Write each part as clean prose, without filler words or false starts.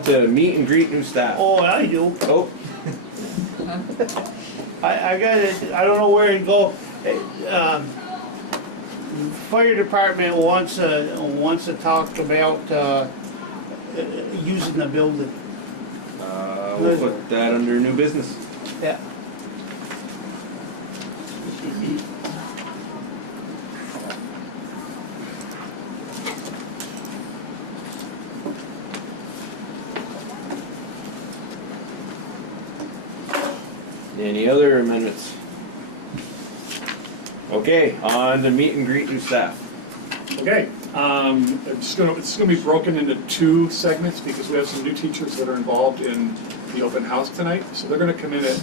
on to meet and greet new staff. Oh, I do. Oh, I got it. I don't know where to go. Fire department wants to talk about using the building. we'll put that under new business. Yeah. Any other amendments? Okay, on to meet and greet new staff. Okay, it's gonna be broken into two segments because we have some new teachers that are involved in the open house tonight. So they're gonna come in at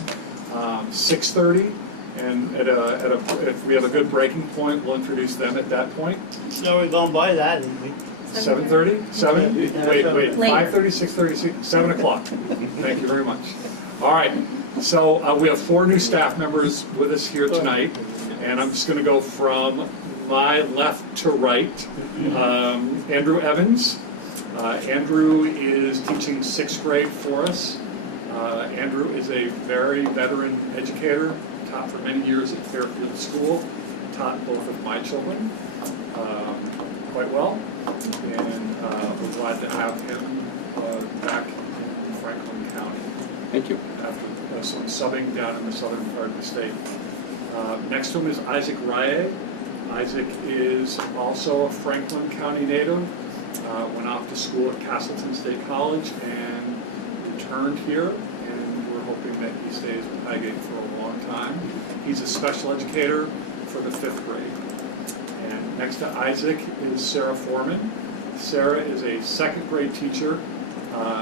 6:30, and if we have a good breaking point, we'll introduce them at that point. So we're going by that, isn't we? 7:30? 7? Okay. Wait, 5:30, 6:30, 7 o'clock. Thank you very much. All right, so we have 4 new staff members with us here tonight, and I'm just gonna go from my left to right. Andrew Evans. Andrew is teaching 6th grade for us. Andrew is a very veteran educator, taught for many years at Fairfield School, taught both of my children quite well, and we're glad to have him back in Franklin County. Thank you. After some subbing down in the southern part of the state. Next to him is Isaac Rye. Isaac is also a Franklin County native, went off to school at Castleton State College and returned here, and we're hoping that he stays with Highgate for a long time. He's a special educator for the 5th grade. And next to Isaac is Sarah Foreman. Sarah is a 2nd grade teacher.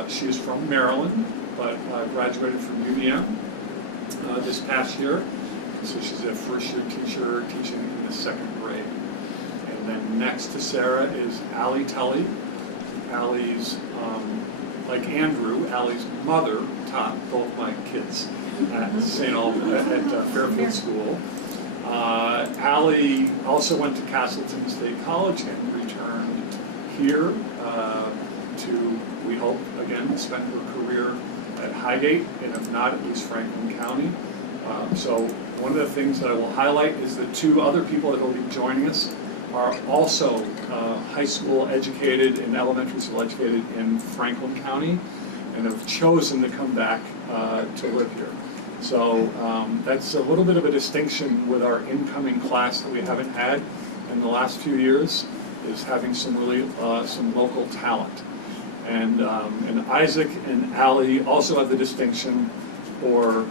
She is from Maryland, but graduated from UVM this past year. So she's a 1st-year teacher teaching in the 2nd grade. And then next to Sarah is Allie Tully. Allie's, like Andrew, Allie's mother taught both my kids at St. Albans, at Fairfield School. Allie also went to Castleton State College and returned here to, we hope, again, spend her career at Highgate, and if not, at least Franklin County. So one of the things that I will highlight is the 2 other people that will be joining us are also high school educated and elementary school educated in Franklin County, and have chosen to come back to live here. So that's a little bit of a distinction with our incoming class that we haven't had in the last few years, is having some really some local talent. And Isaac and Allie also have the distinction, or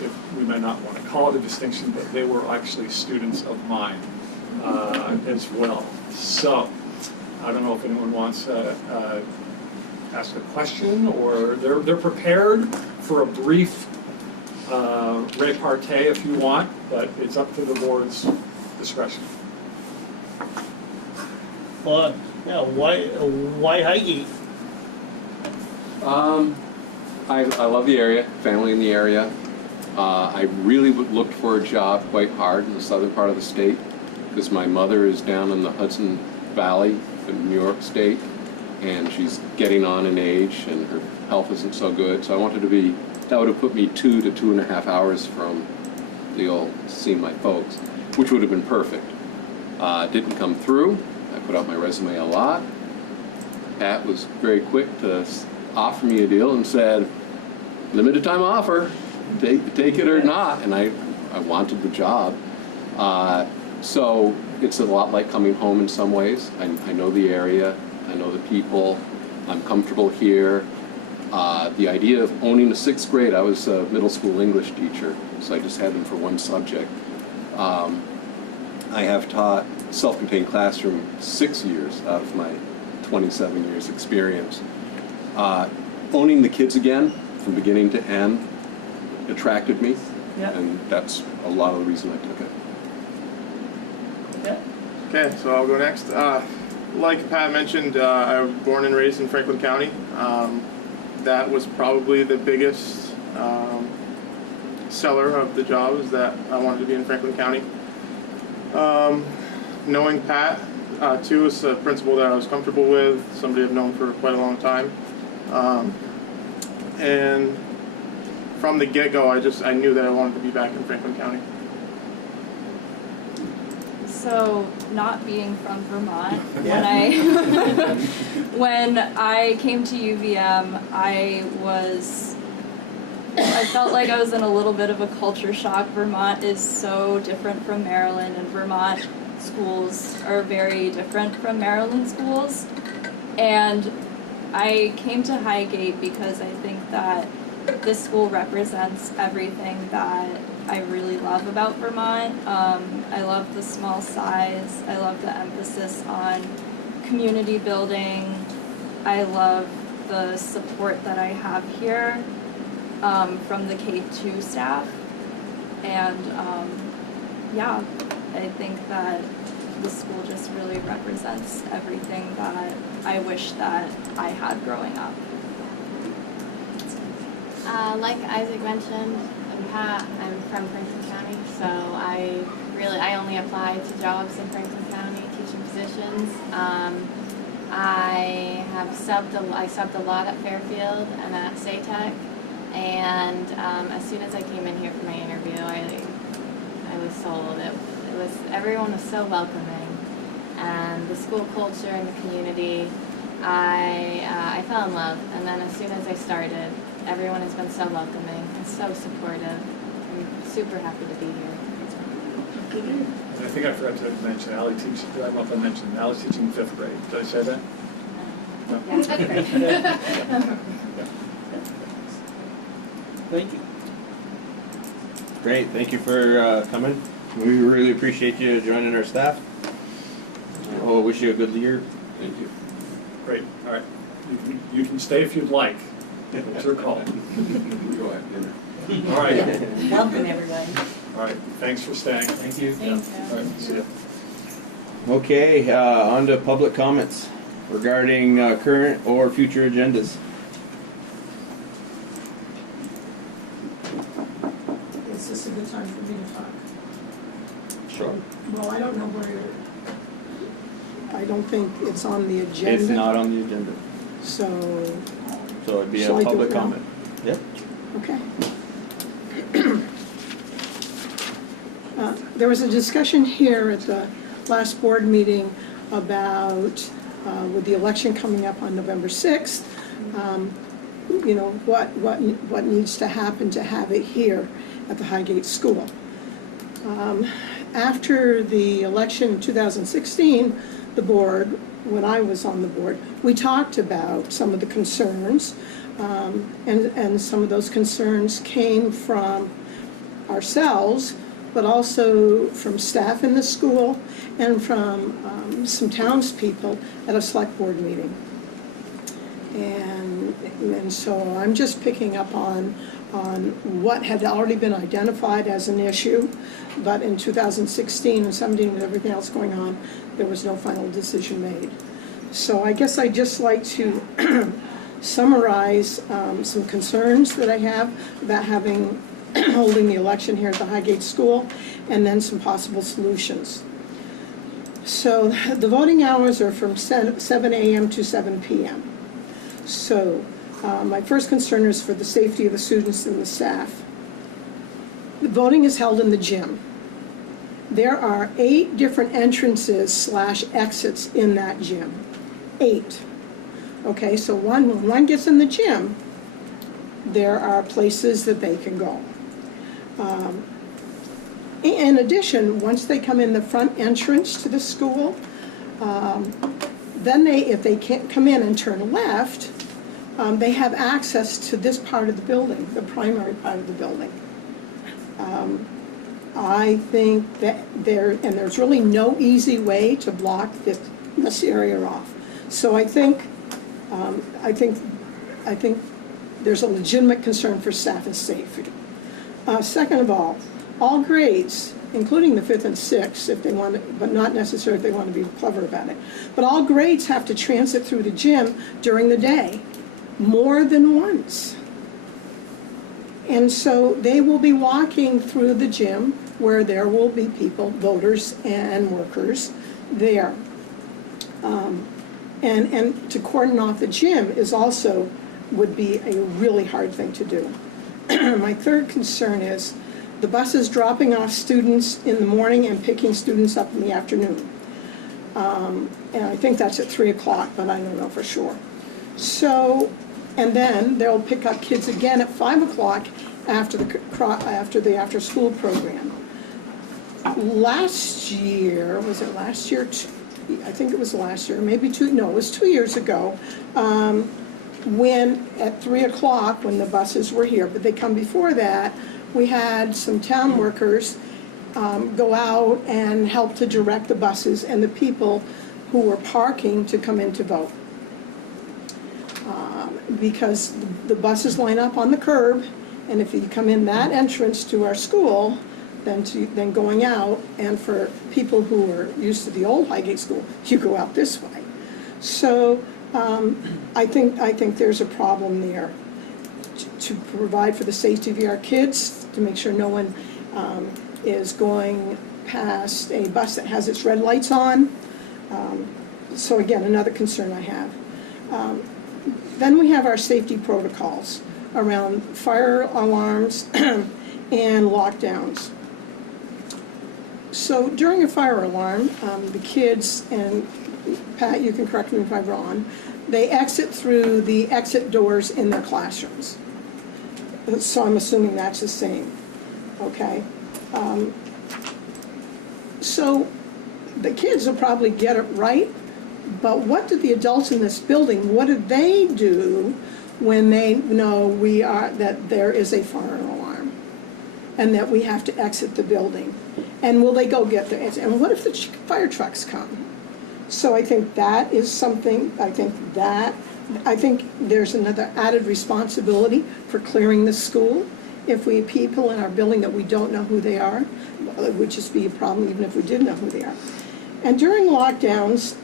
if we may not want to call it a distinction, but they were actually students of mine as well. So I don't know if anyone wants to ask a question, or they're prepared for a brief repartee if you want, but it's up to the board's discretion. Well, yeah, why Highgate? I love the area, family in the area. I really looked for a job quite hard in the southern part of the state because my mother is down in the Hudson Valley in New York State, and she's getting on in age and her health isn't so good. So I wanted to be, that would have put me 2 to 2.5 hours from the old seeing my folks, which would have been perfect. Didn't come through. I put out my resume a lot. Pat was very quick to offer me a deal and said, limited time offer, take it or not, and I wanted the job. So it's a lot like coming home in some ways. I know the area, I know the people, I'm comfortable here. The idea of owning a 6th grade, I was a middle school English teacher, so I just had them for one subject. I have taught self-contained classroom 6 years out of my 27 years experience. Owning the kids again, from beginning to end, attracted me, and that's a lot of the reason I took it. Okay, so I'll go next. Like Pat mentioned, I was born and raised in Franklin County. That was probably the biggest seller of the job, is that I wanted to be in Franklin County. Knowing Pat, too, is a principal that I was comfortable with, somebody I've known for quite a long time. And from the get-go, I knew that I wanted to be back in Franklin County. So, not being from Vermont, Yeah. when I came to UVM, I felt like I was in a little bit of a culture shock. Vermont is so different from Maryland, and Vermont schools are very different from Maryland schools. And I came to Highgate because I think that this school represents everything that I really love about Vermont. I love the small size. I love the emphasis on community building. I love the support that I have here from the K-2 staff. And yeah, I think that the school just really represents everything that I wish that I had growing up. Like Isaac mentioned, I'm from Franklin County, so I only applied to jobs in Franklin County, teaching positions. I subbed a lot at Fairfield and at SATEC, and as soon as I came in here for my interview, I was sold. Everyone was so welcoming, and the school culture and the community, I fell in love. And then as soon as I started, everyone has been so welcoming and so supportive. I'm super happy to be here. And I think I forgot to mention, I don't know if I mentioned, Allie's teaching 5th grade. Did I say that? No. Yeah, that's great. Thank you. Great, thank you for coming. We really appreciate you joining our staff. Oh, wish you a good year. Thank you. Great, all right. You can stay if you'd like. It's your call. Go ahead, dinner. All right, Welcome, everybody. all right. Thanks for staying. Thank you. Yeah. All right, see ya. Okay, on to public comments regarding current or future agendas. Is this a good time for me to talk? Sure. Well, I don't know I don't think it's on the agenda. It's not on the agenda, So, so it'd be a Shall I do public it now? comment. Yep. okay. There was a discussion here at the last board meeting about, with the election coming up on November 6th, you know, what needs to happen to have it here at the Highgate School. After the election in 2016, the board, when I was on the board, we talked about some of the concerns, and some of those concerns came from ourselves, but also from staff in the school and from some townspeople at a select board meeting. And so I'm just picking up on what had already been identified as an issue, but in 2016 and 17 with everything else going on, there was no final decision made. So I guess I'd just like to summarize some concerns that I have about holding the election here at the Highgate School, and then some possible solutions. So the voting hours are from 7 a.m. to 7 p.m. So my first concern is for the safety of the students and the staff. The voting is held in the gym. There are 8 different entrances / exits in that gym. 8. Okay, so when one gets in the gym, there are places that they can go. In addition, once they come in the front entrance to the school, then if they can't come in and turn left, they have access to this part of the building, the primary part of the building. I think that there's really no easy way to block this area off. So I think there's a legitimate concern for staff and safety. Second of all grades, including the 5th and 6th, if they want to, but not necessarily if they want to be clever about it, but all grades have to transit through the gym during the day, more than once. And so they will be walking through the gym where there will be people, voters and workers, there. And to cordon off the gym is also would be a really hard thing to do. My third concern is the buses dropping off students in the morning and picking students up in the afternoon. And I think that's at 3 o'clock, but I don't know for sure. So, and then they'll pick up kids again at 5 o'clock after the after-school program. Last year, was it last year? I think it was last year, maybe it was 2 years ago, when at 3 o'clock, when the buses were here, but they come before that, we had some town workers go out and help to direct the buses and the people who were parking to come in to vote. Because the buses line up on the curb, and if you come in that entrance to our school, then going out, and for people who are used to the old Highgate School, you go out this way. So I think there's a problem there. To provide for the safety of our kids, to make sure no one is going past a bus that has its red lights on. So again, another concern I have. Then we have our safety protocols around fire alarms and lockdowns. So during a fire alarm, the kids, and Pat, you can correct me if I'm wrong, they exit through the exit doors in their classrooms. So I'm assuming that's the same, okay? So the kids will probably get it right, but what do the adults in this building, what do they do when they know that there is a fire alarm and that we have to exit the building? And will they go get their answer? And what if the fire trucks come? So I think that is something, I think there's another added responsibility for clearing the school. If we have people in our building that we don't know who they are, well, it would just be a problem even if we did know who they are. And during lockdowns,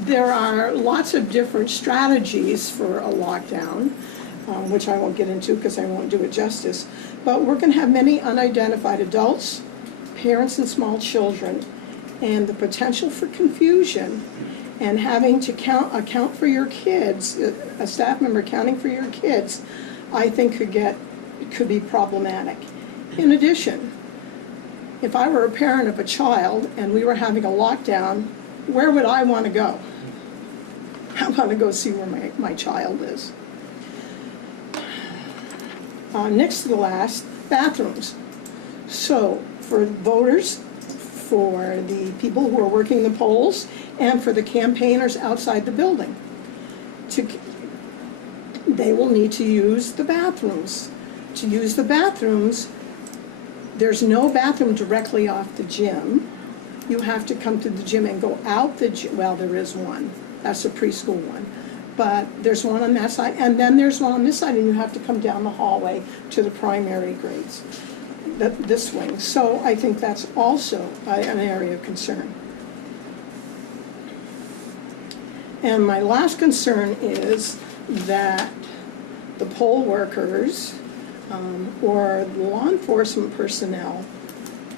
there are lots of different strategies for a lockdown, which I won't get into because I won't do it justice. But we're going to have many unidentified adults, parents and small children, and the potential for confusion and having to account for your kids, a staff member accounting for your kids, I think could be problematic. In addition, if I were a parent of a child and we were having a lockdown, where would I want to go? I want to go see where my child is. Next to the last, bathrooms. So for voters, for the people who are working the polls, and for the campaigners outside the building, they will need to use the bathrooms. To use the bathrooms, there's no bathroom directly off the gym. You have to come to the gym and go out the gym. Well, there is one. That's a preschool one. But there's one on that side, and then there's one on this side, and you have to come down the hallway to the primary grades, this wing. So I think that's also an area of concern. And my last concern is that the poll workers or law enforcement personnel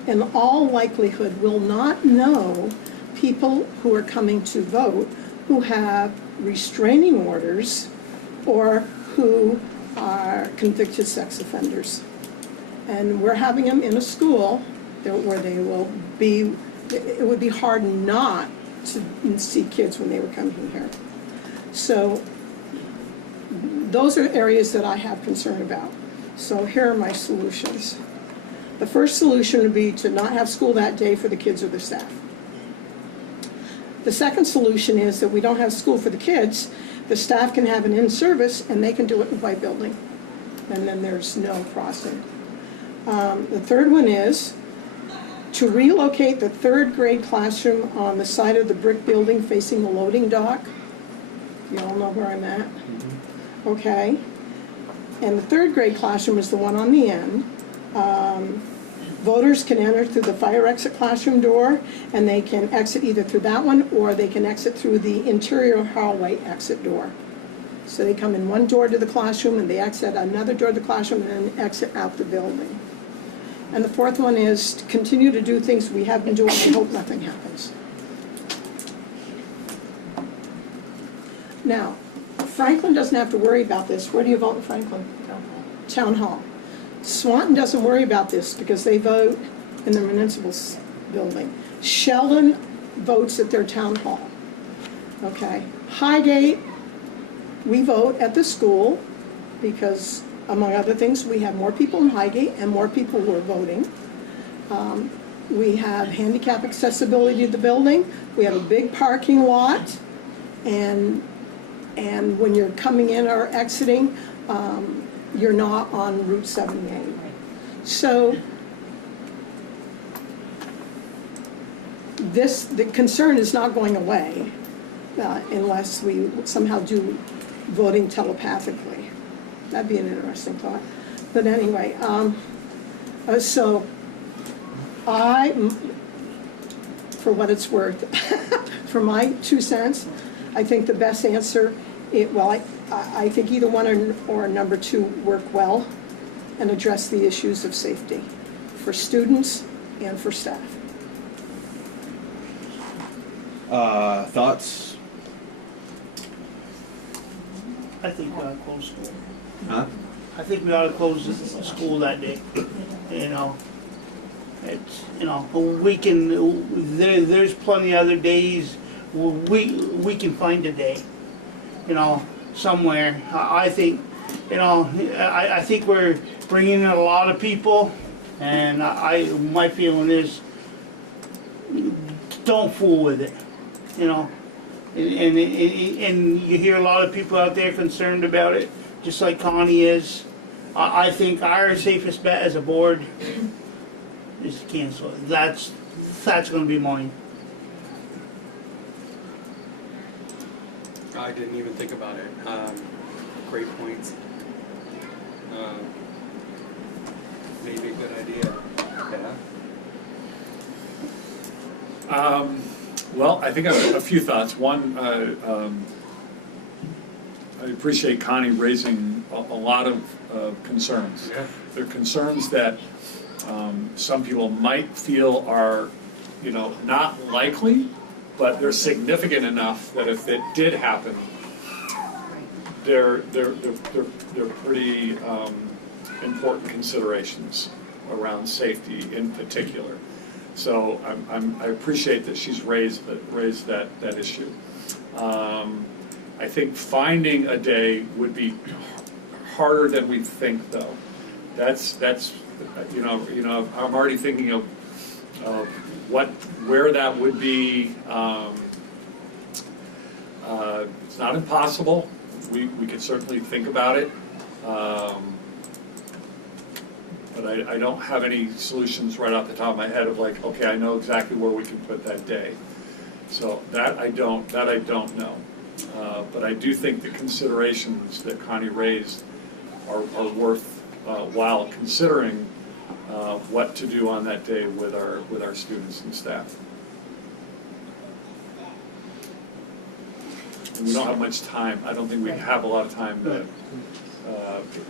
in all likelihood will not know people who are coming to vote who have restraining orders or who are convicted sex offenders. And we're having them in a school where they will be, it would be hard not to see kids when they were coming here. So those are areas that I have concern about. So here are my solutions. The first solution would be to not have school that day for the kids or the staff. The second solution is that we don't have school for the kids, the staff can have an in-service and they can do it in the white building. And then there's no crossing. The third one is to relocate the third grade classroom on the side of the brick building facing the loading dock. You all know where I'm at? Mm-hmm. Okay. And the third grade classroom is the one on the end. Voters can enter through the fire exit classroom door, and they can exit either through that one or they can exit through the interior hallway exit door. So they come in one door to the classroom and they exit another door to the classroom and then exit out the building. And the fourth one is to continue to do things we have been doing and hope nothing happens. Now, Franklin doesn't have to worry about this. Where do you vote in Franklin? Town Hall. Swanton doesn't worry about this because they vote in the municipal building. Sheldon votes at their town hall. Okay. Highgate, we vote at the school because, among other things, we have more people in Highgate and more people who are voting. We have handicap accessibility to the building. We have a big parking lot, and when you're coming in or exiting, you're not on Route 78. So the concern is not going away unless we somehow do voting telepathically. That'd be an interesting thought. But anyway, so for what it's worth, for my 2 cents, I think the best answer, I think either one or number 2 work well and address the issues of safety for students and for staff. Thoughts? I think we ought to close school. Huh? I think we ought to close the school that day. You know, it's, you know, we can, there's plenty of other days, we can find a day, you know, somewhere. I think, you know, I think we're bringing in a lot of people, and my feeling is, don't fool with it, you know. And you hear a lot of people out there concerned about it, just like Connie is. I think our safest bet as a board is to cancel it. That's going to be mine. I didn't even think about it. Great points. Maybe a good idea. Yeah. Well, I think I have a few thoughts. One, I appreciate Connie raising a lot of concerns. Yeah. They're concerns that some people might feel are, you know, not likely, but they're significant enough that if it did happen, they're pretty important considerations around safety in particular. So I appreciate that she's raised that issue. I think finding a day would be harder than we think, though. That's you know I'm already thinking of where that would be. It's not impossible. We could certainly think about it. But I don't have any solutions right off the top of my head of like, okay, I know exactly where we can put that day. So that I don't know. But I do think the considerations that Connie raised are worthwhile considering what to do on that day with our students and staff. And we don't have much time. I don't think we have a lot of time to,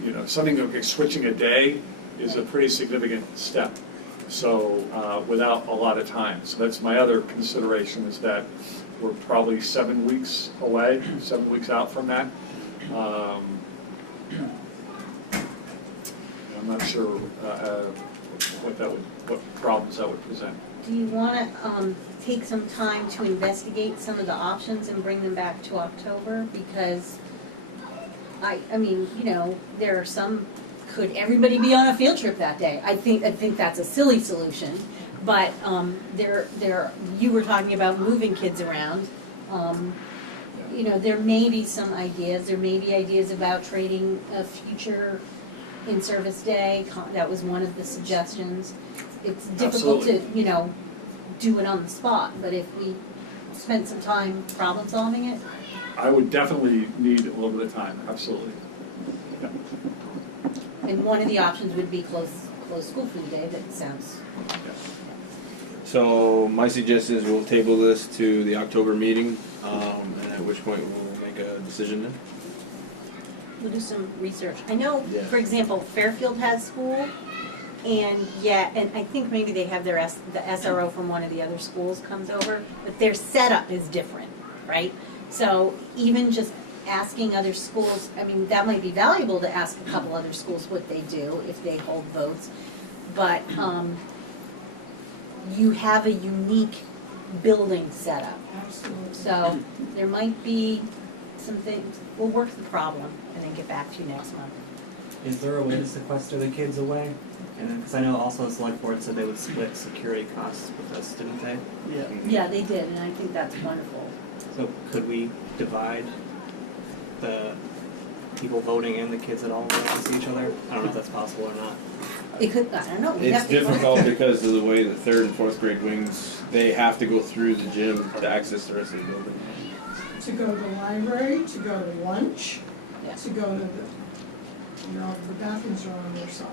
you know, something like switching a day is a pretty significant step. So without a lot of time. So that's my other consideration, is that we're probably 7 weeks away, 7 weeks out from that. I'm not sure what problems that would present. Do you want to take some time to investigate some of the options and bring them back to October? Because I mean, you know, there are some. Could everybody be on a field trip that day? I think that's a silly solution, but you were talking about moving kids around. You know, there may be some ideas. There may be ideas about trading a future in-service day. That was one of the suggestions. It's difficult to, you know, do it on the spot, but if we spent some time problem solving it. I would definitely need a little bit of time, absolutely. Yeah. And one of the options would be close school for the day. That sounds. Yeah. So my suggestion is we'll table this to the October meeting, and at which point we'll make a decision then. We'll do some research. I know, Yeah. for example, Fairfield has school, and I think maybe they have the SRO from one of the other schools comes over, but their setup is different, right? So even just asking other schools, I mean, that might be valuable to ask a couple other schools what they do if they hold votes. But you have a unique building setup. Absolutely. So there might be some things, we'll work the problem and then get back to you next month. Is there a way to sequester the kids away? Because I know also the select board said they would split security costs with us, didn't they? Yeah. Yeah, they did, and I think that's wonderful. So could we divide the people voting and the kids that all want to see each other? I don't know if that's possible or not. It could, I don't know. we'd It's have to- difficult because of the way the 3rd and 4th grade wings, they have to go through the gym to access the rest of the building. To go to the library, to go to lunch, Yeah. to go to the, the bathrooms are on their side.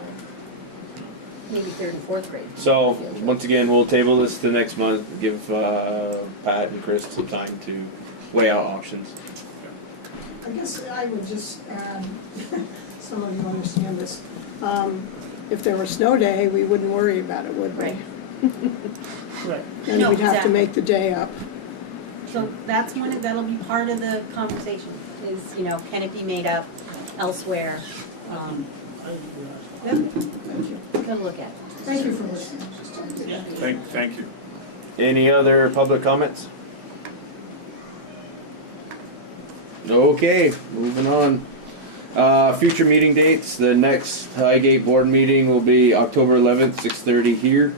Maybe 3rd and 4th grade. So, once again, we'll table this to next month, give Pat and Chris some time to weigh out options. I guess I would just add, some of you understand this, if there were a snow day, we wouldn't worry about it, would we? Right. Right. And No, we'd have to exactly. make the day up. So that's that'll be part of the conversation, is, can it be made up elsewhere? Yep, Thank you. we can look at it. Thank you for listening. Yeah. Thank you. Any other public comments? Okay, moving on. Future meeting dates, the next Highgate board meeting will be October 11th, 6:30 here.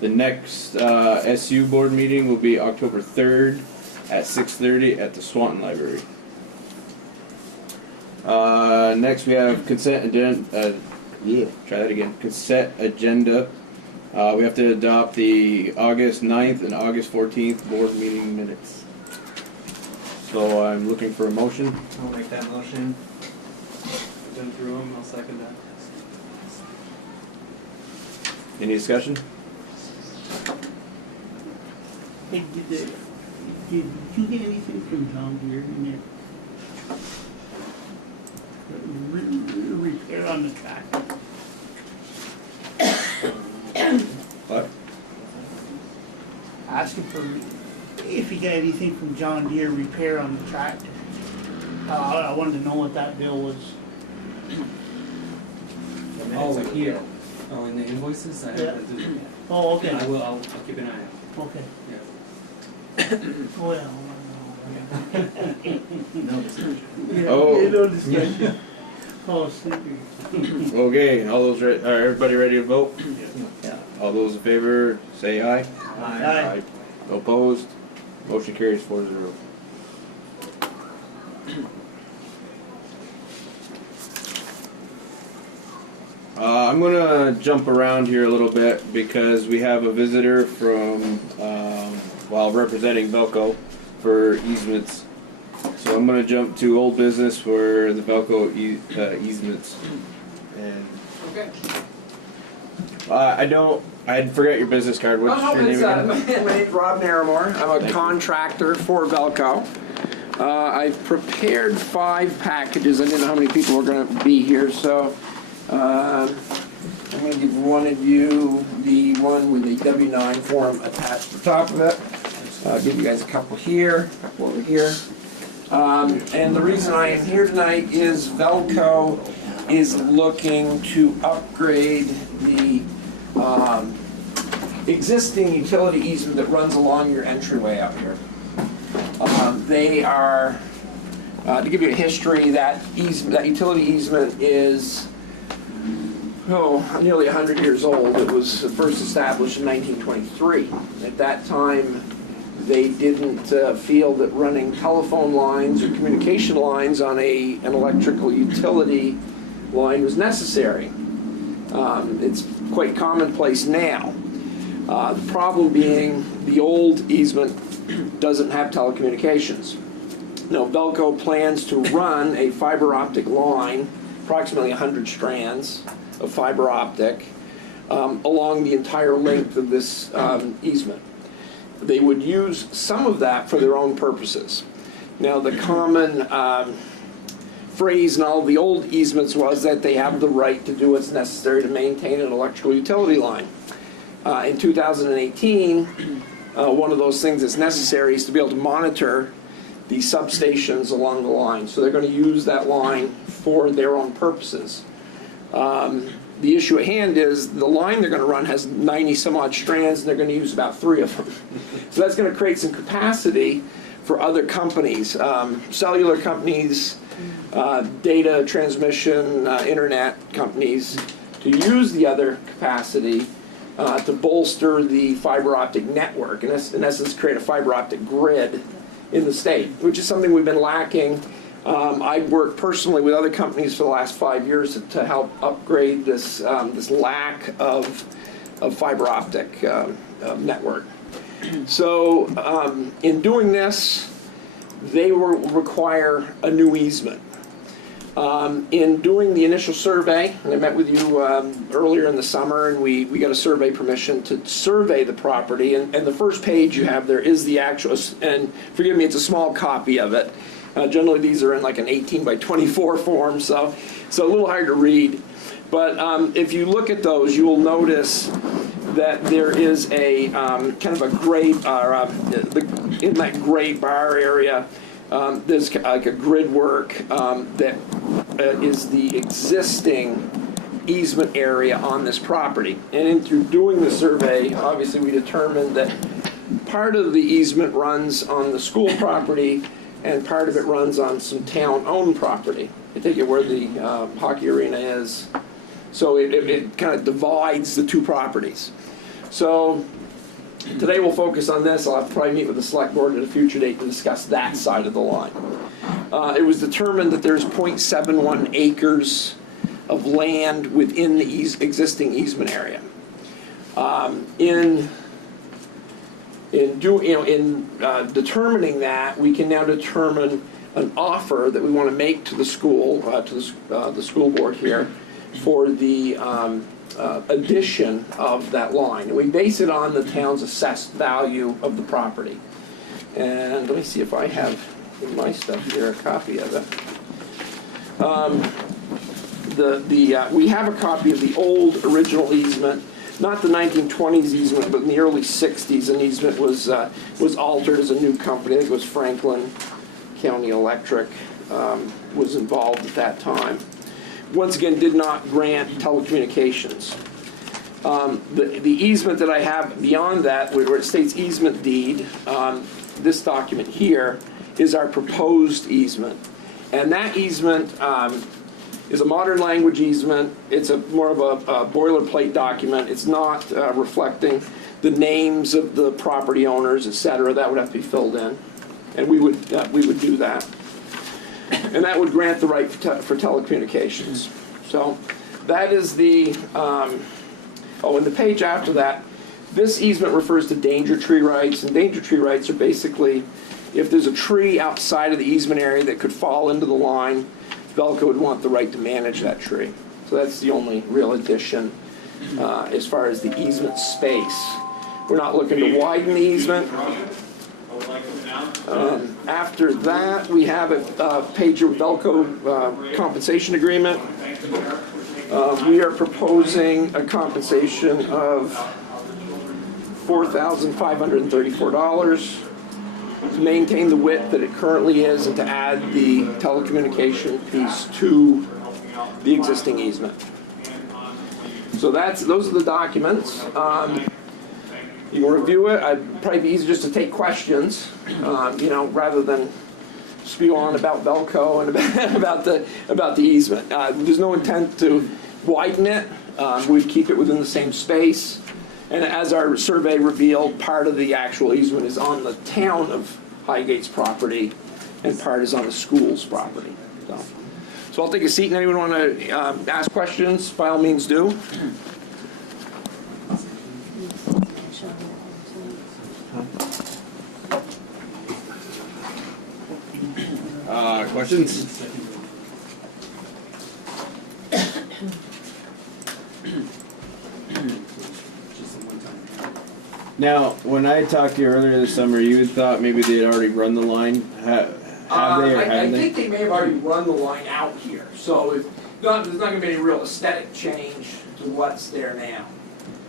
The next SU board meeting will be October 3rd at 6:30 at the Swanton Library. Next we have consent agenda, try that again, consent agenda. We have to adopt the August 9th and August 14th board meeting minutes. So I'm looking for a motion. I'll make that motion. I've been through them, I'll second that. Any discussion? Hey, did you get anything from John Deere in there? Repair on the track. What? Asking for if you got anything from John Deere repair on the tractor. I wanted to know what that bill was. Oh, here. Oh, in the invoices? I Yeah. have to do. Oh, okay, I will, I'll keep an eye out. okay. Yeah. Well, No discussion. Oh. no discussion. Oh, sleepy. Okay, all those are everybody ready to vote? Yeah. All those in favor, say aye. Aye. Opposed? Motion carries 4-0. I'm gonna jump around here a little bit because we have a visitor from, while representing Velco for easements. So I'm gonna jump to old business for the Velco easements. And I forgot your business card. What's your name again? My name's Rob Naramore. I'm a Thank you. contractor for Velco. I've prepared 5 packages. I didn't know how many people were going to be here, so I'm going to give one of you the one with the W-9 form attached to the top of it. I'll give you guys a couple here, a couple over here. And the reason I am here tonight is Velco is looking to upgrade the existing utility easement that runs along your entryway out here. They are, to give you a history, that utility easement is nearly 100 years old. It was first established in 1923. At that time, they didn't feel that running telephone lines or communication lines on an electrical utility line was necessary. It's quite commonplace now. The problem being the old easement doesn't have telecommunications. Now, Velco plans to run a fiber optic line, approximately 100 strands of fiber optic, along the entire length of this easement. They would use some of that for their own purposes. Now, the common phrase in all the old easements was that they have the right to do what's necessary to maintain an electrical utility line. In 2018, one of those things that's necessary is to be able to monitor the substations along the line. So they're going to use that line for their own purposes. The issue at hand is the line they're going to run has 90 some odd strands, and they're going to use about 3 of them. So that's going to create some capacity for other companies, cellular companies, data transmission, internet companies, to use the other capacity to bolster the fiber optic network, and in essence create a fiber optic grid in the state, which is something we've been lacking. I've worked personally with other companies for the last 5 years to help upgrade this lack of fiber optic network. So in doing this, they will require a new easement. In doing the initial survey, and I met with you earlier in the summer, and we got a survey permission to survey the property, and the first page you have there is the actual, and forgive me, it's a small copy of it. Generally these are in like an 18 by 24 form, so a little hard to read. But if you look at those, you will notice that there is a kind of a gray, in that gray bar area, there's like a grid work that is the existing easement area on this property. And through doing the survey, obviously we determined that part of the easement runs on the school property and part of it runs on some town-owned property. I take it where the hockey arena is. So it kind of divides the two properties. So today we'll focus on this. I'll have to probably meet with the select board at a future date to discuss that side of the line. It was determined that there's 0.71 acres of land within the existing easement area. In determining that, we can now determine an offer that we want to make to the school, the school board here, for the addition of that line. And we base it on the town's assessed value of the property. And let me see if I have in my stuff here a copy of it. We have a copy of the old original easement, not the 1920s easement, but in the early 60s, an easement was altered as a new company. I think it was Franklin County Electric was involved at that time. Once again, did not grant telecommunications. The easement that I have beyond that, where it states easement deed, this document here is our proposed easement. And that easement is a modern language easement. It's more of a boilerplate document. It's not reflecting the names of the property owners, etc. That would have to be filled in, and we would do that. And that would grant the right for telecommunications. So that is the, and the page after that, this easement refers to danger tree rights, and danger tree rights are basically if there's a tree outside of the easement area that could fall into the line, Velco would want the right to manage that tree. So that's the only real addition as far as the easement space. We're not looking to widen the easement. After that, we have a page of Velco compensation agreement. We are proposing a compensation of $4,534 to maintain the width that it currently is and to add the telecommunication piece to the existing easement. So those are the documents. You can review it. I'd probably be easier just to take questions, rather than spew on about Velco and about the easement. There's no intent to widen it. We'd keep it within the same space. And as our survey revealed, part of the actual easement is on the town of Highgate's property, and part is on the school's property. So I'll take a seat, and anyone want to ask questions, by all means do. Questions? Now, when I talked to you earlier this summer, you had thought maybe they had already run the line. Have they, or I haven't they? think they may have already run the line out here. So there's not going to be any real aesthetic change to what's there now.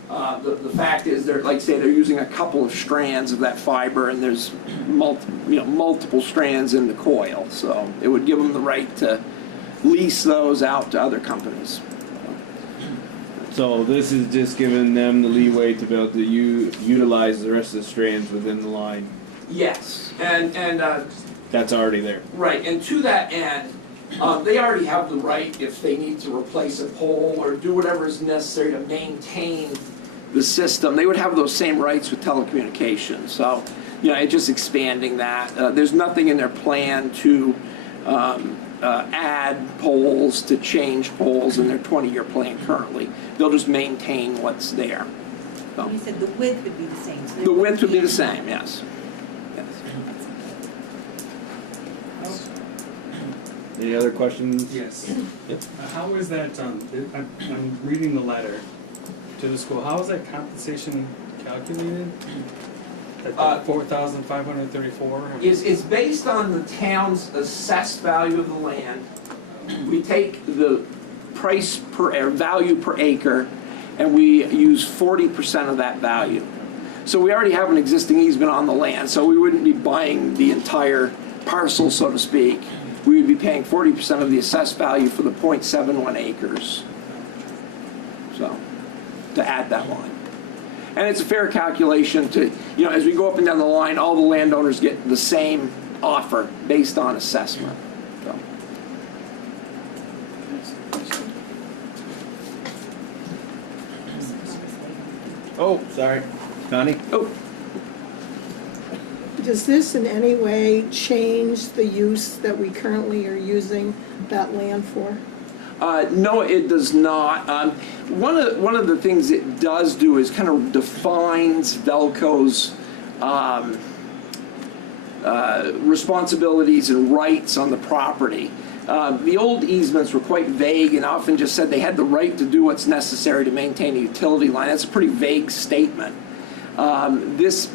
The fact is, they're, like say, they're using a couple of strands of that fiber, and there's multiple strands in the coil. So it would give them the right to lease those out to other companies. So this is just giving them the leeway to be able to utilize the rest of the strands within the line. Yes, and That's already there. right, and to that end, they already have the right, if they need to replace a pole or do whatever is necessary to maintain the system, they would have those same rights with telecommunications. So, it's just expanding that. There's nothing in their plan to add poles, to change poles in their 20-year plan currently. They'll just maintain what's there. So, You said the width would be the same. So the width would be the same, yes. Any other questions? Yes. Yep. How is that, I'm reading the letter to the school, how is that compensation calculated? At 4,534? It's based on the town's assessed value of the land. We take the price per value per acre, and we use 40% of that value. So we already have an existing easement on the land, so we wouldn't be buying the entire parcel, so to speak. We would be paying 40% of the assessed value for the 0.71 acres. So, to add that line. And it's a fair calculation to, as we go up and down the line, all the landowners get the same offer based on assessment. So. Oh, sorry. Connie? Oh. Does this in any way change the use that we currently are using that land for? No, it does not. One of the things it does do is kind of defines Velco's responsibilities and rights on the property. The old easements were quite vague and often just said they had the right to do what's necessary to maintain a utility line. That's a pretty vague statement. This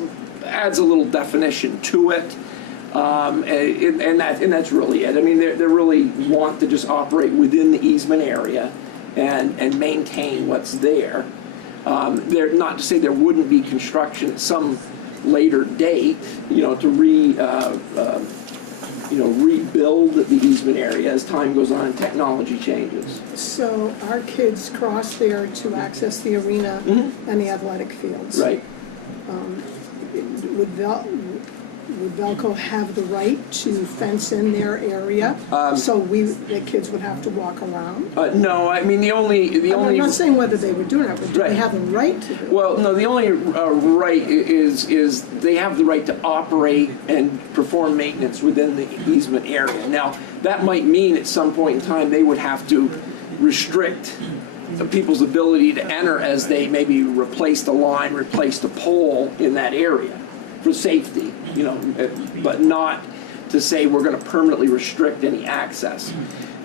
adds a little definition to it. And that's really it. I mean, they really want to just operate within the easement area and maintain what's there. They're not to say there wouldn't be construction at some later date, to rebuild the easement area as time goes on and technology changes. So our kids cross there to access the arena and the athletic fields. Right. Would Velco have the right to fence in their area so the kids would have to walk around? No, I mean the only. I'm not saying whether they would do it, but do Right. they have a right to do it? Well, no, the only right is they have the right to operate and perform maintenance within the easement area. Now, that might mean at some point in time they would have to restrict people's ability to enter as they maybe replaced a line, replaced a pole in that area for safety, but not to say we're going to permanently restrict any access.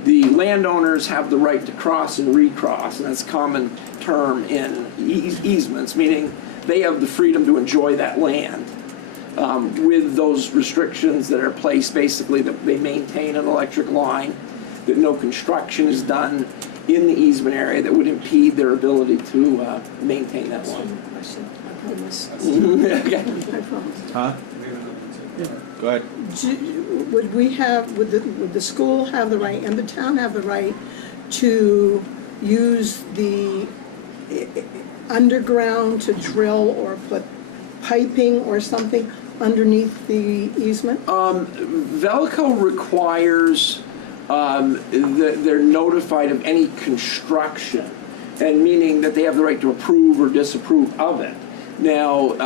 The landowners have the right to cross and recross, and that's a common term in easements, meaning they have the freedom to enjoy that land with those restrictions that are placed, basically that they maintain an electric line, that no construction is done in the easement area that would impede their ability to maintain that line. I promise. Okay. I promise. Huh? Go ahead. Would the school have the right and the town have the right to use the underground to drill or put piping or something underneath the easement? Velco requires that they're notified of any construction, and meaning that they have the right to approve or disapprove of it. Now,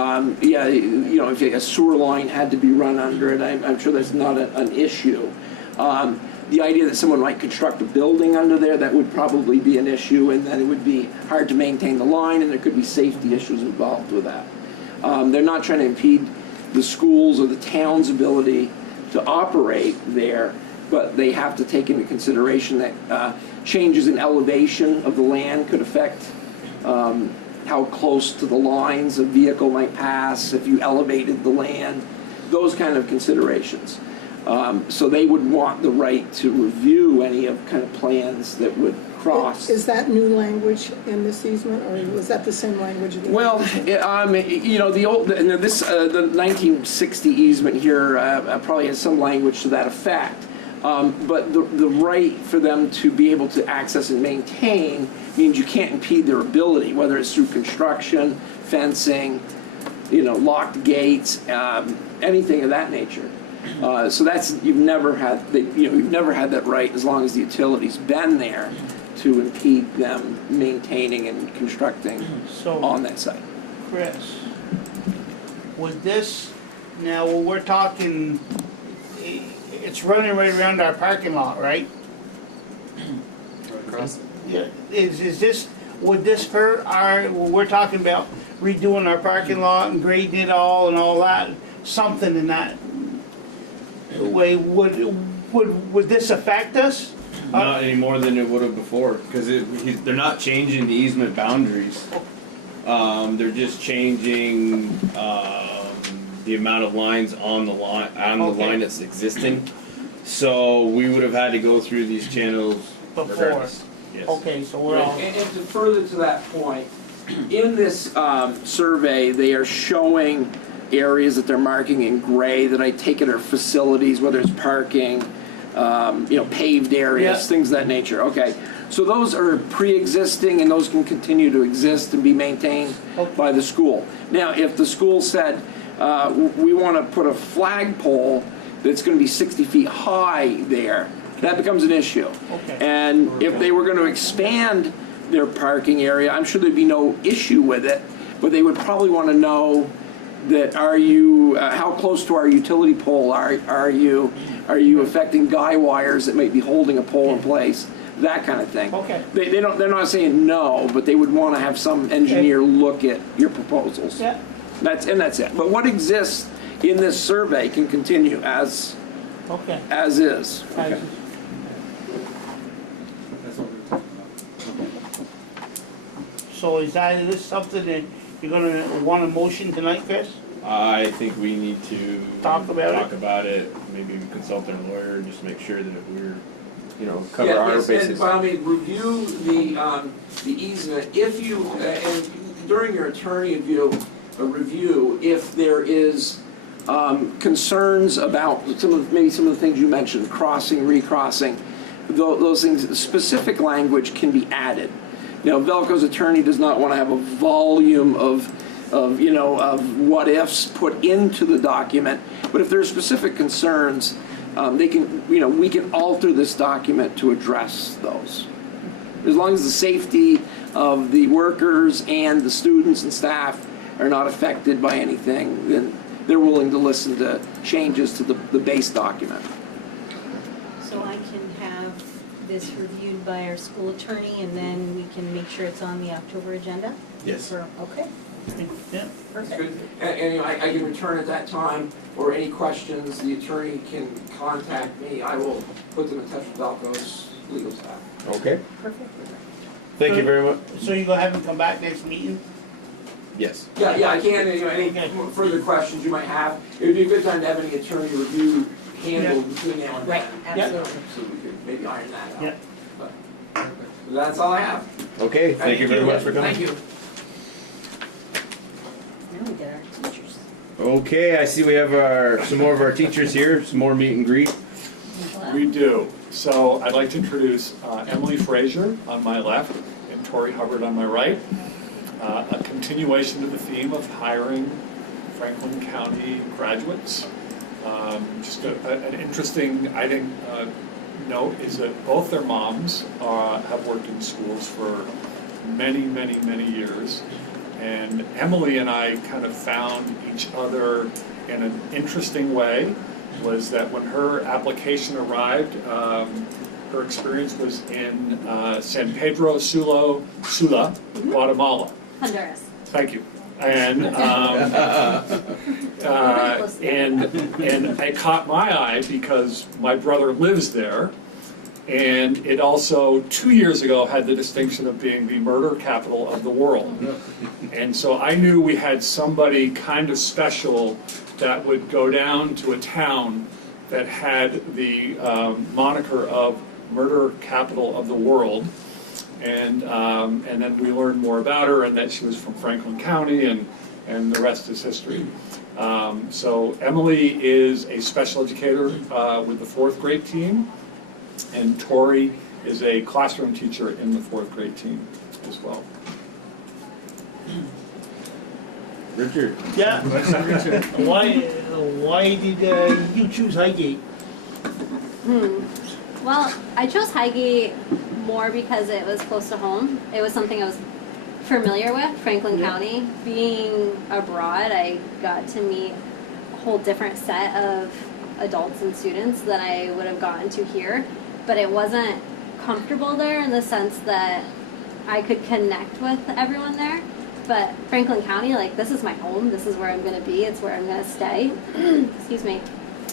if a sewer line had to be run under it, I'm sure that's not an issue. The idea that someone might construct a building under there, that would probably be an issue, and then it would be hard to maintain the line, and there could be safety issues involved with that. They're not trying to impede the schools or the town's ability to operate there, but they have to take into consideration that changes in elevation of the land could affect how close to the lines a vehicle might pass if you elevated the land, those kind of considerations. So they would want the right to review any of kind of plans that would cross. Is that new language in this easement, or was that the same language? In the Well, easement? you know, the 1960 easement here probably has some language to that effect. But the right for them to be able to access and maintain means you can't impede their ability, whether it's through construction, fencing, you know, locked gates, anything of that nature. So you've never had that right as long as the utility's been there to impede them maintaining and constructing So, on that site. Chris, with this, now we're talking, it's running right around our parking lot, right? Across. Yeah. Is this, would this hurt we're talking about redoing our parking lot and grading it all and all that, something in that way, would this affect us? Not any more than it would have before, because they're not changing the easement boundaries. They're just changing the amount of lines on the line the line that's existing. So we would have had to go through these channels Before. regardless. Yes. Okay, so we're all, And to further to that point, in this survey, they are showing areas that they're marking in gray that I take it are facilities, whether it's parking, you know, paved areas, Yeah. things of that nature. Okay, so those are pre-existing and those can continue to exist and be maintained by the school. Now, if the school said, we want to put a flagpole that's going to be 60 feet high there, that becomes an issue. Okay. And if they were going to expand their parking area, I'm sure there'd be no issue with it, but they would probably want to know that how close to our utility pole are you affecting guy wires that might be holding a pole in place, that kind of thing. Okay. They're not saying no, but they would want to have some engineer look at your proposals. yeah, That's it. But what exists in this survey can continue as okay. is. Okay. That's what we were talking about. So is this something that you're gonna want a motion tonight, Chris? I think we need to Talk about it? Maybe consult our lawyer, just make sure that we're, you know, cover Yeah, our yes, bases. and by all means, review the easement. If you, and during your attorney review, if there is concerns about maybe some of the things you mentioned, crossing, recrossing, those things, specific language can be added. Now, Velco's attorney does not want to have a volume of what ifs put into the document, but if there are specific concerns, we can alter this document to address those. As long as the safety of the workers and the students and staff are not affected by anything, then they're willing to listen to changes to the base document. So I can have this reviewed by our school attorney, and then we can make sure it's on the October agenda? Yes. Okay, Yeah. perfect. Good. And I can return at that time, or any questions, the attorney can contact me. I will put them in touch with Velco's legal staff. Okay. Perfect. Thank you very much. So you gonna have him come back next meeting? Yes. Yeah, I can, any further questions you might have. It would be a good time to have any attorney review handled between now and then. Right, absolutely. So we could maybe iron that out. Yeah. But that's all I have. Okay, thank you very much for coming. Thank you. Now we got our teachers. Okay, I see we have some more of our teachers here, some more meet and greet. We do. So I'd like to introduce Emily Frazier on my left and Tori Hubbard on my right. A continuation of the theme of hiring Franklin County graduates. Just an interesting, I think, note is that both their moms have worked in schools for many, many, many years. And Emily and I kind of found each other in an interesting way, was that when her application arrived, her experience was in San Pedro Sula, Guatemala. Honduras. Thank you. And and it caught my eye because my brother lives there, and it also 2 years ago had the distinction of being the murder capital of the world. And so I knew we had somebody kind of special that would go down to a town that had the moniker of murder capital of the world. and then we learned more about her and that she was from Franklin County, and the rest is history. So Emily is a special educator with the 4th grade team, and Tori is a classroom teacher in the 4th grade team as well. Richard. Yeah. Why did you choose Highgate? Well, I chose Highgate more because it was close to home. It was something I was familiar with, Franklin County. Being abroad, I got to meet a whole different set of adults and students than I would have gotten to here. But it wasn't comfortable there in the sense that I could connect with everyone there. But Franklin County, like, this is my home. This is where I'm going to be. It's where I'm going to stay. Excuse me.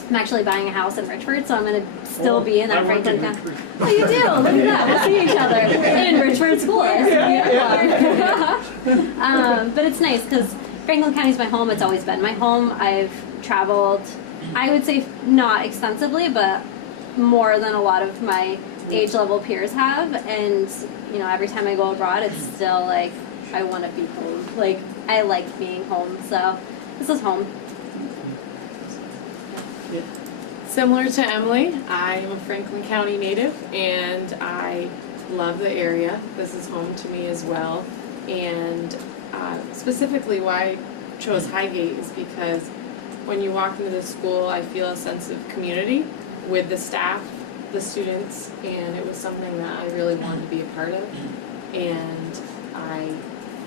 I'm actually buying a house in Richford, so I'm going to still be in that Franklin County. Oh, you do? Look at that. We'll see each other in Richford School. But it's nice because Franklin County is my home. It's always been my home. I've traveled, I would say not extensively, but more than a lot of my age level peers have. And, you know, every time I go abroad, it's still like, I want to be home. Like, I like being home, so this is home. Similar to Emily, I am a Franklin County native and I love the area. This is home to me as well. And specifically why I chose Highgate is because when you walk into the school, I feel a sense of community with the staff, the students, and it was something that I really wanted to be a part of. And I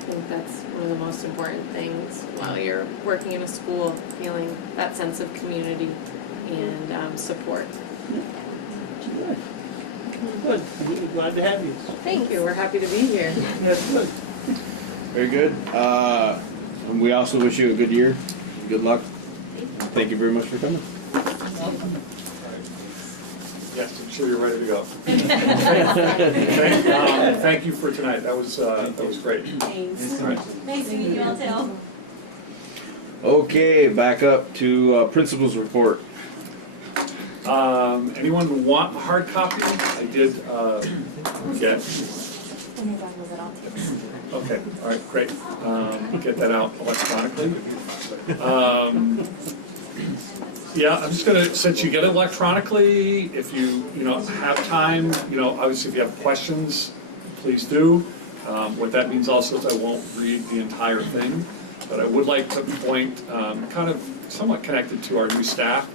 think that's one of the most important things while you're working in a school, feeling that sense of community and support. Good. Good. We're glad to have you. Thank you. We're happy to be here. That's good. Very good. And we also wish you a good year. Good luck. Thank you very much for coming. Yes, I'm sure you're ready to go. Thank you for tonight. That was great. Thanks. All right. Nice to meet you all too. Okay, back up to principal's report. Anyone want a hard copy? I did get. Okay, all right, great. Get that out electronically. Yeah, I'm just gonna, since you get it electronically, if you have time, obviously if you have questions, please do. What that means also is I won't read the entire thing, but I would like to point, kind of somewhat connected to our new staff,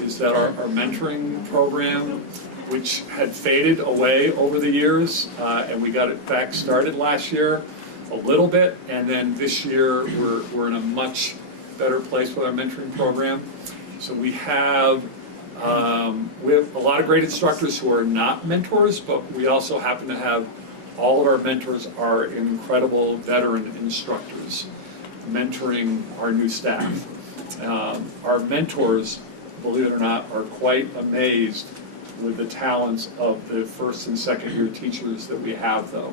is that our mentoring program, which had faded away over the years, and we got it back started last year a little bit, and then this year we're in a much better place with our mentoring program. So we have a lot of great instructors who are not mentors, but we also happen to have all of our mentors are incredible veteran instructors mentoring our new staff. Our mentors, believe it or not, are quite amazed with the talents of the first and second year teachers that we have, though.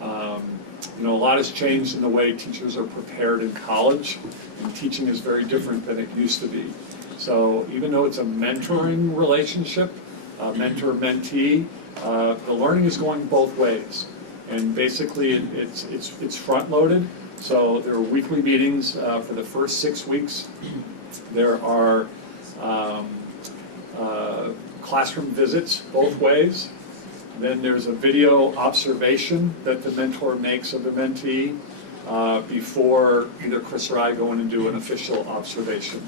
A lot has changed in the way teachers are prepared in college, and teaching is very different than it used to be. So even though it's a mentoring relationship, mentor-mentee, the learning is going both ways. And basically it's front-loaded. So there are weekly meetings for the first 6 weeks. There are classroom visits both ways. Then there's a video observation that the mentor makes of the mentee before either Chris or I go in and do an official observation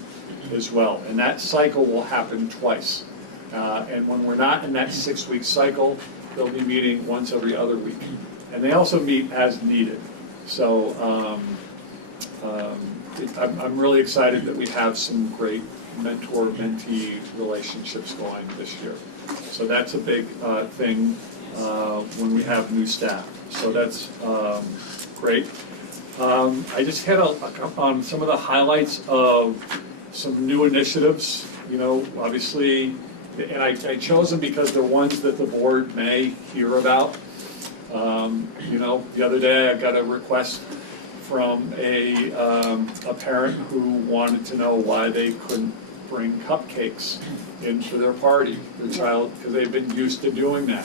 as well. And that cycle will happen twice. And when we're not in that 6-week cycle, they'll be meeting once every other week. And they also meet as needed. So I'm really excited that we have some great mentor-mentee relationships going this year. So that's a big thing when we have new staff. So that's great. I just hit on some of the highlights of some new initiatives, obviously, and I chose them because they're ones that the board may hear about. The other day I got a request from a parent who wanted to know why they couldn't bring cupcakes into their party, their child, because they've been used to doing that.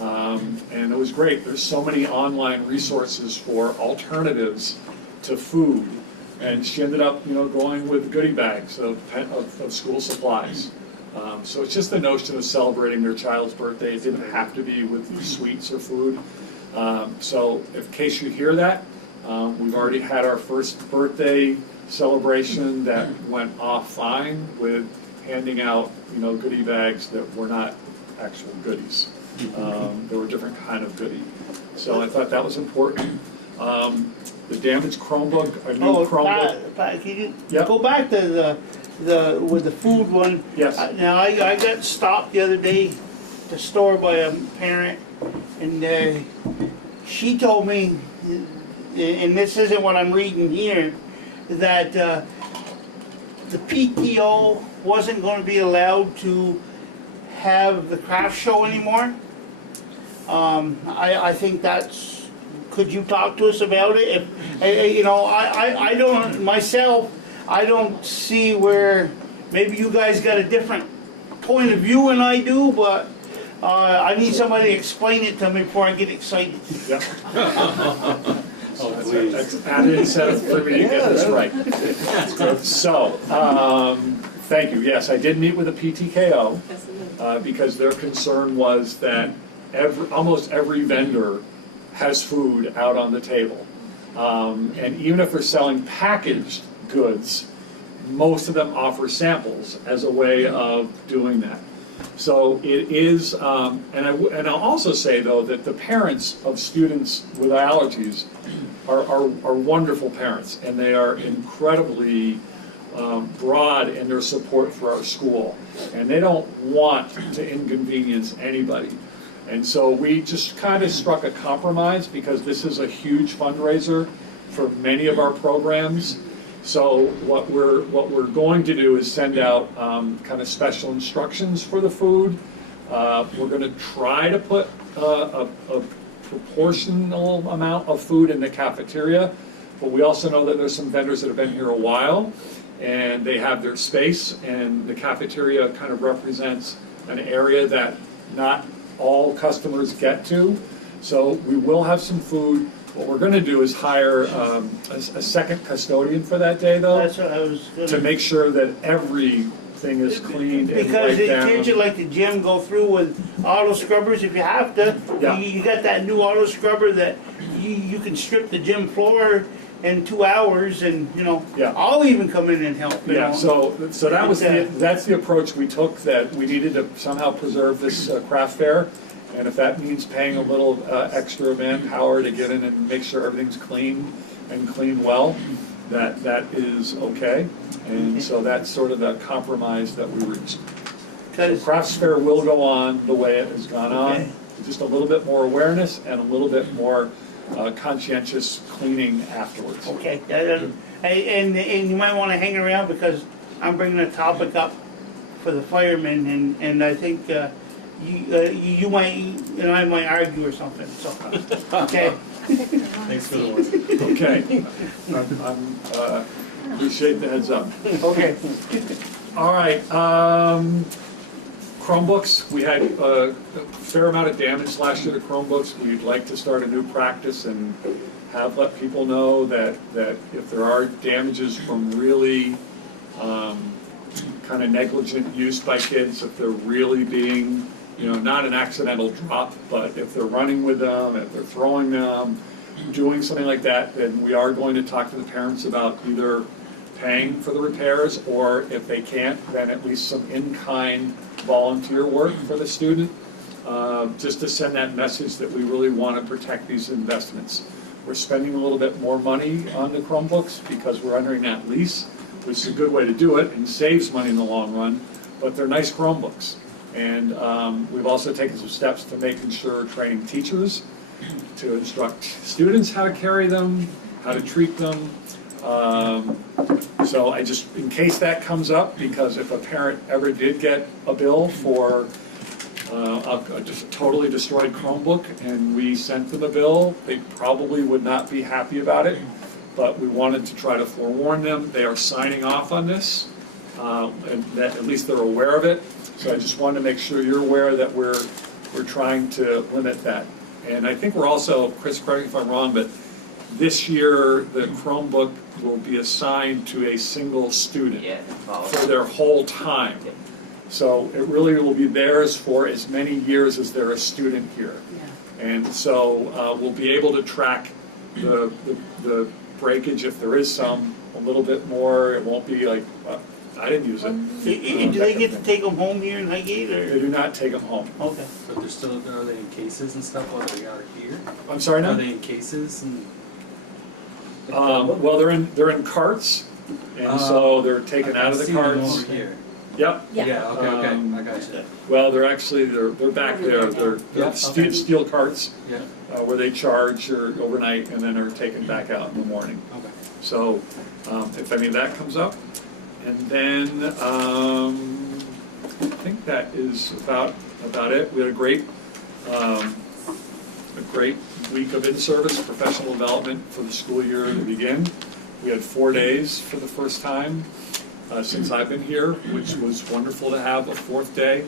And it was great. There's so many online resources for alternatives to food. And she ended up, going with goodie bags of school supplies. So it's just the notion of celebrating their child's birthday. It didn't have to be with sweets or food. So in case you hear that, we've already had our first birthday celebration that went off fine with handing out, goodie bags that were not actual goodies. They were a different kind of goodie. So I thought that was important. The damaged Chromebook, a new Chromebook. Pat, can you Yep. go back to with the food one? Yes. Now, I got stopped the other day at the store by a parent, and she told me, and this isn't what I'm reading here, that the PTO wasn't going to be allowed to have the craft show anymore. I think that's, could you talk to us about it? If, I don't, myself, I don't see where, maybe you guys got a different point of view than I do, but I need somebody to explain it to me before I get excited. Yeah. That's added incentive for me to get this right. So, thank you. Yes, I did meet with the PTKO because their concern was that almost every vendor has food out on the table. And even if they're selling packaged goods, most of them offer samples as a way of doing that. So it is, and I'll also say though that the parents of students with allergies are wonderful parents, and they are incredibly broad in their support for our school, and they don't want to inconvenience anybody. And so we just kind of struck a compromise because this is a huge fundraiser for many of our programs. So what we're going to do is send out kind of special instructions for the food. We're going to try to put a proportional amount of food in the cafeteria, but we also know that there's some vendors that have been here a while and they have their space, and the cafeteria kind of represents an area that not all customers get to. So we will have some food. What we're going to do is hire a second custodian for that day, though. That's what I was gonna... To make sure that everything is cleaned and because wiped down. can't you, like the gym, go through with auto scrubbers if you have to? Yeah. You got that new auto scrubber that you can strip the gym floor in 2 hours, and Yeah. I'll even come in and help. Yeah, so that was that's the approach we took, that we needed to somehow preserve this craft fair, and if that means paying a little extra manpower to get in and make sure everything's clean and cleaned well, that is okay, and so that's sort of the compromise that we reached. The crafts fair will go on the way it has gone on, just a little bit more awareness and a little bit more conscientious cleaning afterwards. Okay, and you might want to hang around because I'm bringing a topic up for the firemen, and I think you might, I might argue or something. So, okay. Thanks for the word. Okay, I'm appreciate the heads up. Okay. All right. Chromebooks, we had a fair amount of damage last year to Chromebooks. We'd like to start a new practice and let people know that if there are damages from really kind of negligent use by kids, if they're really being, not an accidental drop, but if they're running with them, if they're throwing them, doing something like that, then we are going to talk to the parents about either paying for the repairs, or if they can't, then at least some in-kind volunteer work for the student, just to send that message that we really want to protect these investments. We're spending a little bit more money on the Chromebooks because we're entering that lease, which is a good way to do it and saves money in the long run, but they're nice Chromebooks. And we've also taken some steps to making sure training teachers to instruct students how to carry them, how to treat them. So I just, in case that comes up, because if a parent ever did get a bill for a just totally destroyed Chromebook and we sent them a bill, they probably would not be happy about it, but we wanted to try to forewarn them. They are signing off on this, and that at least they're aware of it. So I just wanted to make sure you're aware that we're we're trying to limit that. And I think we're also, Chris, correct me if I'm wrong, but this year, the Chromebook will be assigned to a single student for their whole time. So it really will be theirs for as many years as they're a student here. And so we'll be able to track the breakage if there is some, a little bit more. It won't be like, I didn't use it. Do they get to take them home here in Highgate, They or? do not take them home. Okay. But they're still, are they in cases and stuff while they are here? I'm sorry, Are no? they in cases and? Well, they're in carts, and so they're taken out of the I've seen them carts. over here. Yep. Yeah, okay, I got you. Well, they're actually, they're back there. They're Yeah, okay. steel carts Yeah, where they charge or overnight and then are taken back out in the morning. okay. So if any of that comes up. And then I think that is about it. We had a great week of in-service professional development for the school year to begin. We had 4 days for the first time since I've been here, which was wonderful to have a fourth day.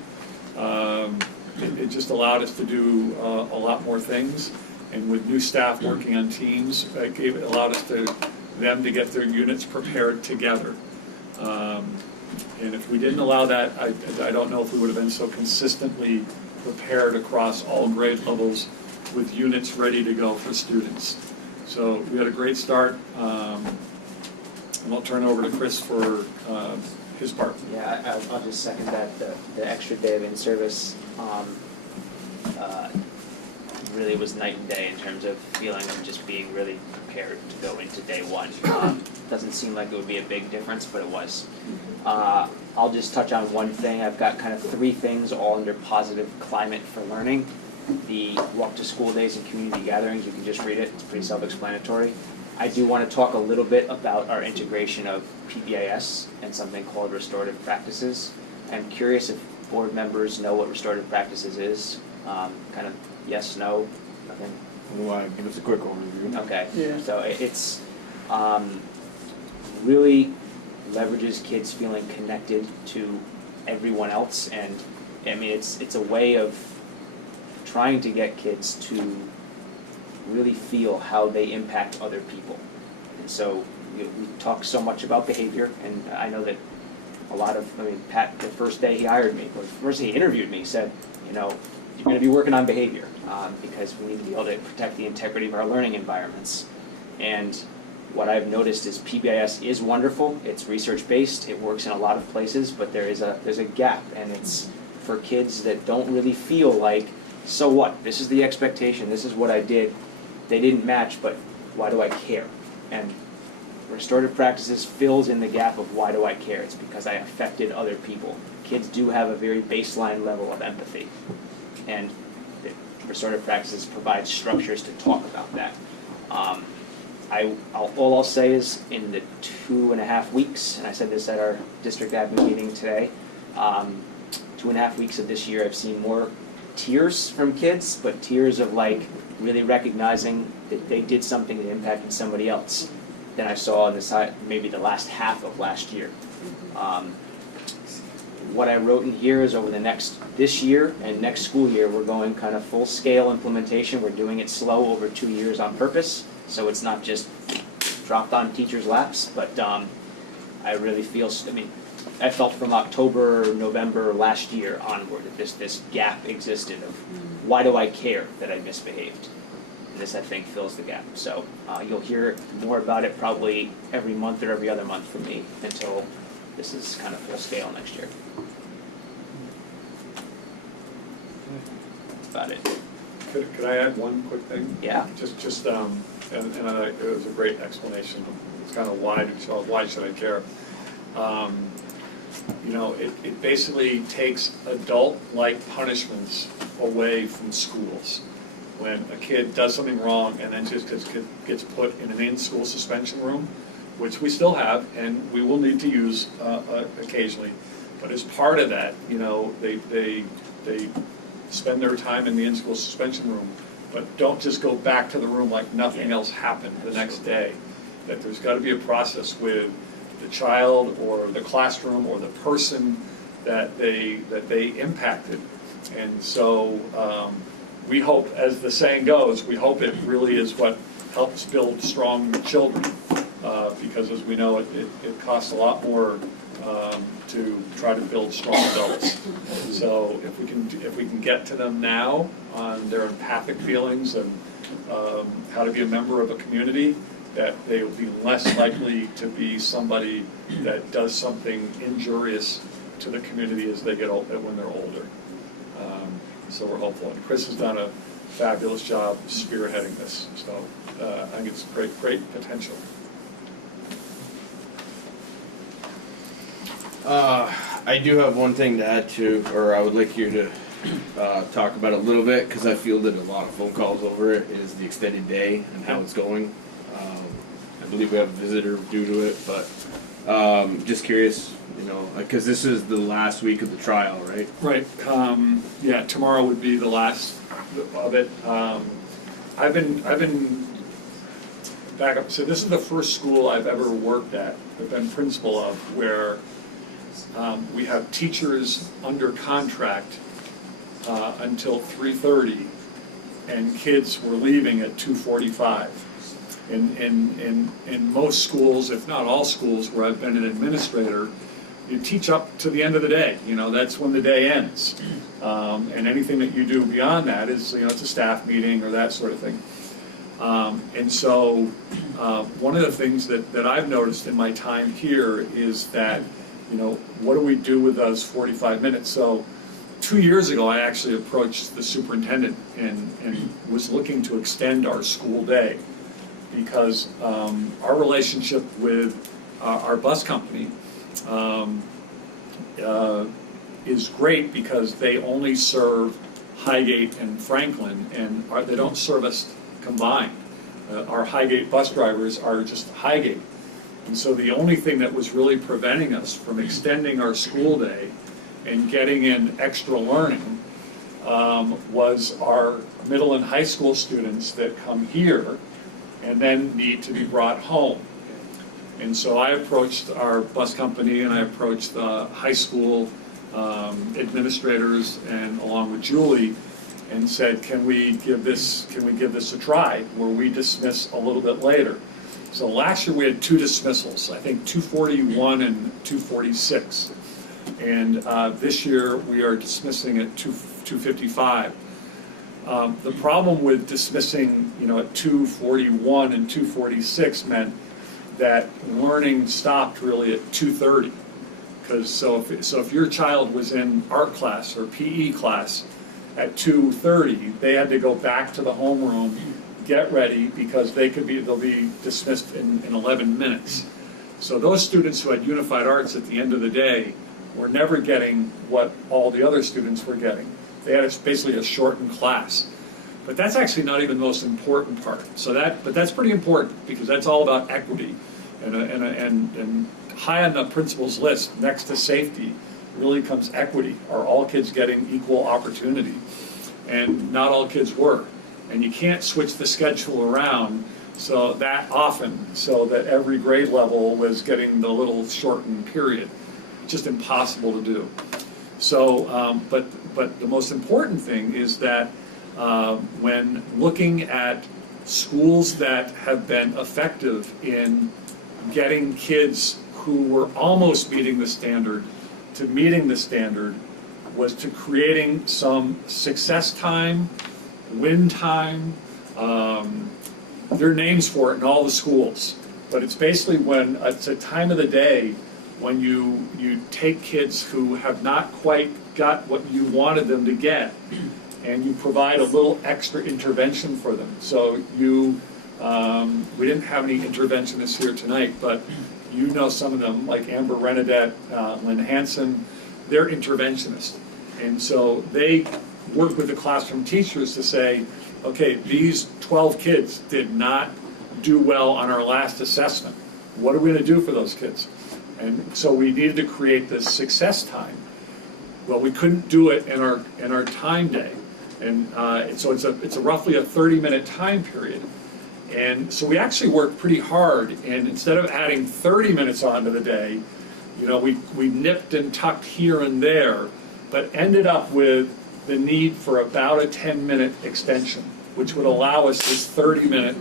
It just allowed us to do a lot more things. And with new staff working on teams, it allowed us them to get their units prepared together. And if we didn't allow that, I don't know if we would have been so consistently prepared across all grade levels with units ready to go for students. So we had a great start. And I'll turn it over to Chris for his part. Yeah, I'll just second that. The extra day of in-service really was night and day in terms of feeling of just being really prepared to go into day one. Doesn't seem like it would be a big difference, but it was. I'll just touch on one thing. I've got kind of 3 things all under positive climate for learning. The walk to school days and community gatherings, you can just read it, it's pretty self-explanatory. I do want to talk a little bit about our integration of PBIS and something called restorative practices. I'm curious if board members know what restorative practices is. Kind of yes, no, nothing. Why? Give us a quick overview. Okay. Yeah. So it's really leverages kids feeling connected to everyone else, and I mean it's a way of trying to get kids to really feel how they impact other people. And so we talk so much about behavior, and I know that Pat, the first day he hired me, or the first day he interviewed me, said, you're going to be working on behavior because we need to be able to protect the integrity of our learning environments. And what I've noticed is PBIS is wonderful. It's research-based. It works in a lot of places, but there's a gap, and it's for kids that don't really feel like, so what? This is the expectation. This is what I did. They didn't match, but why do I care? And restorative practices fills in the gap of why do I care? It's because I affected other people. Kids do have a very baseline level of empathy, and restorative practices provide structures to talk about that. All I'll say is in the 2.5 weeks, and I said this at our district admin meeting today, 2.5 weeks of this year I've seen more tears from kids, but tears of like really recognizing that they did something that impacted somebody else than I saw in maybe the last half of last year. What I wrote in here is over this year and next school year, we're going kind of full scale implementation. We're doing it slow over 2 years on purpose, so it's not just dropped on teachers' laps, but I really feel, I felt from October, November last year onward that this gap existed of why do I care that I misbehaved? And this, I think, fills the gap. So you'll hear more about it probably every month or every other month from me until this is kind of full scale next year. That's about it. Could I add one quick thing? Yeah. Just it was a great explanation. It's kind of why should I care? It basically takes adult-like punishments away from schools. When a kid does something wrong and then just gets put in an in-school suspension room, which we still have and we will need to use occasionally, but as part of that, they spend their time in the in-school suspension room, but don't just go back to the room like nothing else happened the next day. That there's got to be a process with the child or the classroom or the person that they impacted And so we hope, as the saying goes, we hope it really is what helps build strong children, because as we know, it costs a lot more to try to build strong adults. So if we can get to them now on their empathic feelings and how to be a member of a community, that they will be less likely to be somebody that does something injurious to the community as they get old, when they're older. So we're hopeful, and Chris has done a fabulous job spearheading this. So I think it's great potential. I do have one thing to add to, or I would like you to talk about it a little bit, because I fielded a lot of phone calls over it, is the extended day and how it's going. I believe we have a visitor due to it, but just curious, you know, because this is the last week of the trial, right? Right. Yeah, tomorrow would be the last of it. I've been back up. So this is the first school I've ever worked at, I've been principal of, where we have teachers under contract until 3:30, and kids were leaving at 2:45. In most schools, if not all schools, where I've been an administrator, you teach up to the end of the day. You know, that's when the day ends. And anything that you do beyond that is, you know, it's a staff meeting or that sort of thing. And so one of the things that I've noticed in my time here is that, you know, what do we do with those 45 minutes? So 2 years ago, I actually approached the superintendent and was looking to extend our school day, because our relationship with our bus company is great, because they only serve Highgate and Franklin, and they don't serve us combined. Our Highgate bus drivers are just Highgate. And so the only thing that was really preventing us from extending our school day and getting in extra learning was our middle and high school students that come here and then need to be brought home. And so I approached our bus company, and I approached the high school administrators, and along with Julie, and said, can we give this a try, where we dismiss a little bit later? So last year we had 2 dismissals, I think 2:41 and 2:46. And this year we are dismissing at 2:55. The problem with dismissing, you know, at 2:41 and 2:46 meant that learning stopped really at 2:30. Because so if your child was in art class or PE class at 2:30, they had to go back to the homeroom, get ready, because they'll be dismissed in 11 minutes. So those students who had unified arts at the end of the day were never getting what all the other students were getting. They had basically a shortened class. But that's actually not even the most important part. But that's pretty important, because that's all about equity. And high on the principal's list, next to safety, really comes equity. Are all kids getting equal opportunity? And not all kids were. And you can't switch the schedule around so that often, so that every grade level was getting the little shortened period. Just impossible to do. So, but the most important thing is that when looking at schools that have been effective in getting kids who were almost meeting the standard to meeting the standard, was to creating some success time, win time. There are names for it in all the schools, but it's basically when it's a time of the day when you take kids who have not quite got what you wanted them to get, and you provide a little extra intervention for them. So we didn't have any interventionists here tonight, but you know some of them, like Amber Renadette, Lynn Hansen, they're interventionists. And so they work with the classroom teachers to say, okay, these 12 kids did not do well on our last assessment. What are we going to do for those kids? And so we needed to create this success time. Well, we couldn't do it in our time day. And so it's roughly a 30-minute time period. And so we actually worked pretty hard, and instead of adding 30 minutes onto the day, you know, we nipped and tucked here and there, but ended up with the need for about a 10-minute extension, which would allow us this 30-minute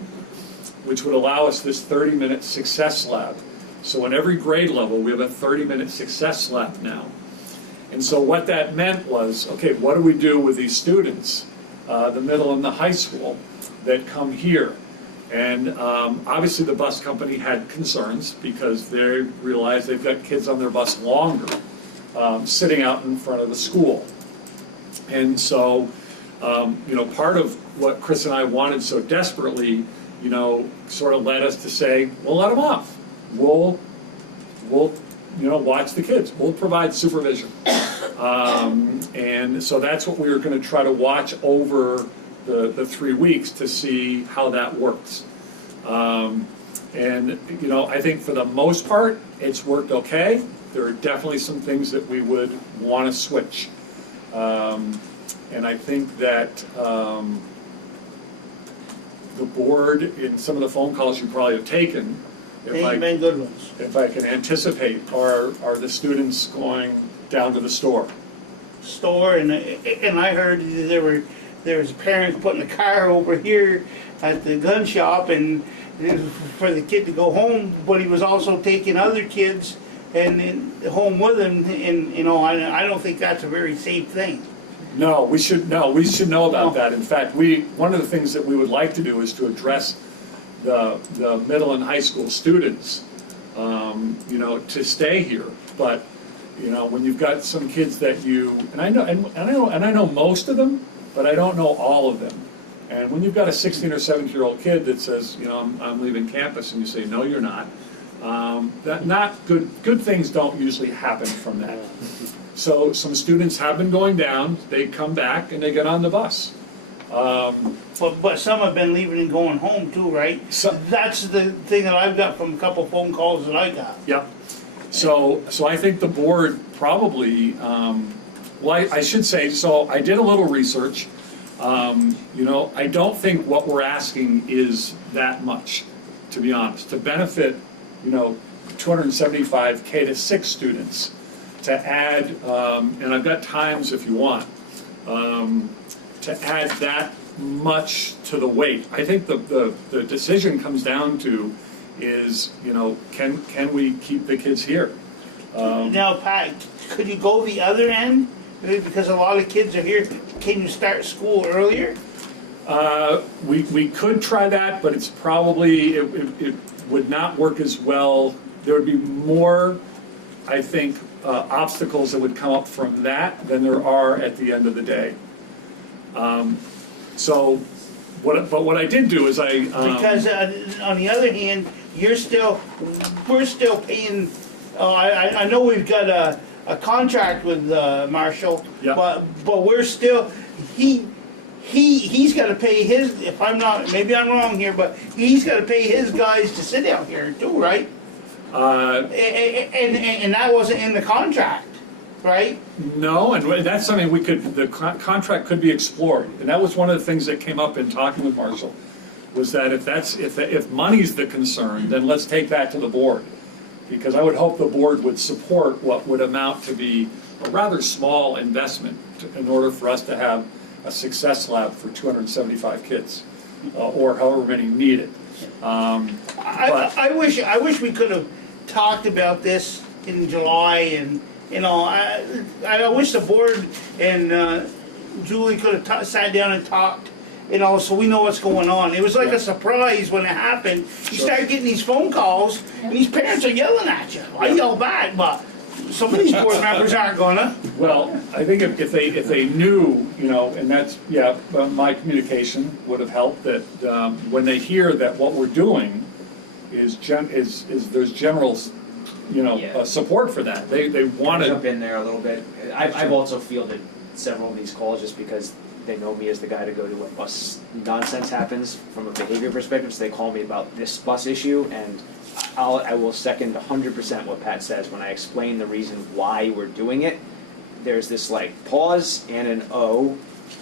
success lab. So in every grade level, we have a 30-minute success lab now. And so what that meant was, okay, what do we do with these students, the middle and the high school, that come here? And obviously the bus company had concerns because they realized they've got kids on their bus longer, sitting out in front of the school. And so, part of what Chris and I wanted so desperately, sort of led us to say, we'll let them off. We'll watch the kids. We'll provide supervision. And so that's what we were going to try to watch over the 3 weeks to see how that works. I think for the most part, it's worked okay. There are definitely some things that we would want to switch. And I think that the board, in some of the phone calls you probably have taken, Been good ones. if I can anticipate, are the students going down to the store? And I heard there was parents putting a car over here at the gun shop and for the kid to go home, but he was also taking other kids and home with him, and I don't think that's a very safe thing. No, we should know about that. In fact, one of the things that we would like to do is to address the middle and high school students, to stay here. But when you've got some kids that I know most of them, but I don't know all of them. And when you've got a 16 or 17-year-old kid that says, I'm leaving campus, and you say, no, you're not. Not good things don't usually happen from that. So some students have been going down, they come back and they get on the bus. But some have been leaving and going home too, right? That's the thing that I've got from a couple phone calls that I got. Yep. So I think the board probably, I should say, so I did a little research. I don't think what we're asking is that much, to be honest. To benefit, 275 K to 6 students, to add, and I've got times if you want, to add that much to the weight. I think the decision comes down to is, can we keep the kids here? Now, Pat, could you go the other end? Because a lot of kids are here. Can you start school earlier? We could try that, but it's probably, it would not work as well. There would be more, I think, obstacles that would come up from that than there are at the end of the day. What I did do is because on the other hand, we're still paying. I know we've got a contract with Marshall, Yep. but we're still he's got to pay his. If I'm not, maybe I'm wrong here, but he's got to pay his guys to sit out here too, right? And that wasn't in the contract, right? No, and that's something the contract could be explored, and that was one of the things that came up in talking with Marshall, was that if money's the concern, then let's take that to the board, because I would hope the board would support what would amount to be a rather small investment in order for us to have a success lab for 275 kids, or however many need it. I wish we could have talked about this in July, and I wish the board and Julie could have sat down and talked, so we know what's going on. It was like a surprise when it happened. You start getting these phone calls, and these parents are yelling at you. I yell back, but some of these board members aren't gonna. Well, I think if they knew, and that's, my communication would have helped, that when they hear that what we're doing is there's general, support for that. They want to jump in there a little bit. I've also fielded several of these calls just because they know me as the guy to go to when bus nonsense happens from a behavior perspective. So they call me about this bus issue, and I will second 100% what Pat says when I explain the reason why we're doing it. There's this pause and an O,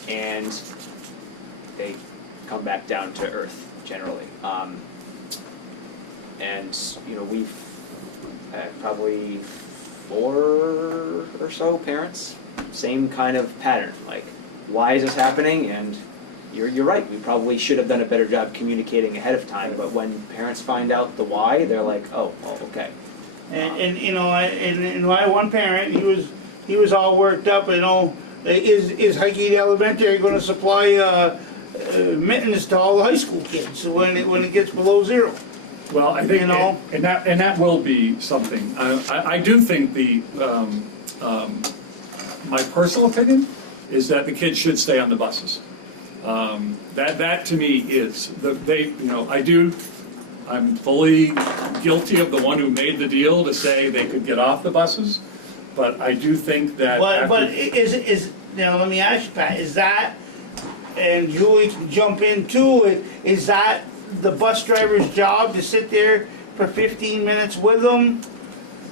and they come back down to earth generally. And we've probably 4 or so parents, same kind of pattern. why is this happening? And you're right, we probably should have done a better job communicating ahead of time, but when parents find out the why, they're like, oh, okay. And you know, and my one parent, he was all worked up, you know, is Highgate Elementary gonna supply mittens to all the high school kids when it gets below zero? Well, I think, You know? and that will be something. I do think my personal opinion is that the kids should stay on the buses. That to me is, I'm fully guilty of the one who made the deal to say they could get off the buses, but I do think that But is now let me ask you, Pat, is that, and Julie can jump in too, is that the bus driver's job to sit there for 15 minutes with them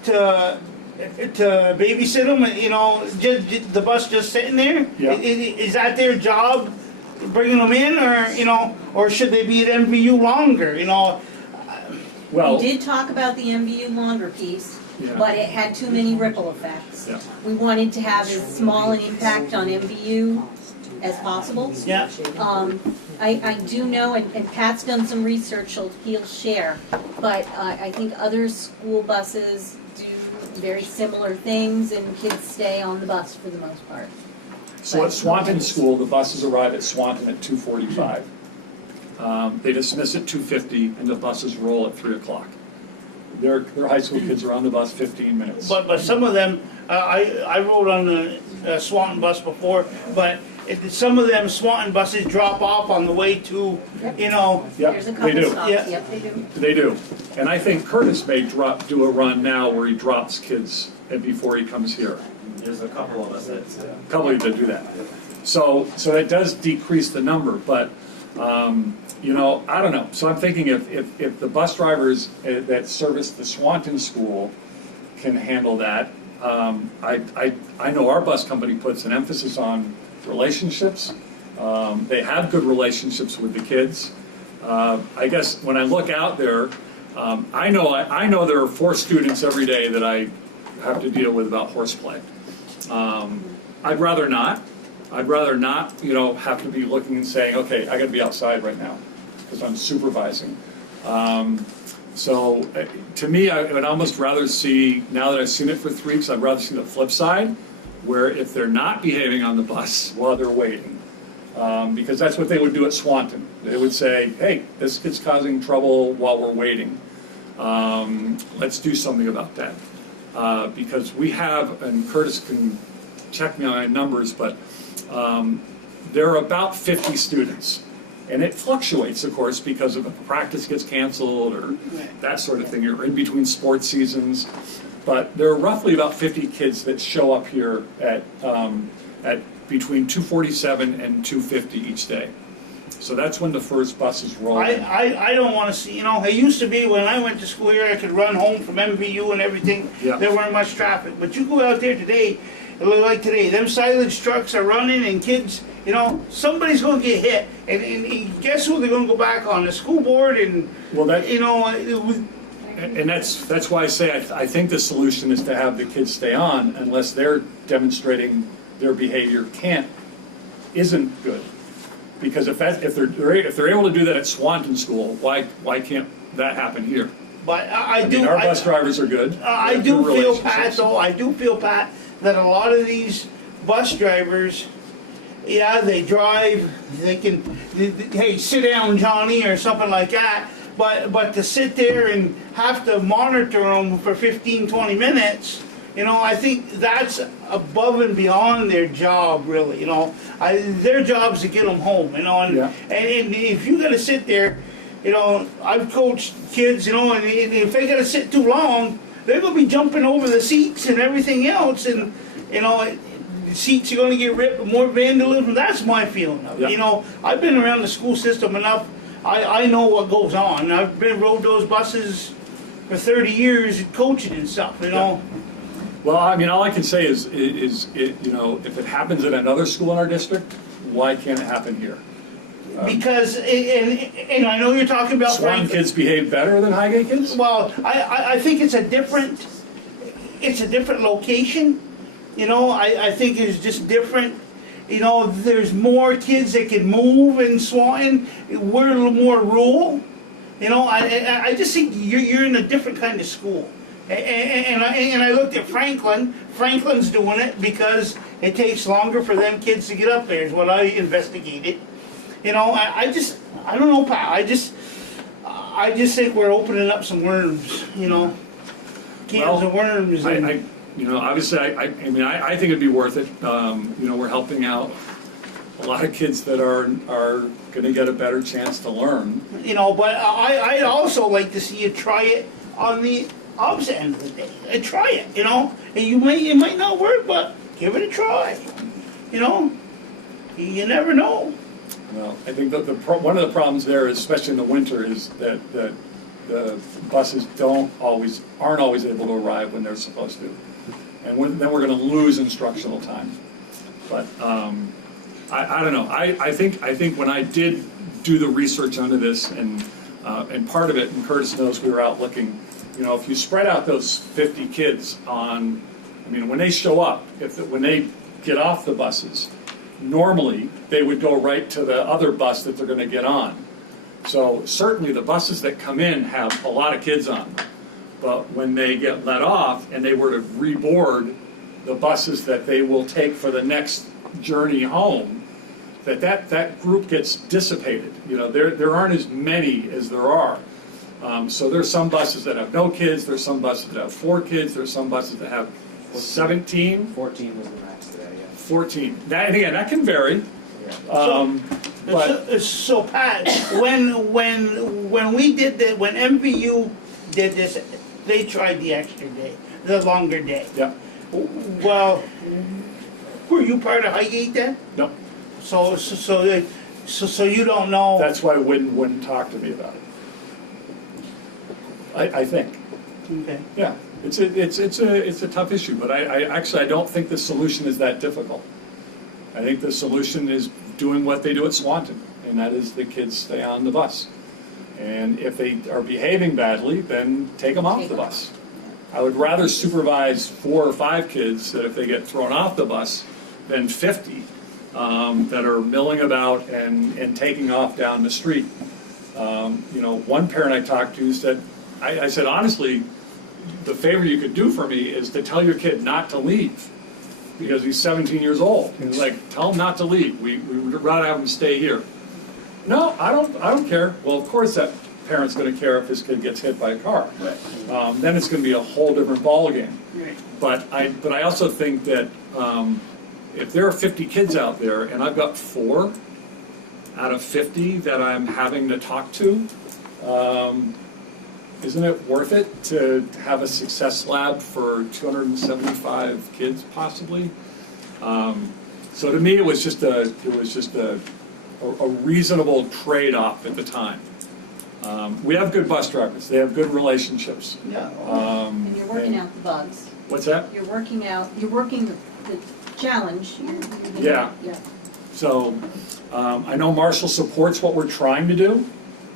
to babysit them, you know, just the bus just sitting there? Yeah. Is that their job, bringing them in, or, you know, or should they be at MVU longer, you know? well, We did talk about the MVU longer piece, yeah, but it had too many ripple effects. yeah. We wanted to have as small an impact on MVU as possible. Yeah. I do know, and Pat's done some research, he'll share, but I think other school buses do very similar things, and kids stay on the bus for the most part. So at Swanton School, the buses arrive at Swanton at 2:45. They dismiss at 2:50, and the buses roll at 3 o'clock. Their high school kids are on the bus 15 minutes. But some of them, I rode on the Swanton bus before, but some of them Swanton buses drop off on the way to, you know. Yep, There's a they couple do. stops, Yeah. yep, they do. They do. And I think Curtis may do a run now where he drops kids before he comes here. There's a couple of us that. A couple of you that do that. So that does decrease the number, but, you know, I don't know. So I'm thinking if the bus drivers that service the Swanton School can handle that, I know our bus company puts an emphasis on relationships. They have good relationships with the kids. I guess when I look out there, I know there are 4 students every day that I have to deal with about horseplay. I'd rather not. I'd rather not, you know, have to be looking and saying, okay, I got to be outside right now because I'm supervising. So to me, I would almost rather see, now that I've seen it for 3 weeks, I'd rather see the flip side, where if they're not behaving on the bus while they're waiting, because that's what they would do at Swanton. They would say, hey, this kid's causing trouble while we're waiting. Let's do something about that. Because we have, and Curtis can check me on my numbers, but there are about 50 students. And it fluctuates, of course, because if a practice gets canceled or that sort of thing, or in between sports seasons. But there are roughly about 50 kids that show up here at between 2:47 and 2:50 each day. So that's when the first buses roll in. I don't want to see, you know, it used to be when I went to school here, I could run home from MVU and everything. Yeah. There weren't much traffic. But you go out there today, it look like today, them silage trucks are running and kids, you know, somebody's going to get hit. And guess who they're going to go back on? The school board and, Well, that, you know, and that's why I say I think the solution is to have the kids stay on unless they're demonstrating their behavior isn't good. Because if they're able to do that at Swanton School, why can't that happen here? But Our bus drivers are good. I They have do good feel, Pat, relationships. though, I do feel, Pat, that a lot of these bus drivers, yeah, they drive, they can, hey, sit down, Johnny, or something like that, but to sit there and have to monitor them for 15, 20 minutes, you know, I think that's above and beyond their job, really, you know. Their job is to get them home, you know, and if you gotta sit there, you know, I've coached kids, you know, and if they gotta sit too long, they're gonna be jumping over the seats and everything else, and, you know, the seats are gonna get ripped, more vandalism. That's my feeling of it. Yeah. You know, I've been around the school system enough, I know what goes on. I've rode those buses for 30 years coaching and stuff, you know. Well, I mean, all I can say is you know, if it happens at another school in our district, why can't it happen here? Because, and I know you're talking about Swanton kids behave better than Highgate kids? Well, I think it's a different location. You know, I think it's just different. you know, there's more kids that can move in Swanton. We're a little more rural. You know, I just think you're in a different kind of school. And I looked at Franklin. Franklin's doing it because it takes longer for them kids to get up there, is what I investigated. You know, I don't know, pal. I just think we're opening up some worms, you know, cans of worms. You know, obviously, I mean, I think it'd be worth it. You know, we're helping out a lot of kids that are going to get a better chance to learn. You know, but I'd also like to see you try it on the opposite end of the day. Try it, you know, and it might not work, but give it a try. You know, you never know. Well, I think that one of the problems there, especially in the winter, is that the buses aren't always able to arrive when they're supposed to, and then we're going to lose instructional time. But I don't know. I think when I did do the research into this, and part of it, and Curtis knows we were out looking. You know, if you spread out those 50 kids on, I mean, when they show up, when they get off the buses, normally they would go right to the other bus that they're going to get on. So certainly the buses that come in have a lot of kids on them. But when they get let off and they were to reboard the buses that they will take for the next journey home, that group gets dissipated. You know, there aren't as many as there are. So there's some buses that have no kids, there's some buses that have 4 kids, there's some buses that have 17. 14 was the max today, yeah. 14. That, again, that can vary. So Pat, when we did that, when MVU did this, they tried the extra day, the longer day. Yeah. Well, were you part of Highgate then? No. So you don't know. That's why Witten wouldn't talk to me about it. I think. Okay. Yeah. It's a tough issue, but I don't think the solution is that difficult. I think the solution is doing what they do at Swanton, and that is the kids stay on the bus. And if they are behaving badly, then take them off the bus. I would rather supervise 4 or 5 kids that if they get thrown off the bus than 50 that are milling about and taking off down the street. You know, one parent I talked to said, I said, honestly, the favor you could do for me is to tell your kid not to leave because he's 17 years old. He's like, tell him not to leave. We would rather have him stay here. No, I don't care. Well, of course that parent's going to care if his kid gets hit by a car. Right. Then it's going to be a whole different ballgame. Right. But I also think that if there are 50 kids out there and I've got 4 out of 50 that I'm having to talk to, isn't it worth it to have a success lab for 275 kids possibly? So to me, it was just a reasonable trade-off at the time. We have good bus drivers; they have good relationships. Yeah. And you're working out the bugs. What's that? You're working the challenge. Yeah. So I know Marshall supports what we're trying to do.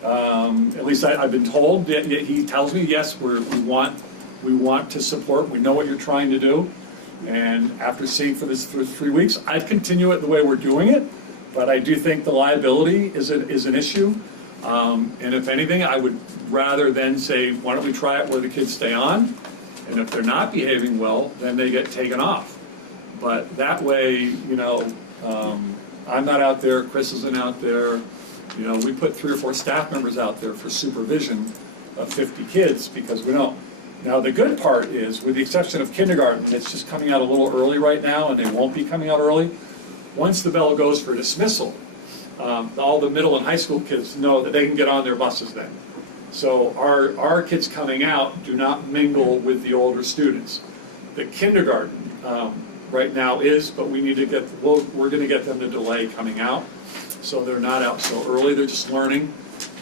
At least I've been told. He tells me, yes, we want to support. We know what you're trying to do. And after seeing for 3 weeks, I'd continue it the way we're doing it. But I do think the liability is an issue. And if anything, I would rather then say, why don't we try it where the kids stay on? And if they're not behaving well, then they get taken off. But that way, you know, I'm not out there, Chris isn't out there. You know, we put 3 or 4 staff members out there for supervision of 50 kids because we know. Now, the good part is, with the exception of kindergarten, it's just coming out a little early right now, and they won't be coming out early. Once the bell goes for dismissal, all the middle and high school kids know that they can get on their buses then. So our kids coming out do not mingle with the older students. The kindergarten right now is, but we need to we're going to get them to delay coming out. So they're not out so early, they're just learning.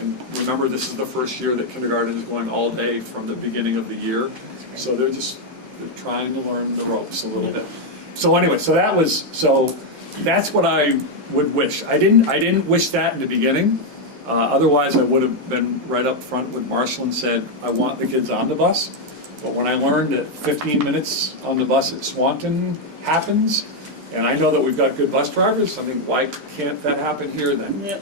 And remember, this is the first year that kindergarten is going all day from the beginning of the year. So they're trying to learn the ropes a little bit. So anyway, so that's what I would wish. I didn't wish that in the beginning. Otherwise, I would have been right up front with Marshall and said, I want the kids on the bus. But when I learned that 15 minutes on the bus at Swanton happens, And I know that we've got good bus drivers. I mean, why can't that happen here then? Yeah.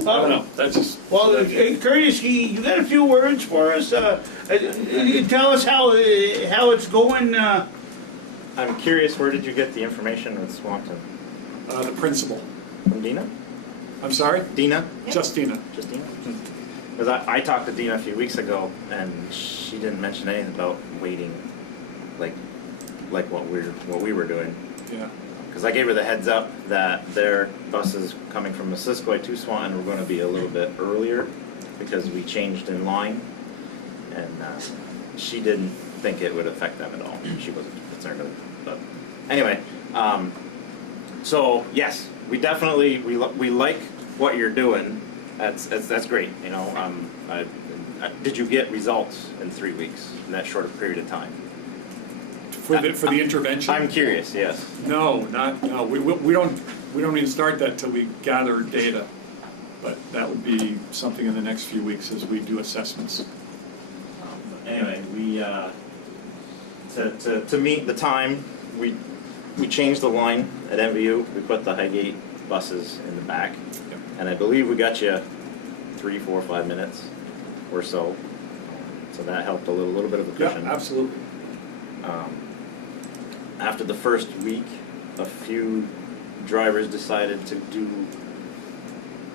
I don't know. That's just. Well, Curtis, you got a few words for us? Tell us how it's going. I'm curious, where did you get the information with Swanton? The principal. From Dina? I'm sorry? Dina? Just Dina. Just Dina? Because I talked to Dina a few weeks ago, and she didn't mention anything about waiting, like what we were doing. Yeah. Because I gave her the heads up that their buses coming from Missisquoi to Swanton were going to be a little bit earlier because we changed in line, and she didn't think it would affect them at all. She wasn't concerned with it. But anyway, so yes, we definitely we like what you're doing. That's great. You know, did you get results in 3 weeks in that short period of time? For the intervention? I'm curious. Yes. No. We don't even start that till we gather data, but that would be something in the next few weeks as we do assessments. Anyway, we to meet the time, we changed the line at MVU. We put the Highgate buses in the back, Yep. and I believe we got you 3, 4, 5 minutes or so. So that helped a little bit of a cushion. Yeah, absolutely. After the first week, a few drivers decided to do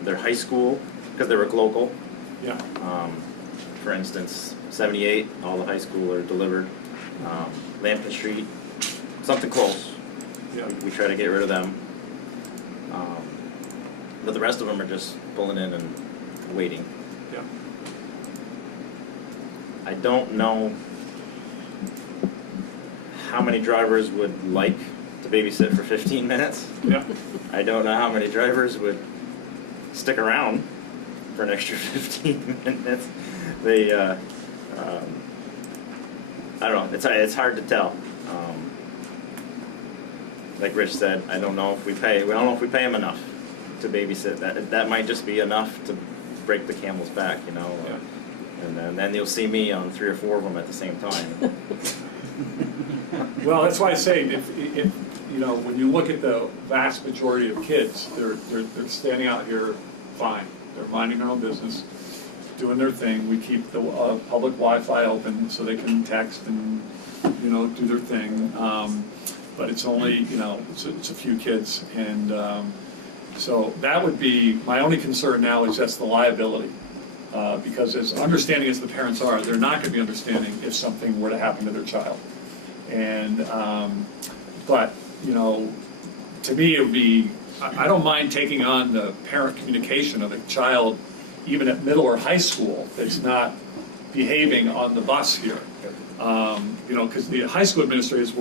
their high school because they were local. Yeah. For instance, 78, all the high school are delivered. Lambton Street, something close. Yeah. We try to get rid of them. But the rest of them are just pulling in and waiting. Yeah. I don't know how many drivers would like to babysit for 15 minutes. Yeah. I don't know how many drivers would stick around for an extra 15 minutes. They, I don't know. It's hard to tell. Like Rich said, I don't know if we don't know if we pay them enough to babysit. That might just be enough to break the camel's back, you know. Yeah. And then you'll see me on 3 or 4 of them at the same time. Well, that's why I say if you know, when you look at the vast majority of kids, they're standing out here fine. They're minding their own business, doing their thing. We keep the public Wi-Fi open so they can text and, you know, do their thing. But it's only, you know, it's a few kids, and so that would be my only concern now is just the liability. Because as understanding as the parents are, they're not going to be understanding if something were to happen to their child. And, but, you know, to me it would be, I don't mind taking on the parent communication of a child, even at middle or high school, that's not behaving on the bus here. You know, because the high school administrators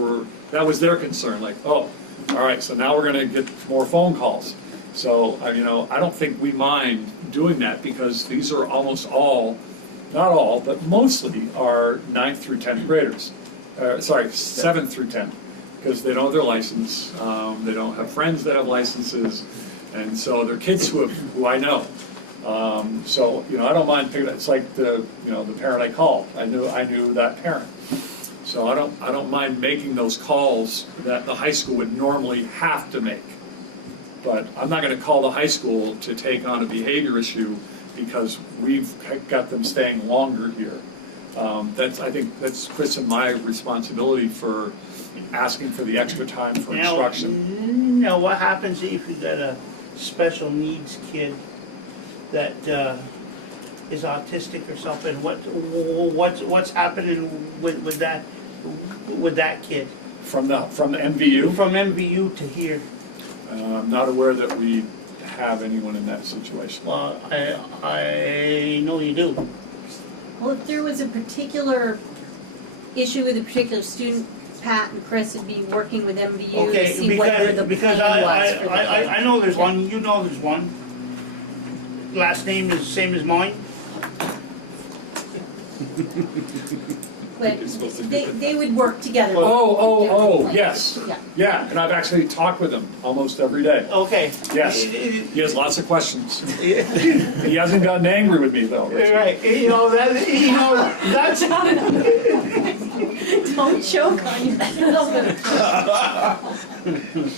that was their concern, like, oh, all right, so now we're going to get more phone calls. So, you know, I don't think we mind doing that because these are almost all, not all, but mostly are 9th through 10th graders. 7th through 10th, because they don't have their license, they don't have friends that have licenses, and so they're kids who I know. So, you know, I don't mind picking it. It's like the parent I called. I knew that parent. So I don't mind making those calls that the high school would normally have to make. But I'm not going to call the high school to take on a behavior issue because we've got them staying longer here. I think that's Chris and my responsibility for asking for the extra time for instruction. Now, what happens if you got a special needs kid that is autistic or something? What's happening with that kid? From the MVU? From MVU to here. I'm not aware that we have anyone in that situation. Well, I know you do. Well, if there was a particular issue with a particular student, Pat and Chris would be working with MVU to see what the plan was for the kid. I know there's one, you know there's one. Last name is the same as mine. But they would work together. Oh, yes. Yeah. Yeah, and I've actually talked with him almost every day. Okay. Yes, he has lots of questions. He hasn't gotten angry with me though. Right, that's. Don't choke on yourself.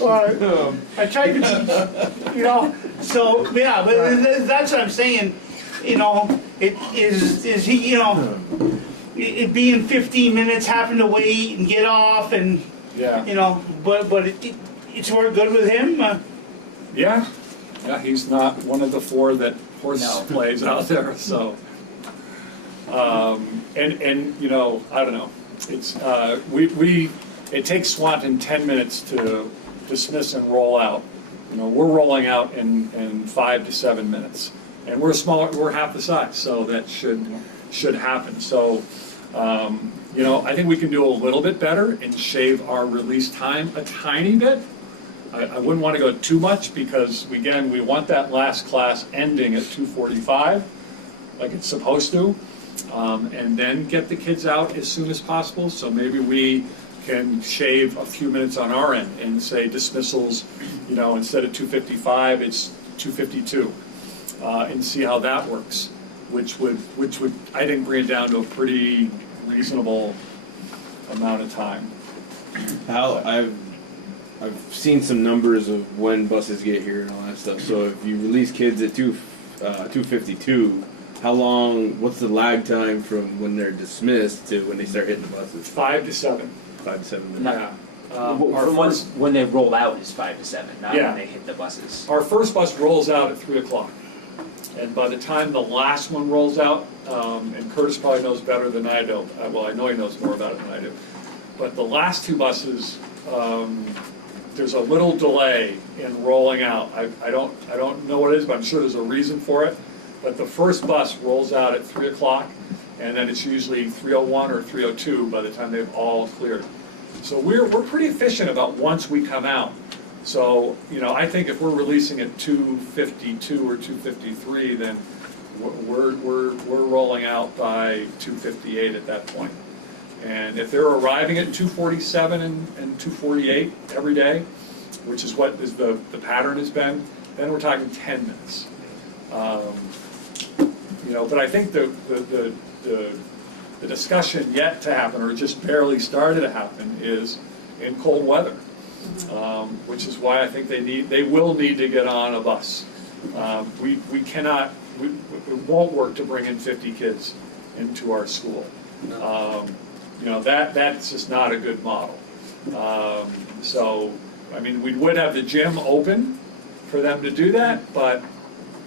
Well, I tried to, you know, so, yeah, but that's what I'm saying, you know, it is he, you know, it being 15 minutes, having to wait and get off and, Yeah. you know, but it's worked good with him. Yeah, he's not one of the four that horse plays out there, so. And you know, I don't know, it's, it takes Swanton 10 minutes to dismiss and roll out. You know, we're rolling out in 5 to 7 minutes. And we're smaller, we're half the size, so that should happen. So, you know, I think we can do a little bit better and shave our release time a tiny bit. I wouldn't want to go too much because, again, we want that last class ending at 2:45, like it's supposed to, and then get the kids out as soon as possible. So maybe we can shave a few minutes on our end and say dismissals, you know, instead of 2:55, it's 2:52, and see how that works, which would I think bring it down to a pretty reasonable amount of time. I've seen some numbers of when buses get here and all that stuff. So if you release kids at 2:52, how long? What's the lag time from when they're dismissed to when they start hitting the buses? 5 to 7. 5 to 7 minutes. Yeah. When they roll out is 5 to 7, not Yeah. when they hit the buses. Our first bus rolls out at 3 o'clock. And by the time the last one rolls out, and Curtis probably knows better than I do. Well, I know he knows more about it than I do. But the last two buses, there's a little delay in rolling out. I don't know what it is, but I'm sure there's a reason for it. But the first bus rolls out at 3 o'clock, and then it's usually 3:01 or 3:02 by the time they've all cleared. So we're pretty efficient about once we come out. So, you know, I think if we're releasing at 2:52 or 2:53, then we're rolling out by 2:58 at that point. And if they're arriving at 2:47 and 2:48 every day, which is what is the pattern has been, then we're talking 10 minutes. You know, but I think the discussion yet to happen, or just barely started to happen, is in cold weather, which is why I think they will need to get on a bus. We cannot, it won't work to bring in 50 kids into our school. You know, that's just not a good model. So, I mean, we would have the gym open for them to do that, but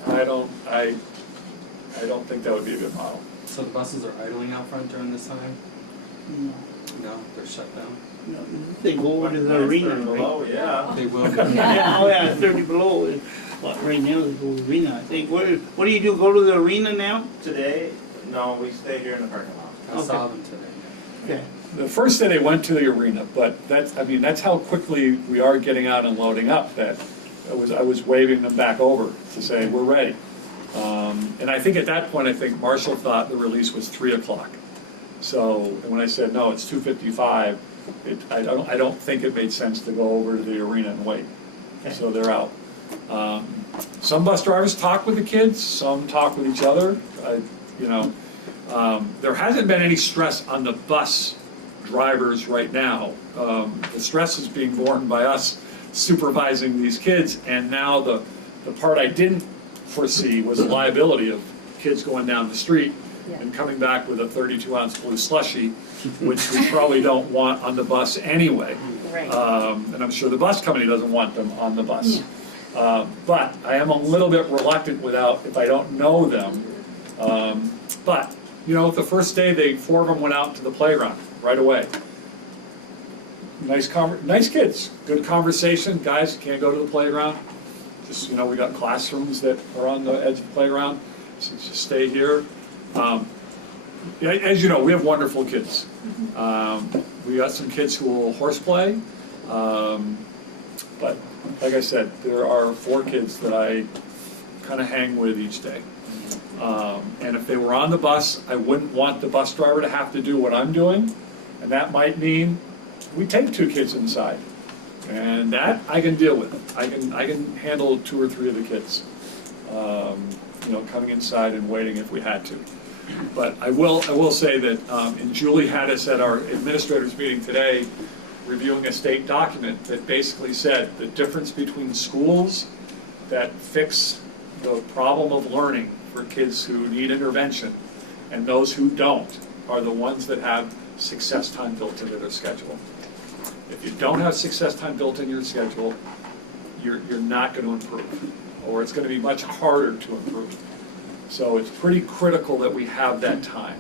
I don't think that would be a good model. So the buses are idling out front during this time? No. No, they're shut down? No, they go over to the arena, right? Yeah. They will. Yeah, oh yeah, 30 below. But right now they go to the arena, I think. What do you do, go to the arena now? Today, no, we stay here in the parking lot. I saw them today. Okay. The first day they went to the arena, but that's how quickly we are getting out and loading up, that I was waving them back over to say, we're ready. And I think at that point, I think Marshall thought the release was 3 o'clock. So, and when I said, no, it's 2:55, I don't think it made sense to go over to the arena and wait. Okay. So they're out. Some bus drivers talk with the kids, some talk with each other. You know, there hasn't been any stress on the bus drivers right now. The stress is being borne by us supervising these kids, and now the part I didn't foresee was the liability of kids going down the street and coming back with a 32-ounce blue slushie, which we probably don't want on the bus anyway. Right. And I'm sure the bus company doesn't want them on the bus. But I am a little bit reluctant if I don't know them. But, you know, the first day, 4 of them went out to the playground right away. Nice kids, good conversation. Guys, you can't go to the playground. Just, you know, we got classrooms that are on the edge of the playground, so just stay here. As you know, we have wonderful kids. We got some kids who will horseplay, but like I said, there are 4 kids that I kind of hang with each day. And if they were on the bus, I wouldn't want the bus driver to have to do what I'm doing, and that might mean we take 2 kids inside. And that I can deal with. I can handle 2 or 3 of the kids, you know, coming inside and waiting if we had to. But I will say that, and Julie had us at our administrators meeting today, reviewing a state document that basically said the difference between schools that fix the problem of learning for kids who need intervention and those who don't are the ones that have success time built into their schedule. If you don't have success time built in your schedule, you're not going to improve, or it's going to be much harder to improve. So it's pretty critical that we have that time.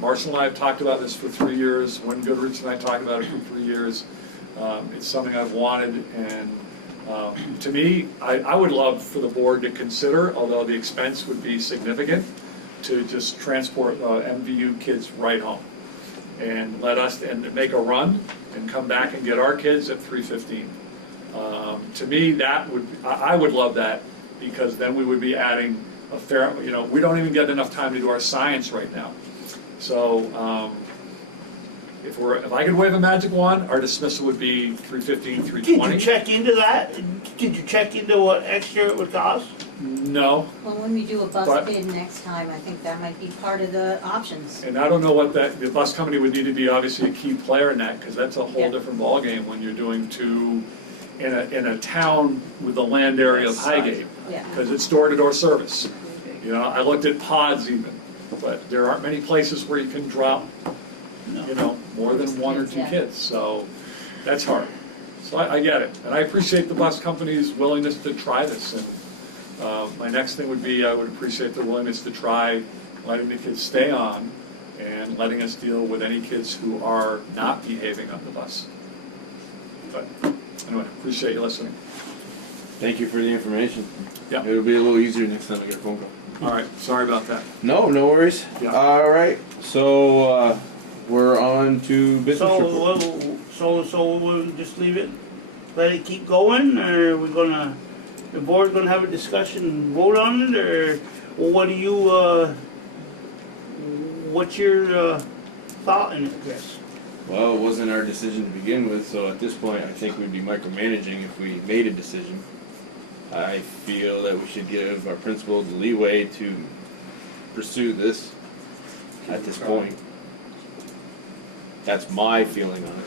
Marshall and I have talked about this for 3 years. Wynn Goodrich and I talked about it for 3 years. It's something I've wanted, and to me, I would love for the board to consider, although the expense would be significant, to just transport MVU kids right home and let us and make a run and come back and get our kids at 3:15. To me, I would love that, because then we would be adding a fair, we don't even get enough time to do our science right now. So if I could wave a magic wand, our dismissal would be 3:15, 3:20. Did you check into that? Did you check into what extra it would cost? No. Well, when we do a bus But- bid next time, I think that might be part of the options. And I don't know what the bus company would need to be obviously a key player in that, because that's a whole Yeah. different ballgame when you're doing in a town with the land area of Highgate, Yeah. because it's door-to-door service. I looked at pods even, but there aren't many places where you can drop, more than one or two Yeah. kids, so that's hard. So I get it, and I appreciate the bus company's willingness to try this, and my next thing would be, I would appreciate their willingness to try letting the kids stay on and letting us deal with any kids who are not behaving on the bus. But anyway, appreciate you listening. Thank you for the information. Yeah. It'll be a little easier next time I get a phone call. All right, sorry about that. No worries. Yeah. All right, so we're on to business report. So we'll just leave it, let it keep going, or we're gonna, the board's gonna have a discussion and vote on it, or what do you, what's your thought in it, Chris? Well, it wasn't our decision to begin with, so at this point, I think we'd be micromanaging if we made a decision. I feel that we should give our principal the leeway to pursue this at this point. That's my feeling on it.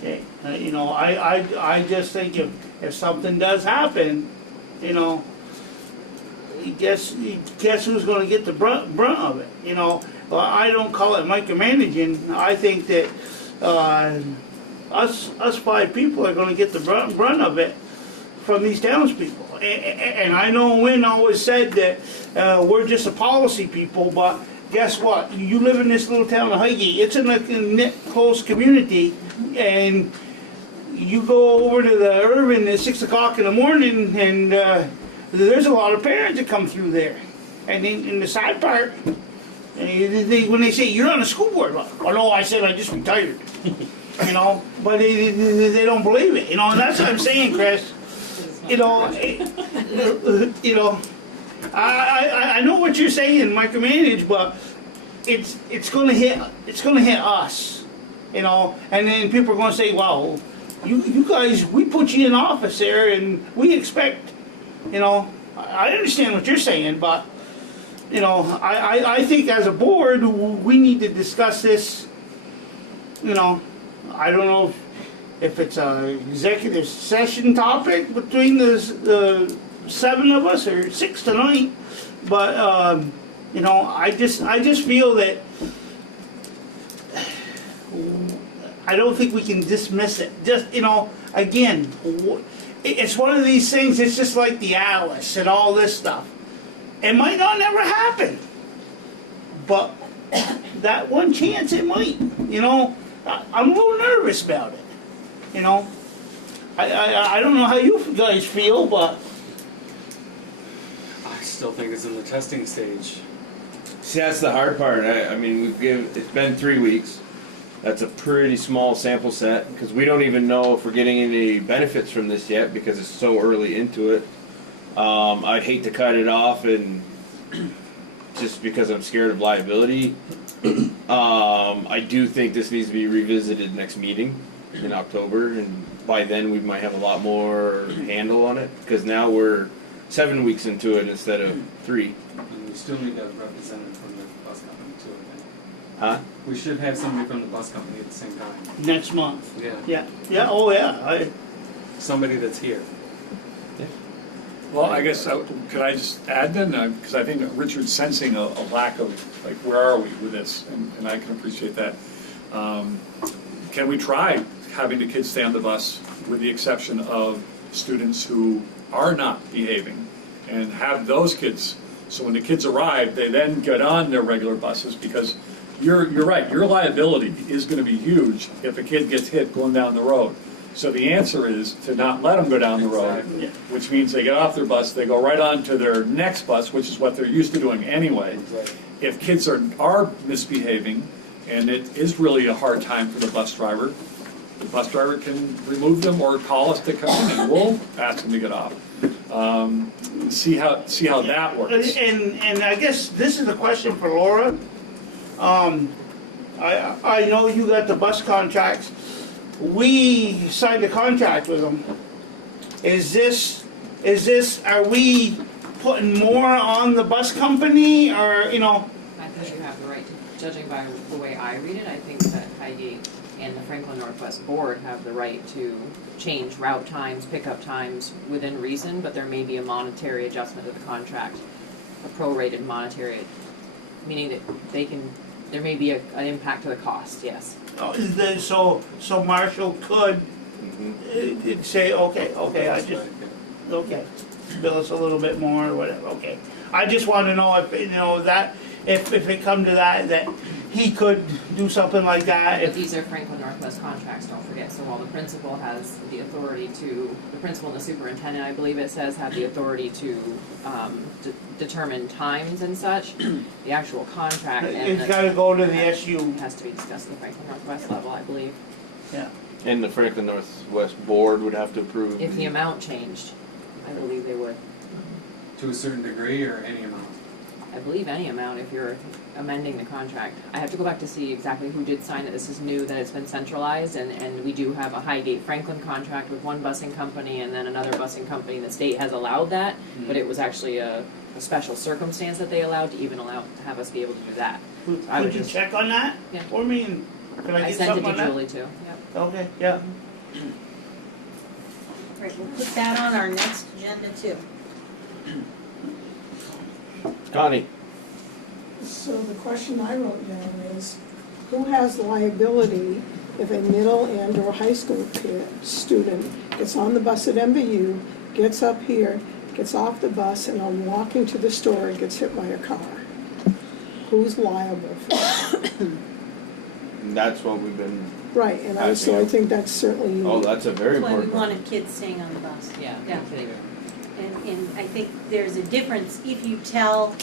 Okay, I just think if something does happen, guess who's gonna get the brunt of it, Well, I don't call it micromanaging. I think that us 5 people are gonna get the brunt of it from these townspeople. And I know Wynn always said that we're just a policy people, but guess what? You live in this little town of Highgate. It's in a knit, close community, and you go over to the Irvin at 6 o'clock in the morning, and there's a lot of parents that come through there. And in the sad part, when they say, you're on the school board, oh no, I said I just retired. But they don't believe it, and that's what I'm saying, Chris. I know what you're saying, micromanage, but it's gonna hit us, and then people are gonna say, wow, you guys, we put you in office there, and we expect, I understand what you're saying, but I think as a board we need to discuss this. I don't know if it's a executive session topic between the 7 of us, or 6 tonight, but I just feel that I don't think we can dismiss it. Just again, it's one of these things. It's just like the Alice and all this stuff. It might not never happen, but that one chance it might. I'm a little nervous about it. I don't know how you guys feel, but I still think it's in the testing stage. See, that's the hard part. I mean, it's been 3 weeks. That's a pretty small sample set, because we don't even know if we're getting any benefits from this yet, because it's so early into it. I'd hate to cut it off, and just because I'm scared of liability. I do think this needs to be revisited next meeting in October, and by then we might have a lot more handle on it, because now we're 7 weeks into it instead of 3. And We still need a representative from the bus company too, I think. Huh? We should have somebody from the bus company at the same time. Next month. Yeah. Yeah, oh yeah, Somebody that's here. Well, I guess, could I just add then, because I think that Richard's sensing a lack of, like, where are we with this, and I can appreciate that. Can we try having the kids stay on the bus with the exception of students who are not behaving, and have those kids, so when the kids arrive, they then get on their regular buses, because you're right, your liability is gonna be huge if a kid gets hit going down the road. So the answer is to not let them go down the road, Exactly. which means they get off their bus, they go right on to their next bus, which is what they're used to doing anyway. Exactly. If kids are misbehaving, and it is really a hard time for the bus driver can remove them or call us to come in and we'll ask them to get off. See how that works. and I guess this is a question for Laura. I know you got the bus contracts. We signed a contract with them. Are we putting more on the bus company, or, you know? I think you have the right to, judging by the way I read it, I think that Highgate and the Franklin Northwest Board have the right to change route times, pickup times within reason, but there may be a monetary adjustment of the contract, a prorated monetary, meaning that there may be an impact to the cost, yes. So Marshall could say, okay, bill us a little bit more or whatever, okay. I just want to know if, you know, that, if it come to that he could do something like that. But these are Franklin Northwest contracts, don't forget, so while the principal has the authority to, the principal and the superintendent, I believe it says, have the authority to determine times and such, the actual contract and It's gotta go to the SU. It has to be discussed at the Franklin Northwest level, I believe. Yeah. And the Franklin Northwest Board would have to approve. If the amount changed, I believe they would. To a certain degree or any amount? I believe any amount if you're amending the contract. I have to go back to see exactly who did sign it. This is new, that it's been centralized, and we do have a Highgate Franklin contract with one busing company and then another busing company. The state has allowed that, but it was actually a special circumstance that they allowed to even allow to have us be able to do that. Could you check on that for me, and could I I get sent it something to on Julie that? too. Yep. Okay, yeah. Right, we'll put that on our next agenda too. Connie. So the question I wrote down is, who has liability if a middle and or high school student gets on the bus at MVU, gets up here, gets off the bus, and on walking to the store gets hit by a car? Who's liable for that? That's what we've been. Right, and I think that's certainly. Oh, that's a very That's why we important. wanted kids staying on the bus. Yeah. And I think there's a difference if you tell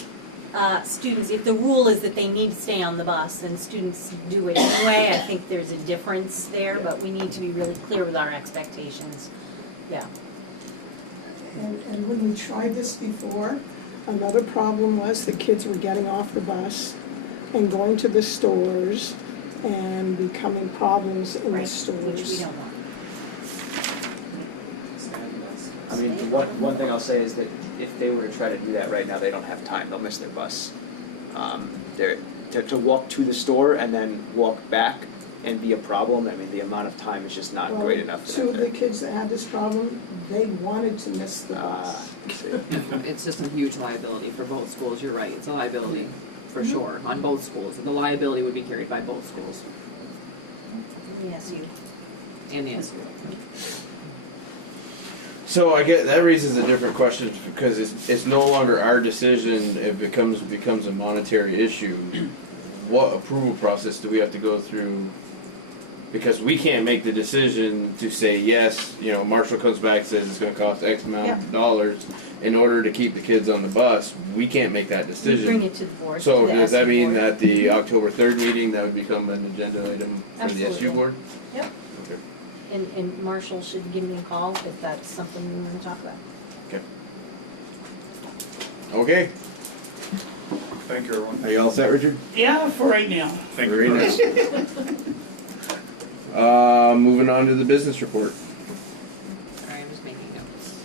students, if the rule is that they need to stay on the bus and students do it anyway, I think there's a difference there, but we need to be really clear with our expectations. Yeah. And when we tried this before, another problem was the kids were getting off the bus and going to the stores and becoming problems in the stores. Which we don't want. I mean, one thing I'll say is that if they were to try to do that right now, they don't have time. They'll miss their bus. To walk to the store and then walk back and be a problem, I mean, the amount of time is just not great enough for Two them. of the kids that had this problem, they wanted to miss the bus. It's just a huge liability for both schools, you're right, it's a liability for sure, on both schools. The liability would be carried by both schools. Yes, you. And the SU. So I get that raises a different question because it's no longer our decision. It becomes a monetary issue. What approval process do we have to go through? Because we can't make the decision to say yes. You know, Marshall comes back, says it's going to cost X amount of dollars in order to keep the kids on the bus. We can't make that decision. Bring it to the board. So to the does that SU mean board. that the October 3rd meeting that would become an agenda item for the SU Absolutely. board? Yep. Okay. And Marshall should give me a call if that's something we want to talk about. Okay. Okay. Thank you, everyone. Are you all set, Richard? Yeah, for right now. Thank Very you. nice. Moving on to the business report. Sorry, I'm just making notes.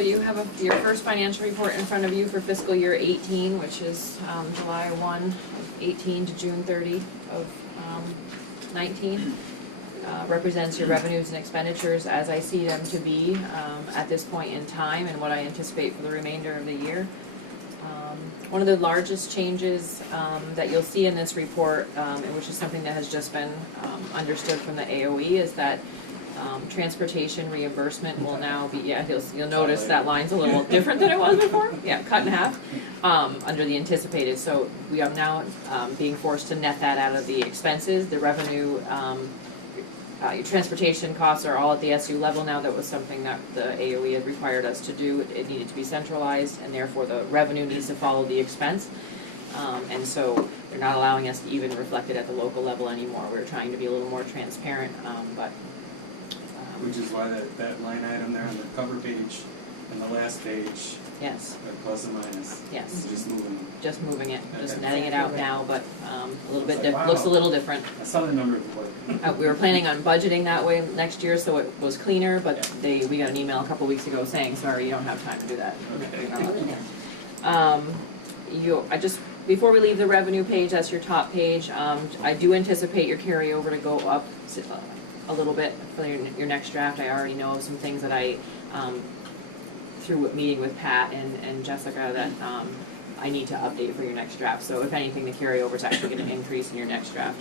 so you have your first financial report in front of you for fiscal year 18, which is July 1 of 18 to June 30 of 19. Represents your revenues and expenditures as I see them to be at this point in time and what I anticipate for the remainder of the year. One of the largest changes that you'll see in this report, and which is something that has just been understood from the AOE, is that transportation reimbursement will now be, you'll notice that line's a little different than it was before. Yeah, cut in half under the anticipated. So we are now being forced to net that out of the expenses. The revenue, your transportation costs are all at the SU level now. That was something that the AOE had required us to do. It needed to be centralized, and therefore the revenue needs to follow the expense. And so they're not allowing us to even reflect it at the local level anymore. We're trying to be a little more transparent, but which is why that line item there on the cover page and the last page. Yes. The plus and minus. Yes. Just moving them. Just moving it, just Okay. netting it out now, but a little bit, Like, wow. looks a little different. I saw the number before. We were planning on budgeting that way next year, so it was cleaner, but we got an email a couple weeks ago saying, sorry, you don't have time to do that. Before we leave the revenue page, that's your top page, I do anticipate your carryover to go up a little bit for your next draft. I already know of some things that I, through a meeting with Pat and Jessica, that I need to update for your next draft. So if anything, the carryover is actually going to increase in your next draft.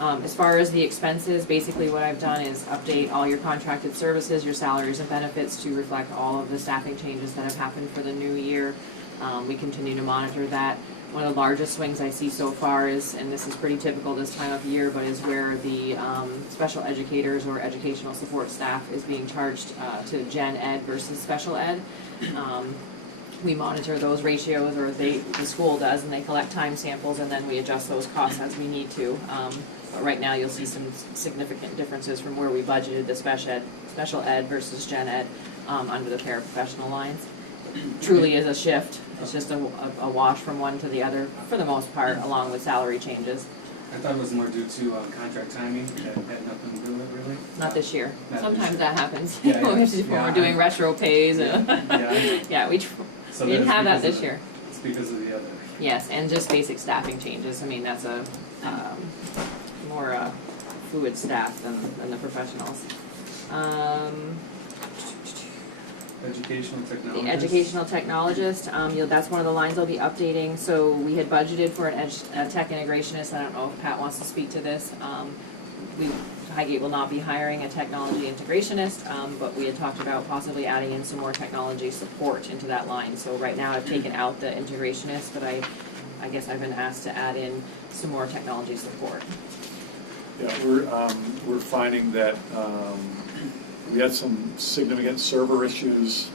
As far as the expenses, basically what I've done is update all your contracted services, your salaries and benefits to reflect all of the staffing changes that have happened for the new year. We continue to monitor that. One of the largest swings I see so far is, and this is pretty typical this time of year, but is where the special educators or educational support staff is being charged to gen ed versus special ed. We monitor those ratios, or the school does, and they collect time samples, and then we adjust those costs as we need to. But right now you'll see some significant differences from where we budgeted the special ed versus gen ed under the paraprofessional lines. Truly is a shift. It's just a wash from one to the other for the most part, along with salary changes. I thought it was more due to contract timing. That had nothing to do with it, really. Not this year. Not Sometimes this year. that happens. Yeah, yeah. When we're doing retro pays. Yeah, we So didn't that's have that because this year. It's because of the other. Yes, and just basic staffing changes. I mean, that's a more fluid staff than the professionals. Educational technologist. The educational technologist, that's one of the lines I'll be updating. So we had budgeted for a tech integrationist. I don't know if Pat wants to speak to this. Highgate will not be hiring a technology integrationist, but we had talked about possibly adding in some more technology support into that line. So right now I've taken out the integrationist, but I guess I've been asked to add in some more technology support. Yeah, we're finding that we had some significant server issues,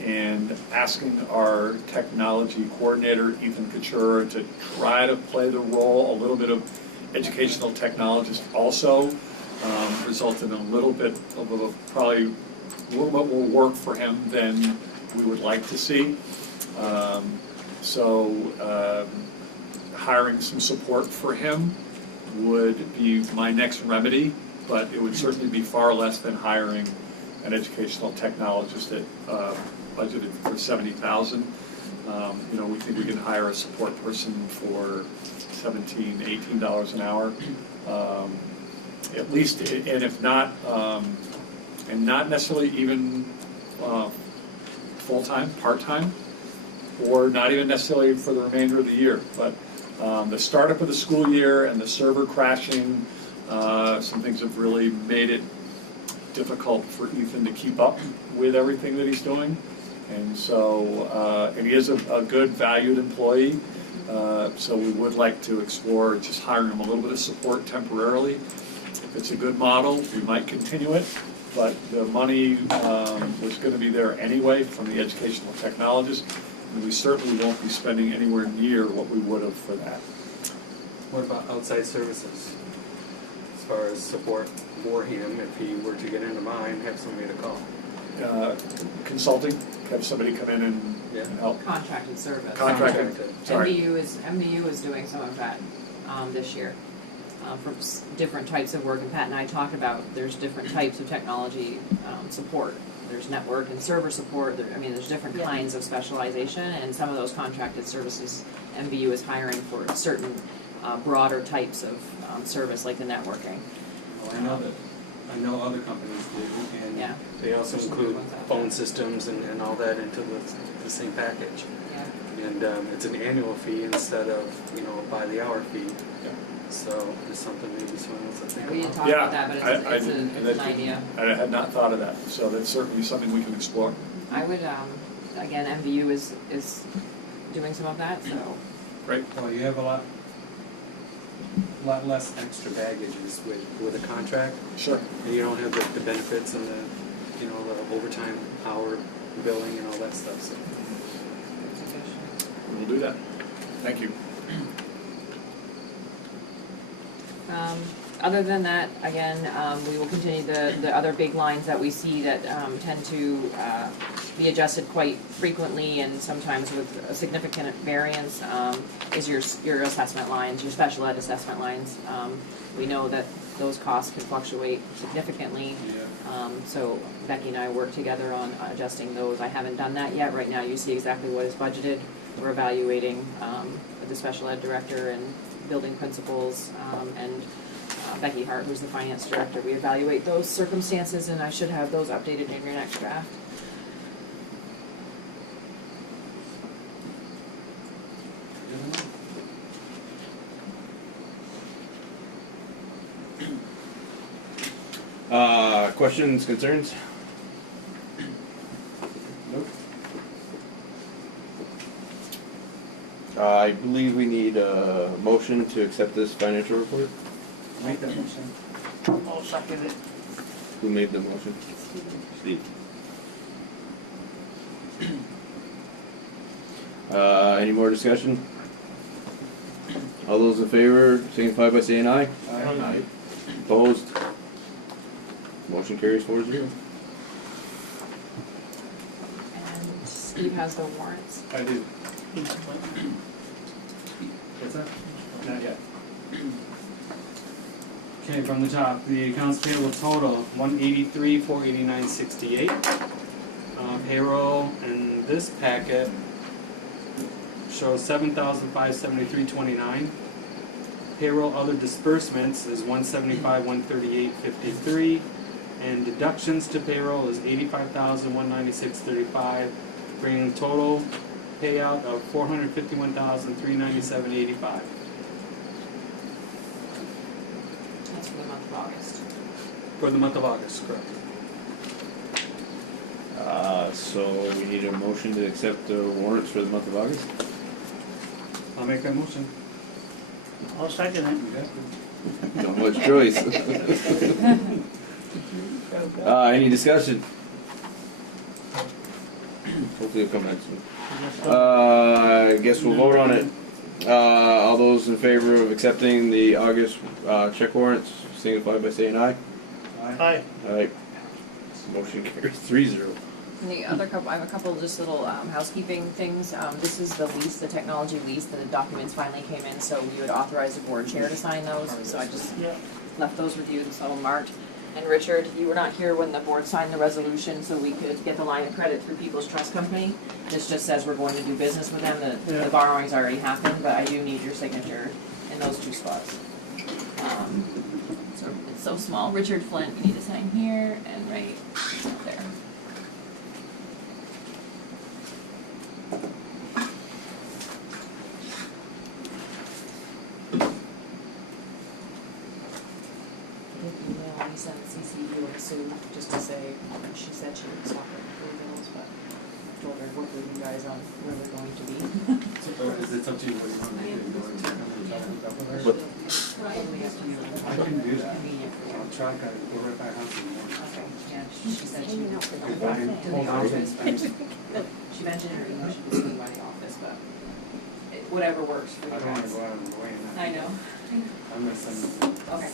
and asking our technology coordinator, Ethan Couture, to try to play the role a little bit of educational technologist also resulted in a little bit of probably a little bit more work for him than we would like to see. So hiring some support for him would be my next remedy, but it would certainly be far less than hiring an educational technologist that budgeted for $70,000. We think we can hire a support person for $17, $18 an hour, at least, and if not, and not necessarily even full-time, part-time, or not even necessarily for the remainder of the year. But the startup of the school year and the server crashing, some things have really made it difficult for Ethan to keep up with everything that he's doing. And so, and he is a good, valued employee. So we would like to explore just hiring him a little bit of support temporarily. If it's a good model, we might continue it, but the money was going to be there anyway from the educational technologist, and we certainly won't be spending anywhere near what we would have for that. What about outside services? As far as support for him, if he were to get into mine, have somebody to call. Consulting, have somebody come in and help. Contracted service. Contracted. Sorry. MDU is doing some of that this year for different types of work. And Pat and I talked about there's different types of technology support there's network and server support, I mean, there's different Yeah. kinds of specialization, and some of those contracted services, MVU is hiring for certain broader types of service, like the networking. Well, I know other companies do, Yeah. and they also include phone systems and all that into the same package. Yeah. And it's an annual fee instead of, by the hour fee. So it's something maybe someone wants to think We didn't about. talk about that, but it's an that- idea. I had not thought of that, so that's certainly something we can explore. I would, again, MVU is doing some of that, so. Well, you have a lot less extra baggages with a contract. Sure. And you don't have the benefits and the overtime hour billing and all that stuff, so. We'll do that. Thank you. Other than that, again, we will continue the other big lines that we see that tend to be adjusted quite frequently and sometimes with a significant variance is your assessment lines, your special ed assessment lines. We know that those costs can fluctuate significantly. So Becky and I work together on adjusting those. I haven't done that yet. Right now you see exactly what is budgeted. We're evaluating with the special ed director and building principals and Becky Hart, who's the finance director. We evaluate those circumstances, and I should have those updated in your next draft. Questions, concerns? Nope. I believe we need a motion to accept this financial report. Make that motion. I'll second it. Who made the motion? Steve. Any more discussion? All those in favor, signify by saying aye. Aye. Opposed? Motion carries 4-0. And Steve has the warrants. I do. What's that? Not yet. Okay, from the top, the accounts payable total, 183,489.68. Payroll in this packet shows 7,573.29. Payroll other disbursements is 175,138.53. And deductions to payroll is 85,196.35, bringing total payout of 451,397.85. That's for the month of August. For the month of August, correct. So we need a motion to accept the warrants for the month of August. I'll make that motion. I'll second it. Not much choice. Any discussion? Hopefully it'll come back soon. I guess we'll vote on it. All those in favor of accepting the August check warrants, signify by saying aye. Aye. Aye. Motion carries 3-0. And the other couple, I have a couple just little housekeeping things. This is the lease, the technology lease, the documents finally came in, so we would authorize the board chair to sign those. So I just left those with you, so marked. And Richard, you were not here when the board signed the resolution, so we could get the line of credit through People's Trust Company. This just says we're going to do business with them. The borrowing's already happened, but I do need your signature in those two spots. So it's so small. Richard Flint, you need to sign here and right there. Email I sent CCU and Sue just to say, she said she would stop at the bills, but I told her to work with you guys on where we're going to be. Is it up to you what you want me to do? What? Probably up to you. I can do that. Convenient for you. I'll try, we're right by house in the morning. Okay, yeah, she said she would Hold go back to the on. office. She mentioned her email, she was going by the office, but whatever works for you I don't wanna guys. go out on the way now. I know. I'm gonna send them, Okay,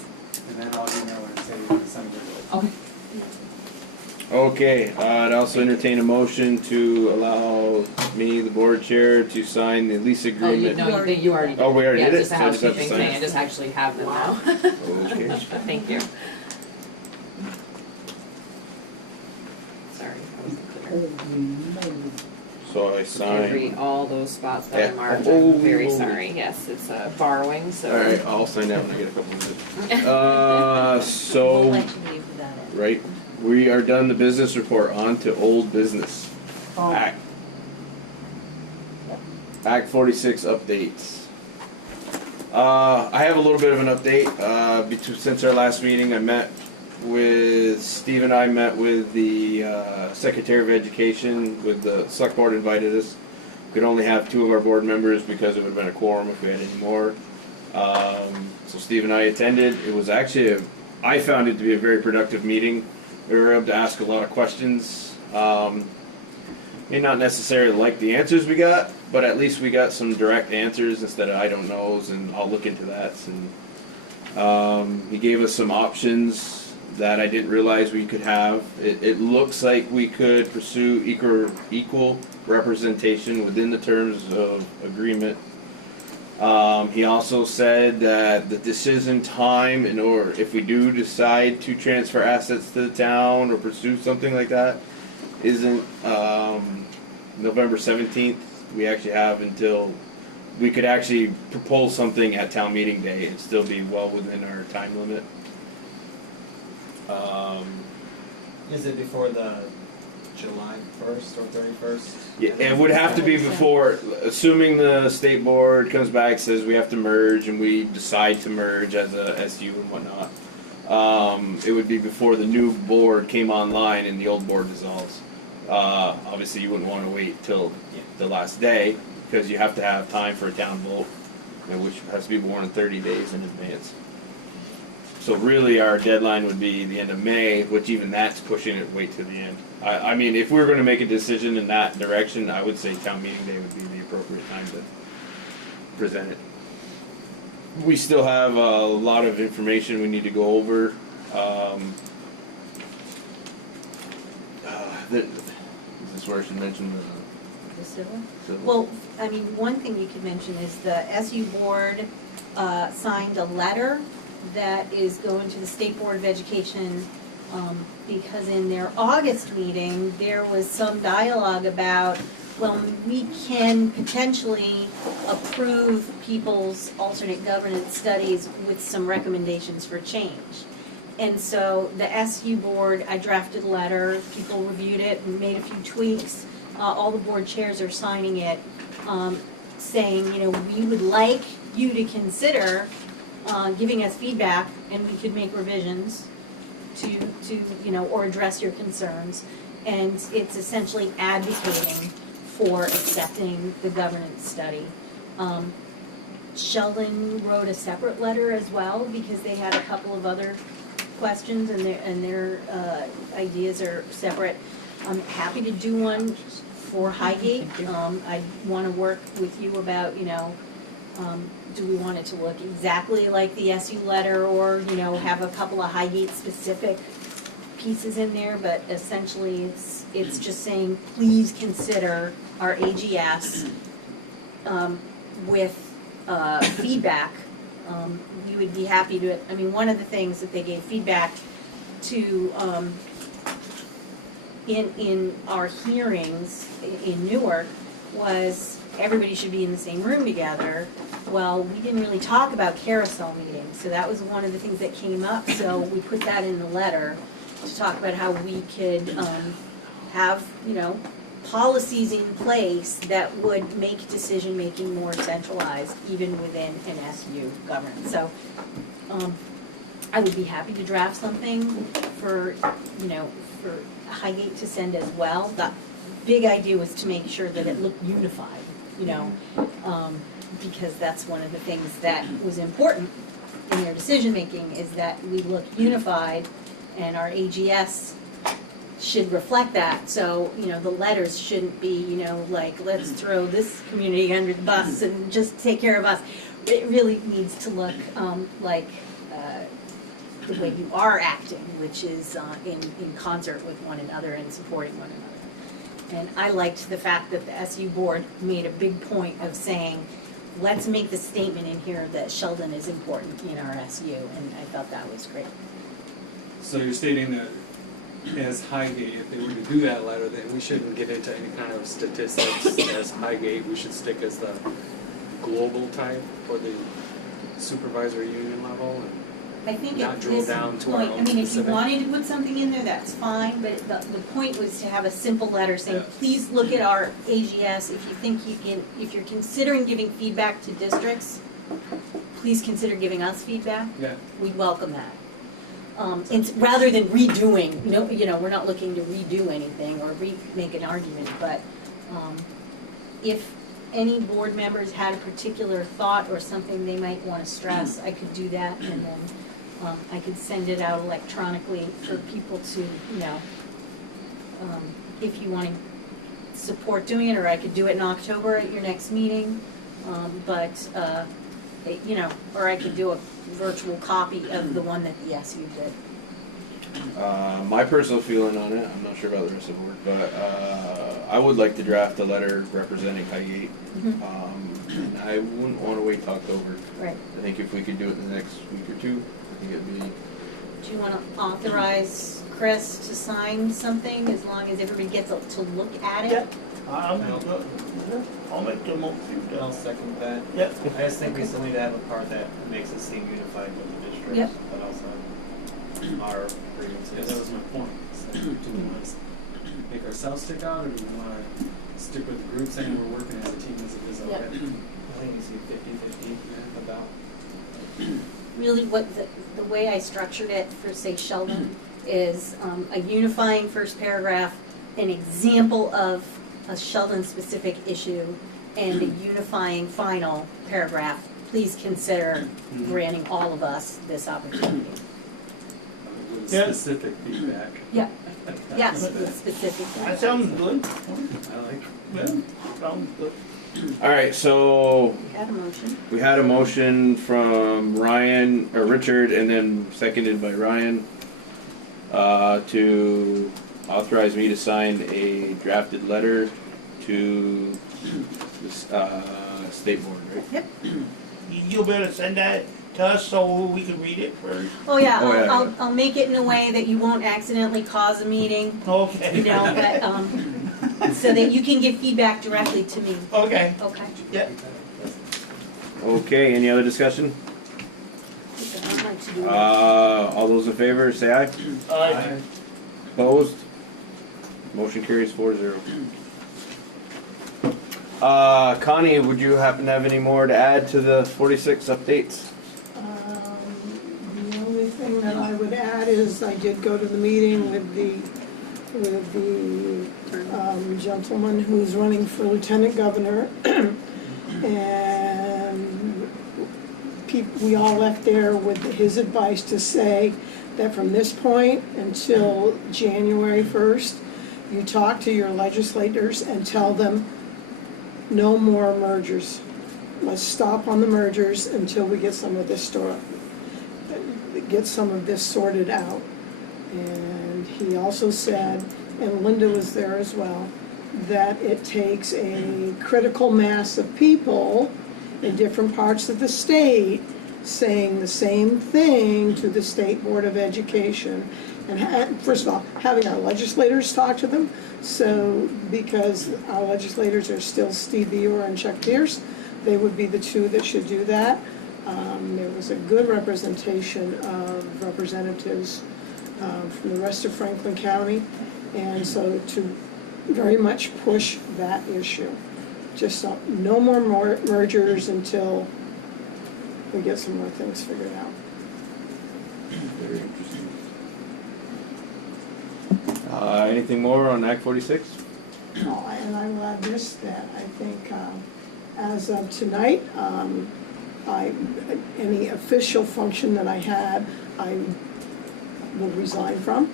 and then I'll email her and say, send her. okay. Okay, I'd also entertain a motion to allow me, the board chair, to sign the lease Oh, you, agreement. no, you already did. Oh, we already Yeah, did it? just a So I just have to housekeeping sign thing, it. I just actually have them now. Okay. Thank you. Sorry. So I Every, sign. all those spots that Yeah. are marked, Oh, I'm very oh. sorry, yes, it's borrowing, so. Alright, I'll sign that when I get a couple minutes. We'll So, let you leave without it. right, we are done the business report, on to old business. Um, Act 46 updates. I have a little bit of an update. Since our last meeting, Steve and I met with the Secretary of Education, with the Select Board invited us. Could only have 2 of our board members because it would have been a quorum if we had any more. So Steve and I attended. It was actually, I found it to be a very productive meeting. We were able to ask a lot of questions. May not necessarily like the answers we got, but at least we got some direct answers instead of I don't knows, and I'll look into that. And he gave us some options that I didn't realize we could have. It looks like we could pursue equal representation within the terms of agreement. He also said that the decision time, if we do decide to transfer assets to the town or pursue something like that, isn't November 17th. We actually have until we could actually propose something at town meeting day and still be well within our time limit. Is it before the July 1st or 31st? Yeah, it would have to be before, assuming the state board comes back, says we have to merge, and we decide to merge as a SU and whatnot. It would be before the new board came online and the old board dissolves. Obviously, you wouldn't want to wait till the last day, because you have to have time for a town vote, which has to be more than 30 days in advance. So really, our deadline would be the end of May, which even that's pushing it way to the end. I mean, if we were going to make a decision in that direction, I would say town meeting day would be the appropriate time to present it. We still have a lot of information we need to go over. Is this where I should mention The civil? the... Well, I mean, one thing you could mention is the SU board signed a letter that is going to the State Board of Education, because in their August meeting, there was some dialogue about, well, we can potentially approve people's alternate governance studies with some recommendations for change. And so the SU board, I drafted a letter, people reviewed it and made a few tweaks. All the board chairs are signing it, saying, you know, we would like you to consider giving us feedback, and we could make revisions to you know, or address your concerns. And it's essentially advocating for accepting the governance study. Sheldon wrote a separate letter as well, because they had a couple of other questions, and their ideas are separate. I'm happy to do one for Highgate. I want to work with you about, you know, do we want it to look exactly like the SU letter, or, you know, have a couple of Highgate specific pieces in there, but essentially it's just saying, please consider our AGS with feedback. We would be happy to, I mean, one of the things that they gave feedback to in our hearings in Newark was everybody should be in the same room together. Well, we didn't really talk about carousel meetings, so that was one of the things that came up, so we put that in the letter to talk about how we could have, you know, policies in place that would make decision-making more centralized, even within an SU governance. So I would be happy to draft something for, you know, for Highgate to send as well. The big idea was to make sure that it looked unified, you know, because that's one of the things that was important in their decision-making, is that we look unified, and our AGS should reflect that. So, you know, the letters shouldn't be, you know, like, let's throw this community under the bus and just take care of us. It really needs to look like the way you are acting, which is in concert with one another and supporting one another. And I liked the fact that the SU board made a big point of saying, let's make the statement in here that Sheldon is important in our SU, and I thought that was great. So you're stating that as Highgate, if they were to do that letter, then we shouldn't get into any kind of statistics as Highgate. We should stick as the global type or the supervisory union level and I think not at drill this down to our point, own I mean, if you specific. wanted to put something in there, that's fine, but the point was to have a simple letter saying, Yeah. please look at our AGS, if you think you can, if you're considering giving feedback to districts, please consider giving us feedback. Yeah. We'd welcome that. It's rather than redoing, you know, we're not looking to redo anything or make an argument, but, if any board members had a particular thought or something they might want to stress, I could do that, and then, I could send it out electronically for people to, you know, if you want to support doing it, or I could do it in October at your next meeting, you know, or I could do a virtual copy of the one that the SU did. My personal feeling on it, I'm not sure about the rest of the board, but I would like to draft a letter representing Highgate. And I wouldn't want to wait till October. Right. I think if we could do it in the next week or two, I think it'd be. Do you want to authorize Chris to sign something as long as everybody gets to look at it? Yep. I'll make the motion. I'll second that. Yep. I just think we still need to have a part that makes us seem unified with the district, Yep. but also our grievances. Yeah, that was my point. So, do we want to make ourselves stick out, or do we want to stick with the group saying we're working as a team as it is Yep. already? I think you see 50-50 about. Really, what the way I structured it for, say, Sheldon is a unifying first paragraph, an example of a Sheldon-specific issue, and a unifying final paragraph. Please consider granting all of us this opportunity. With Yeah. specific feedback. Yeah. Yes, with specific. That sounds good. I like. Yeah, sounds good. All right, so We had a motion. we had a motion from Ryan or Richard, and then seconded by Ryan to authorize me to sign a drafted letter to the state board, right? Yep. You better send that to us so we can read it first. Oh, yeah, Oh, yeah, I'll make it in a way that you won't accidentally cause a meeting, Okay. you know, but, so that you can give feedback directly to me. Okay. Okay. Yeah. Okay, any other discussion? I'd like to do that. All those in favor, say aye. Aye. Opposed? Motion carries 4-0. Connie, would you happen to have any more to add to the 46 updates? The only thing that I would add is I did go to the meeting with the gentleman who's running for lieutenant governor, and we all left there with his advice to say that from this point until January 1st, you talk to your legislators and tell them no more mergers. Let's stop on the mergers until we get some of this sorted out. And he also said, and Linda was there as well, that it takes a critical mass of people in different parts of the state saying the same thing to the State Board of Education. And first of all, having our legislators talk to them, so because our legislators are still Steve Beaver and Chuck Pierce, they would be the two that should do that. There was a good representation of representatives from the rest of Franklin County, and so to very much push that issue. Just no more mergers until we get some more things figured out. Very interesting. Anything more on Act 46? Oh, and I will add this, that I think as of tonight, any official function that I had, I will resign from,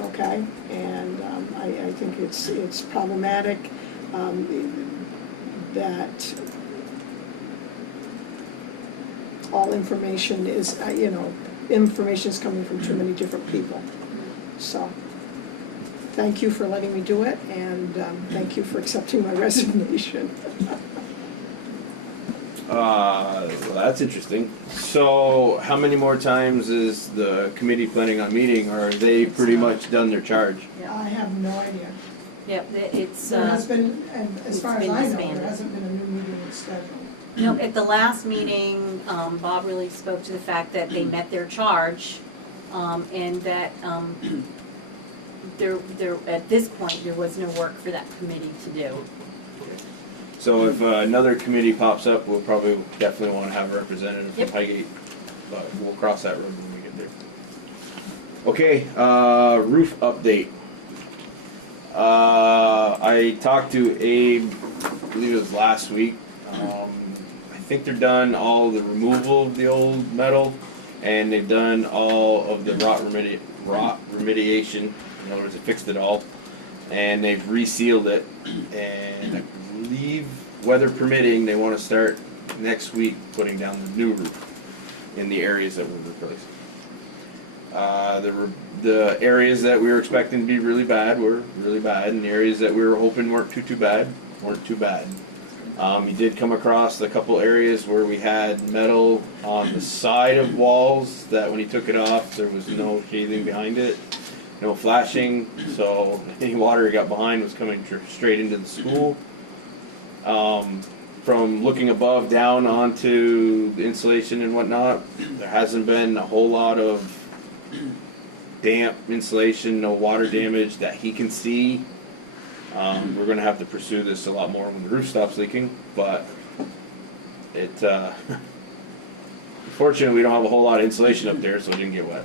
okay? And I think it's problematic that all information is, information is coming from too many different people. So, thank you for letting me do it, and thank you for accepting my resignation. Well, that's interesting. So, how many more times is the committee planning on meeting, or are they pretty much done their charge? I have no idea. Yep, it's, There has been, and as it's far as been I know, disbanded. there hasn't been a new meeting scheduled. no, at the last meeting, Bob really spoke to the fact that they met their charge, and that, there, at this point, there was no work for that committee to do. So if another committee pops up, we'll probably definitely want to have a representative from Highgate, but we'll cross that road when we get there. Okay, roof update. I talked to Abe, I believe it was last week. I think they're done all the removal of the old metal, and they've done all of the rot remediation. In other words, they fixed it all, and they've resealed it, and I believe, weather permitting, they want to start next week putting down the new roof in the areas that were replaced. The areas that we were expecting to be really bad were really bad, and the areas that we were hoping weren't too bad weren't too bad. You did come across a couple areas where we had metal on the side of walls that when he took it off there was no sheathing behind it, no flashing, so any water he got behind was coming straight into the school. From looking above down onto the insulation and whatnot, there hasn't been a whole lot of damp insulation, no water damage that he can see. We're going to have to pursue this a lot more when the roof stops leaking, but it fortunately we don't have a whole lot of insulation up there, so it didn't get wet.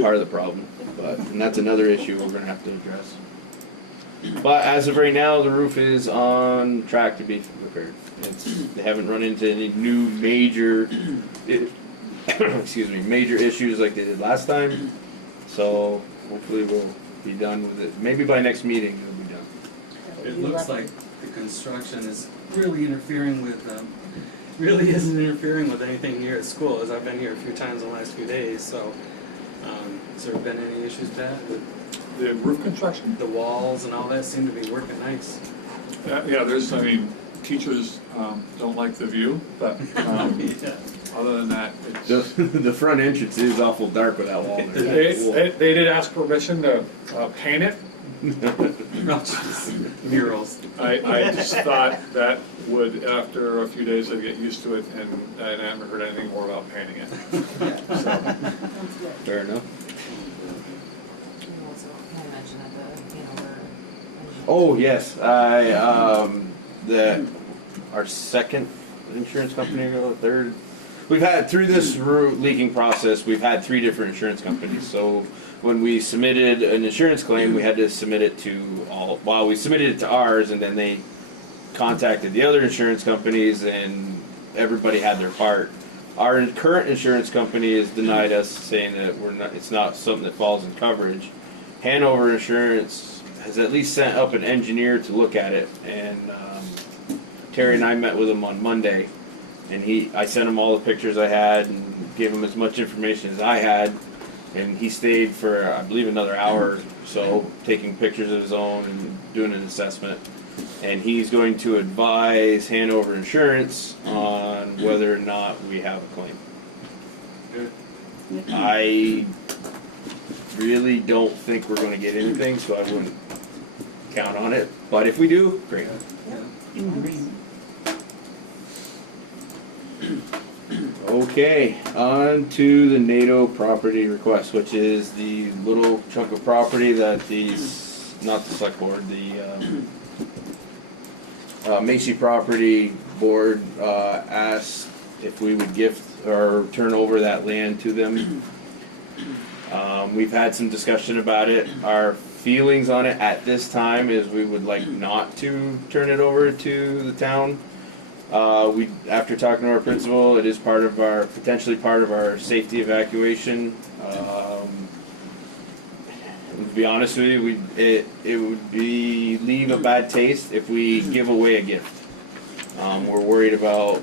Part of the problem, and that's another issue we're going to have to address. But as of right now, the roof is on track to be repaired. They haven't run into any new major excuse me, major issues like they did last time. So hopefully we'll be done with it. Maybe by next meeting it'll be done. It looks like the construction is really interfering with, really isn't interfering with anything here at school, as I've been here a few times in the last few days, so, has there been any issues, Pat, with The roof construction? the walls and all that seem to be working nice? Yeah, there's, I mean, teachers don't like the view, but other than that, it's... The front entrance is awful dark with that wall there. They did ask permission to paint it. Murals. I just thought that would, after a few days, I'd get used to it, and I haven't heard anything more about painting it. So. Fair enough. Oh yes, our second insurance company or third. We've had through this roof leaking process. We've had 3 different insurance companies. So when we submitted an insurance claim, we had to submit it to all. Well, we submitted it to ours, and then they contacted the other insurance companies, and everybody had their part. Our current insurance company has denied us, saying that we're not. It's not something that falls in coverage. Hanover Insurance has at least sent up an engineer to look at it, and Terry and I met with him on Monday, and I sent him all the pictures I had and gave him as much information as I had, and he stayed for I believe another hour or so taking pictures of his own and doing an assessment, and he's going to advise Hanover Insurance on whether or not we have a claim. Good. I really don't think we're going to get anything, so I wouldn't count on it. But if we do, great. Okay, on to the NATO property request, which is the little chunk of property that not the select board, the Macy Property Board asked if we would gift or turn over that land to them. We've had some discussion about it. Our feelings on it at this time is we would like not to turn it over to the town. After talking to our principal, it is potentially part of our safety evacuation. To be honest with you, it would leave a bad taste if we give away a gift. We're worried about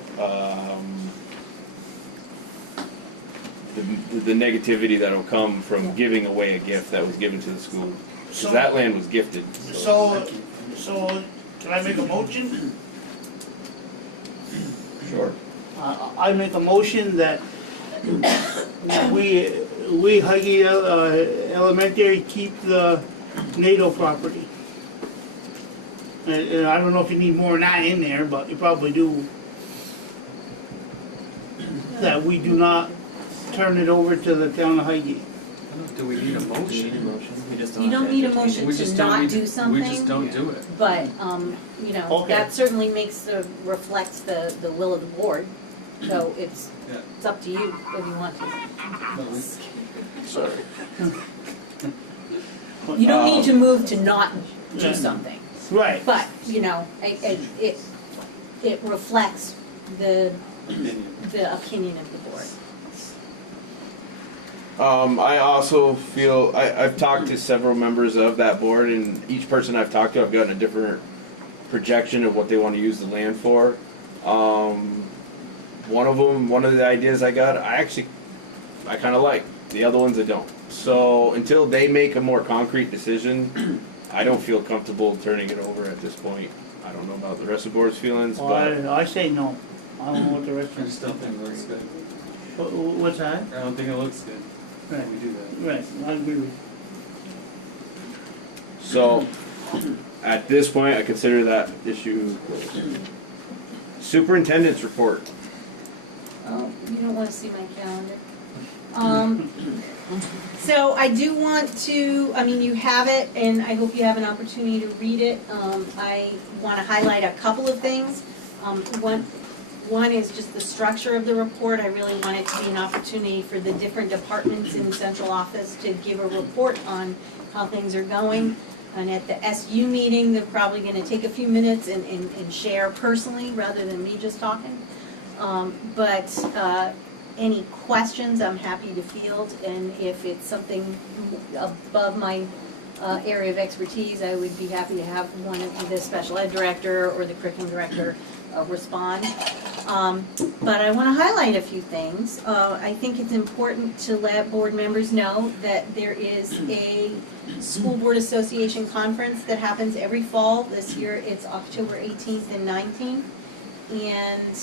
the negativity that'll come from giving away a gift that was given to the school. Because that land was gifted. So, can I make a motion? I make a motion that we Highgate Elementary keep the NATO property. And I don't know if you need more than that in there, but you probably do. That we do not turn it over to the town of Highgate. Do we need a motion? We just You don't need a motion We to just don't not need do to- something. We just don't do it. But, you know, Okay. that certainly reflects the will of the board. So it's up to you whether you want to. Sorry. You don't need to move to not do Yeah. something. Right. But, you know, it reflects the opinion of the board. I also feel, I've talked to several members of that board, and each person I've talked to, I've gotten a different projection of what they want to use the land for. One of the ideas I got, I kind of like. The other ones I don't. So until they make a more concrete decision, I don't feel comfortable turning it over at this point. I don't know about the rest of the board's feelings, Well, but I say no. I don't know what the rest I of just don't think it looks good. What's that? I don't think it looks good. Right. We do that. Right, I agree with you. so at this point, I consider that issue closed. Superintendent's report. Oh, you don't want to see my calendar. So I do want to, I mean, you have it, and I hope you have an opportunity to read it. I want to highlight a couple of things. One is just the structure of the report. I really want it to be an opportunity for the different departments in the central office to give a report on how things are going. And at the SU meeting, they're probably going to take a few minutes and share personally rather than me just talking. But any questions, I'm happy to field, and if it's something above my area of expertise, I would be happy to have one of the special ed director or the curriculum director respond. But I want to highlight a few things. I think it's important to let board members know that there is a School Board Association conference that happens every fall. This year it's October 18th and 19th. And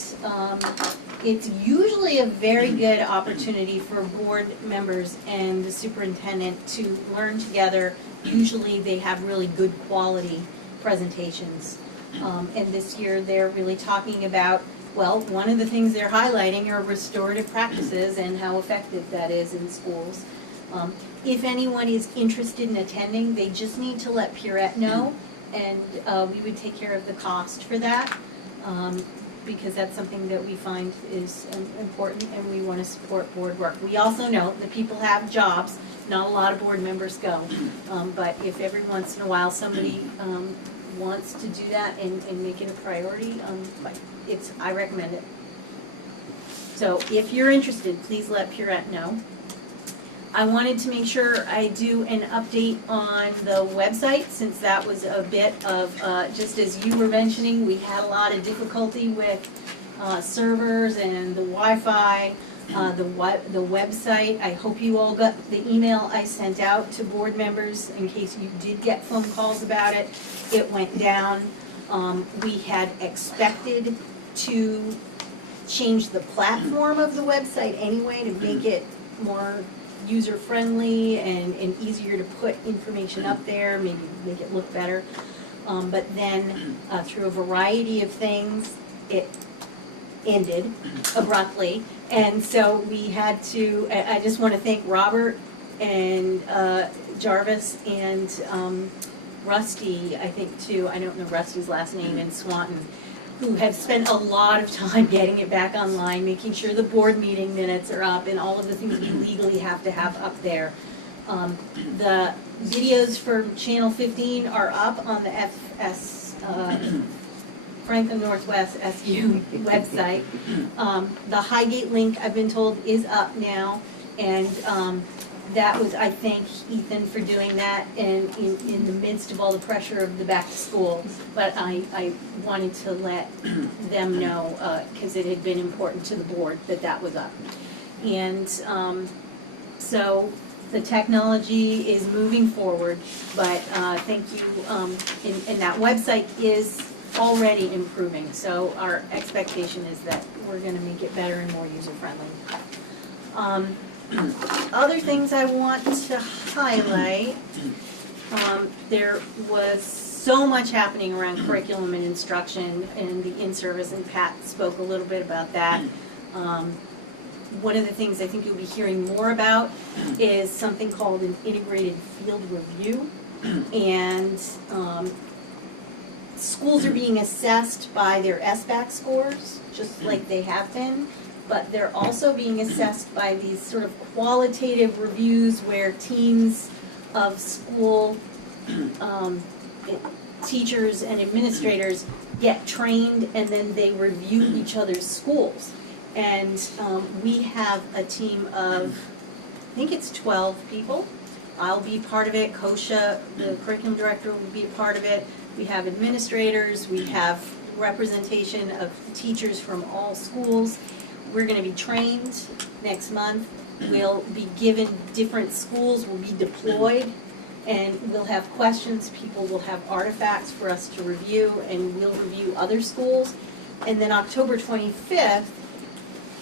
it's usually a very good opportunity for board members and the superintendent to learn together. Usually they have really good quality presentations. And this year they're really talking about, well, one of the things they're highlighting are restorative practices and how effective that is in schools. If anyone is interested in attending, they just need to let Purette know, and we would take care of the cost for that. Because that's something that we find is important, and we want to support board work. We also know that people have jobs, not a lot of board members go, but if every once in a while somebody wants to do that and make it a priority, I recommend it. So if you're interested, please let Purette know. I wanted to make sure I do an update on the website, since that was a bit of, just as you were mentioning, we had a lot of difficulty with servers and the Wi-Fi, the website. I hope you all got the email I sent out to board members in case you did get phone calls about it. It went down. We had expected to change the platform of the website anyway to make it more user-friendly and easier to put information up there, maybe make it look better. But then through a variety of things, it ended abruptly. And so we had to, I just want to thank Robert and Jarvis and Rusty, I think too, I don't know Rusty's last name, and Swanton, who have spent a lot of time getting it back online, making sure the board meeting minutes are up and all of the things we legally have to have up there. The videos for Channel 15 are up on the Franklin Northwest SU website. The Highgate link, I've been told, is up now, and that was, I thank Ethan for doing that and in the midst of all the pressure of the back to school. But I wanted to let them know, because it had been important to the board that was up. And so the technology is moving forward, but thank you. And that website is already improving. So our expectation is that we're gonna make it better and more user-friendly. Other things I want to highlight, there was so much happening around curriculum and instruction and the in-service, and Pat spoke a little bit about that. One of the things I think you'll be hearing more about is something called an integrated field review. And schools are being assessed by their SBAC scores, just like they have been, but they're also being assessed by these sort of qualitative reviews where teams of school teachers and administrators get trained and then they review each other's schools. And we have a team of, I think it's 12 people. I'll be part of it. Kosha, the curriculum director, will be a part of it. We have administrators. We have representation of teachers from all schools. We're going to be trained next month. We'll be given different schools. We'll be deployed. And we'll have questions. People will have artifacts for us to review, and we'll review other schools. And then October 25th,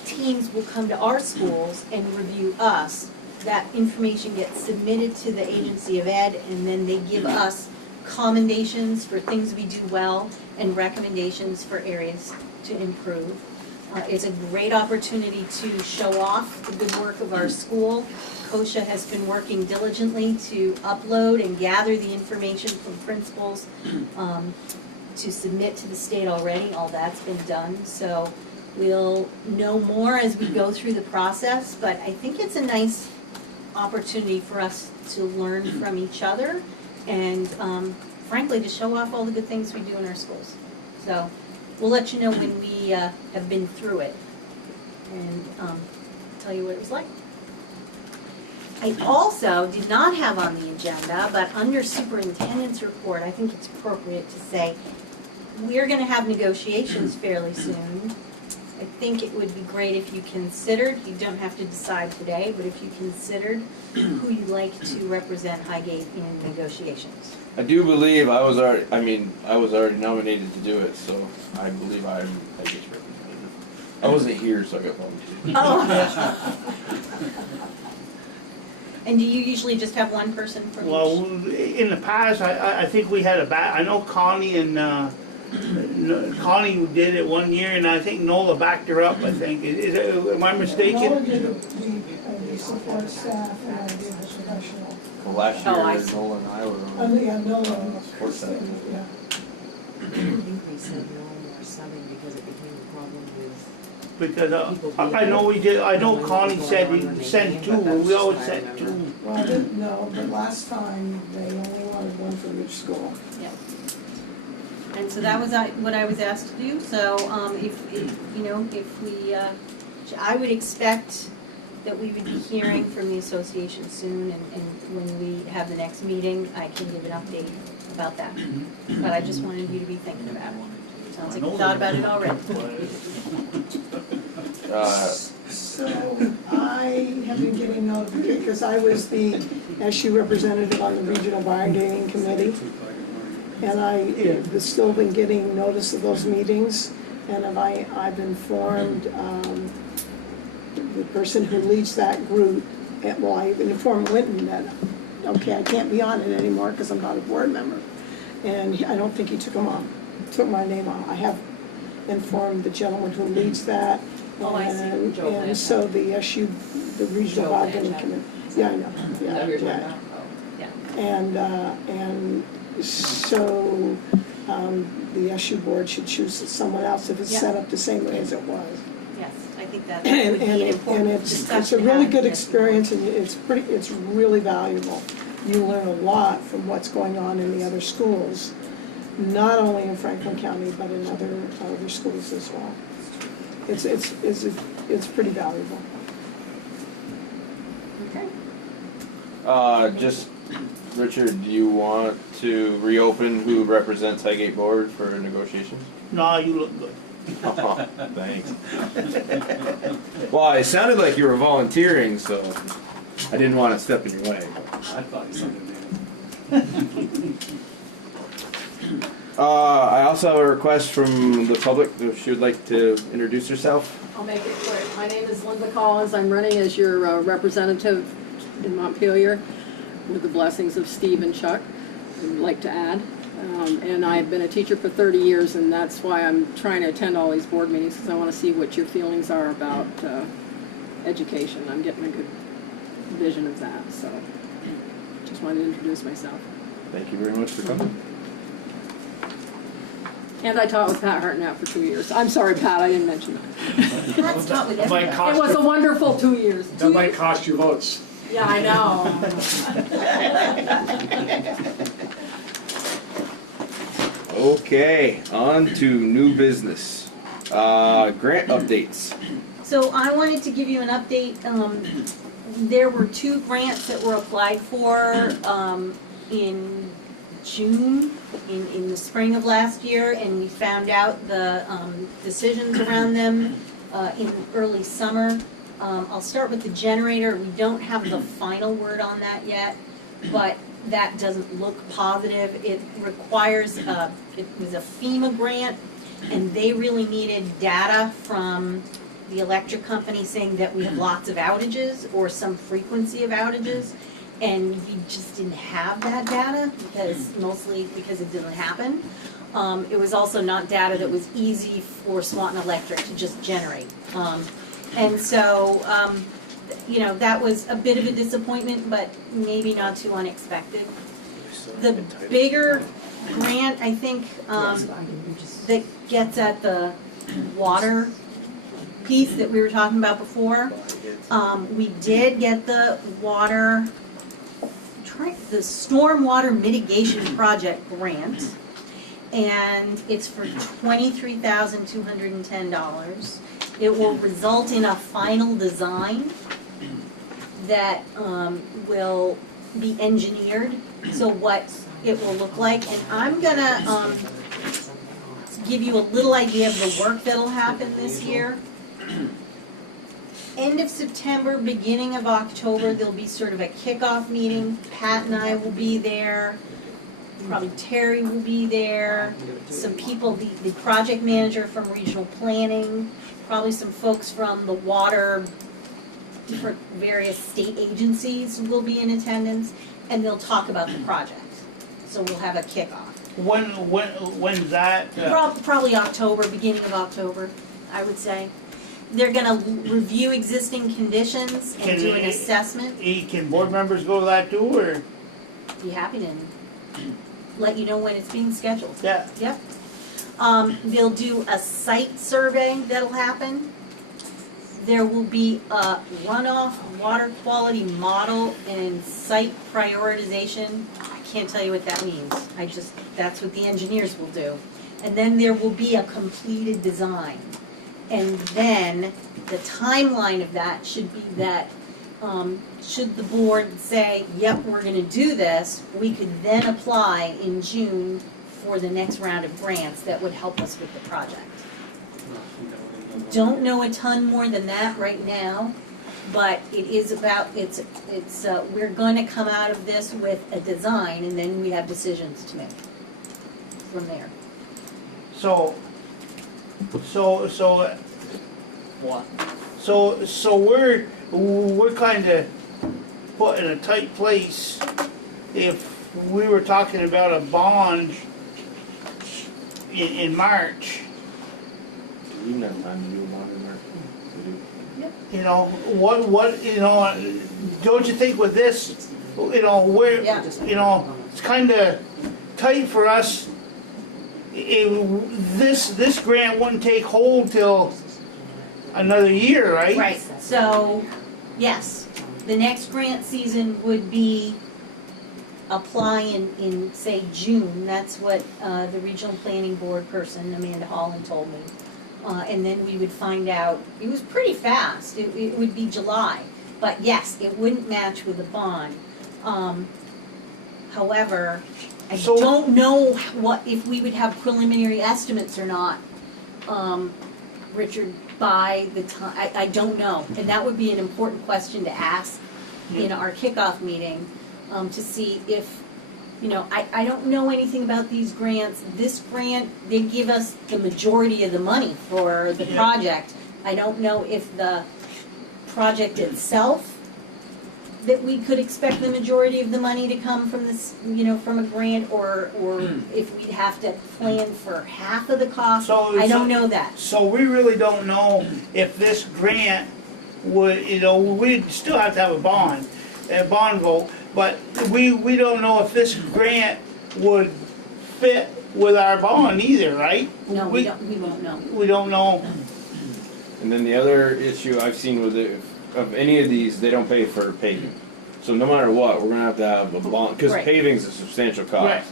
teams will come to our schools and review us. That information gets submitted to the Agency of Ed, and then they give us commendations for things we do well and recommendations for areas to improve. It's a great opportunity to show off the good work of our school. Kosha has been working diligently to upload and gather the information from principals to submit to the state already. All that's been done. So we'll know more as we go through the process, but I think it's a nice opportunity for us to learn from each other and frankly to show off all the good things we do in our schools. So we'll let you know when we have been through it and tell you what it was like. I also did not have on the agenda, but under superintendent's report, I think it's appropriate to say we're going to have negotiations fairly soon. I think it would be great if you considered, you don't have to decide today, but if you considered who you'd like to represent Highgate in negotiations. I do believe I was already nominated to do it, so I believe I'm Highgate's representative. I wasn't here, so I got volunteered. Oh. And do you usually just have one person from each? Well, in the past, I think we had I know Connie and Connie did it one year, and I think Nola backed her up, I think. Am I mistaken? Nola did the support staff, and I did the professional. Well, last year, Nola and I were on. Yeah, Nola and the support staff. Yeah. I think we said no more subbing because it became a problem with. Because I know we did. I know Connie said we sent two. We always sent two. Well, I didn't know, but last time they only wanted one from each school. Yep. And so that was what I was asked to do. So if we, I would expect that we would be hearing from the association soon, and when we have the next meeting, I can give an update about that. But I just wanted you to be thinking about it. Sounds like you thought about it already. So I have been getting notification, because I was the SU representative on the regional bargaining committee. And I've still been getting notice of those meetings, and I've informed the person who leads that group, well, I informed Winton that, okay, I can't be on it anymore because I'm not a board member. And I don't think he took my name off. I have informed the gentleman who leads that. Oh, I see. And so the SU, the regional bargaining committee. Yeah, I know. Yeah. And so the SU board should choose someone else if it's set up the same way as it was. Yes, I think that And would be an important it's a really good experience, and it's really valuable. You learn a lot from what's going on in the other schools, not only in Franklin County but in other schools as well. It's pretty valuable. Okay. Just Richard, do you want to reopen who represents Highgate Board for negotiations? No, you look good. Oh, thanks. Well, it sounded like you were volunteering, so I didn't want to step in your way. I thought you sounded I also have a request from the public if she would like to introduce herself. I'll make it quick. My name is Linda Collins. I'm running as your representative in Montpelier with the blessings of Steve and Chuck, I would like to add. And I've been a teacher for 30 years, and that's why I'm trying to attend all these board meetings, because I want to see what your feelings are about education. I'm getting a good vision of that, so just wanted to introduce myself. Thank you very much for coming. And I taught with Pat Hartnett for 2 years. I'm sorry, Pat, I didn't mention that. Pat's taught with everybody. It was a wonderful 2 years. That might cost you votes. Yeah, I know. Okay, on to new business. Grant updates. So I wanted to give you an update. There were 2 grants that were applied for in June, in the spring of last year, and we found out the decisions around them in early summer. I'll start with the generator. We don't have the final word on that yet, but that doesn't look positive. It requires, it was a FEMA grant, and they really needed data from the electric company saying that we have lots of outages or some frequency of outages, and we just didn't have that data mostly because it didn't happen. It was also not data that was easy for Swanton Electric to just generate. And so, you know, that was a bit of a disappointment, but maybe not too unexpected. The bigger grant, I think, that gets at the water piece that we were talking about before, we did get the stormwater mitigation project grant, and it's for $23,210. It will result in a final design that will be engineered, so what it will look like. And I'm gonna give you a little idea of the work that'll happen this year. End of September, beginning of October, there'll be sort of a kickoff meeting. Pat and I will be there. Probably Terry will be there. Some people, the project manager from regional planning, probably some folks from the water, different various state agencies will be in attendance, and they'll talk about the project. So we'll have a kickoff. When's that? Probably October, beginning of October, I would say. They're gonna review existing conditions and do an assessment. Can board members go to that too, or? Be happy to let you know when it's being scheduled. Yeah. Yep. They'll do a site survey that'll happen. There will be a runoff water quality model and site prioritization. I can't tell you what that means. That's what the engineers will do. And then there will be a completed design. And then the timeline of that should be that, should the board say, yep, we're gonna do this, we could then apply in June for the next round of grants that would help us with the project. Don't know a ton more than that right now, but it is about, we're gonna come out of this with a design, and then we have decisions to make from there. So what? So we're kind of put in a tight place if we were talking about a bond in March. Do we even have time to do a bond in March? You know, what, you know, don't you think with this, you know, you know, it's kind of tight for us. This grant wouldn't take hold till another year, right? Right, so, yes, the next grant season would be apply in say, June. That's what the regional planning board person, Amanda Holland, told me. And then we would find out, it was pretty fast, it would be July. But yes, it wouldn't match with a bond. However, I don't know if we would have preliminary estimates or not, Richard, by the time, I don't know. And that would be an important question to ask in our kickoff meeting, to see if you know, I don't know anything about these grants. This grant, they give us the majority of the money for the Yeah. project. I don't know if the project itself, that we could expect the majority of the money to come from this, you know, from a grant, or if we'd have to plan for half of the cost. I don't know that. So we really don't know if this grant would, you know, we'd still have to have a bond vote, but we don't know if this grant would fit with our bond either, right? No, we won't know. We don't know. And then the other issue I've seen with it, of any of these, they don't pay for paving. So no matter what, we're gonna have a bond, because Right. paving is a substantial cost. Right.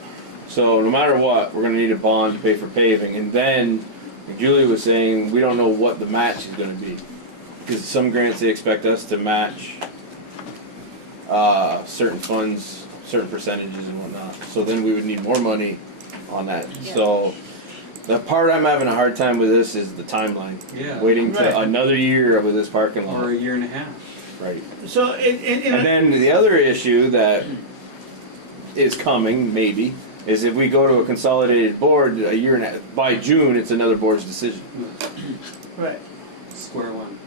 So no matter what, we're gonna need a bond to pay for paving. And then, like Julie was saying, we don't know what the match is gonna be. Because some grants, they expect us to match certain funds, certain percentages and whatnot. So then we would need more money on that. Yeah. So the part I'm having a hard time with this is the timeline. Yeah. Waiting to Right. another year with this parking lot. Or a year and a half. Right. So And then the other issue that is coming, maybe, is if we go to a consolidated board a year and a, by June, it's another board's decision. right. Square one.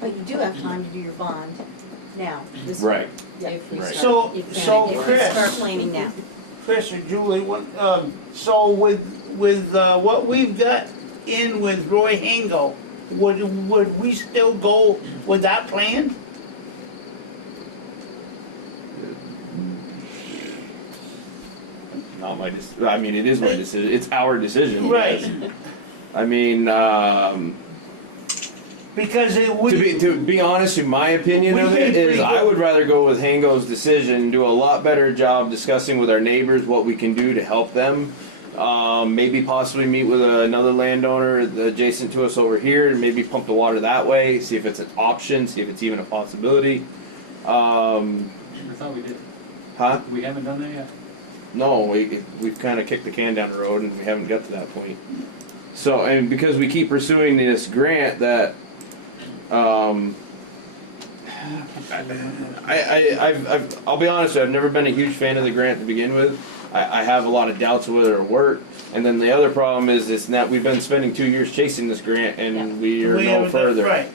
But you do have time to do your bond now. This Right. Yeah. If we Right. start, If So, we Chris. start planning now. Chris or Julie, what, so with what we've got in with Roy Hango, would we still go with that plan? Not my decision. I mean, it is my decision. It's our decision. Right. Yes. I mean, Because it would. to be honest, in my opinion We of paid it is, pretty I good. would rather go with Hango's decision, do a lot better job discussing with our neighbors what we can do to help them. Maybe possibly meet with another landowner adjacent to us over here, and maybe pump the water that way. See if it's an option. See if it's even a possibility. I thought we did. Huh? We haven't done that yet. No, we've kind of kicked the can down the road, and we haven't got to that point. So, and because we keep pursuing this grant that, I'll be honest with you, I've never been a huge fan of the grant to begin with. I have a lot of doubts of whether it'll work. And then the other problem is that we've been spending 2 years chasing this grant, and we are We no haven't done- further. Right.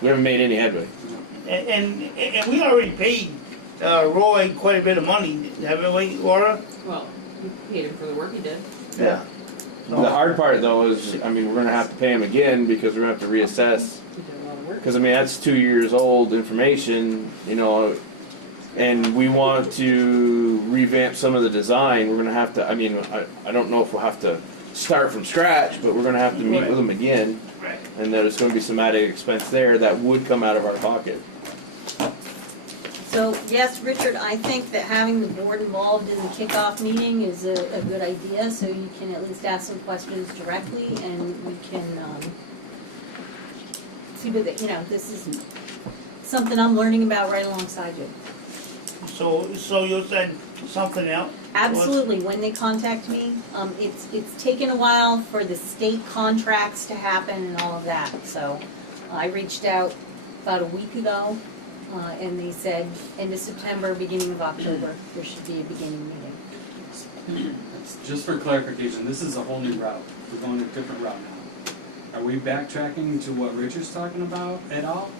We haven't made any headway. And we already paid Roy quite a bit of money, haven't we, Laura? well, we paid him for the work he did. Yeah. The hard part, though, is, I mean, we're going to have to pay him again because we're going to have to reassess. He did a lot of work. Because, I mean, that's 2 years old information, you know, and we want to revamp some of the design. We're going to have to, I mean, I don't know if we'll have to start from scratch, but we're going to have to meet Right. with them again. Right. And there's going to be some added expense there that would come out of our pocket. So, yes, Richard, I think that having the board involved in the kickoff meeting is a good idea, so you can at least ask some questions directly, and we can, see what, you know, this is something I'm learning about right alongside you. So you said something else? Absolutely, when they contact me, it's taken a while for the state contracts to happen and all of that, so I reached out about a week ago, and they said end of September, beginning of October, there should be a beginning meeting. Just for clarification, this is a whole new route. We're going a different route now. Are we backtracking to what Richard's talking about at all?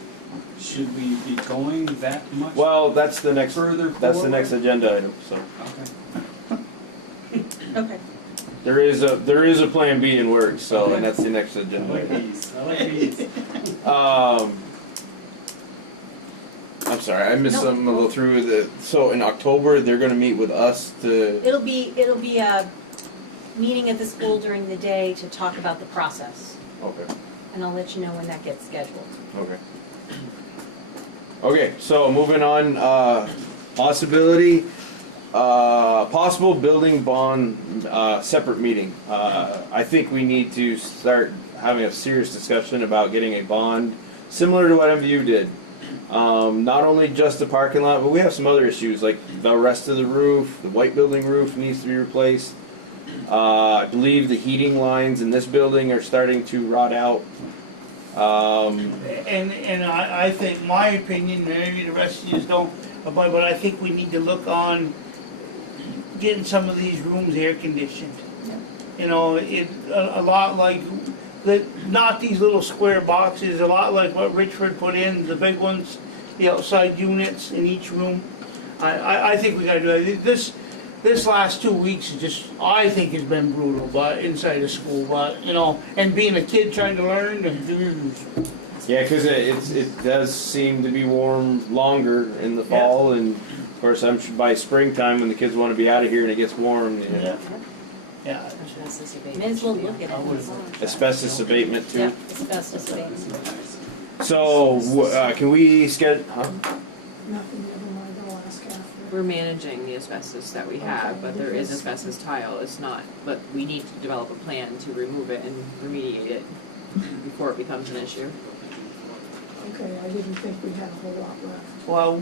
Should we be going that much? Well, that's the next, Further that's the forward? next agenda item, so. Okay. Okay. There is a plan B in works, so, and that's the next I agenda like item. these. I like these. I'm sorry, I missed No. something a little through the, so in October, they're gonna meet with us to, It'll be a meeting at the school during the day to talk about the process, okay, and I'll let you know when that gets scheduled. okay. Okay, so moving on, possible building bond, separate meeting. I think we need to start having a serious discussion about getting a bond, similar to what MVU did. Not only just the parking lot, but we have some other issues, like the rest of the roof, the white building roof needs to be replaced. I believe the heating lines in this building are starting to rot out. And I think, my opinion, maybe the rest of you don't, but I think we need to look on getting some of these rooms air conditioned. You know, a lot like, not these little square boxes, a lot like what Richford put in, the big ones, the outside units in each room. I think we gotta do it. This last 2 weeks is just, I think has been brutal, but inside of school, but, you know, and being a kid trying to learn, Yeah, because it does seem to be warm longer in the fall, and of course, I'm sure by springtime when the kids want to be out of here and it gets warm. Yeah. Yeah. May as well look at it. Asbestos abatement too. Yep, asbestos abatement. So can we schedule? Huh? Nothing, never mind, I'll ask after. We're managing the asbestos that we have, but there is asbestos tile, it's not, but we need to develop a plan to remove it and remediate it before it becomes an issue. Okay, I didn't think we had a whole lot left. Well,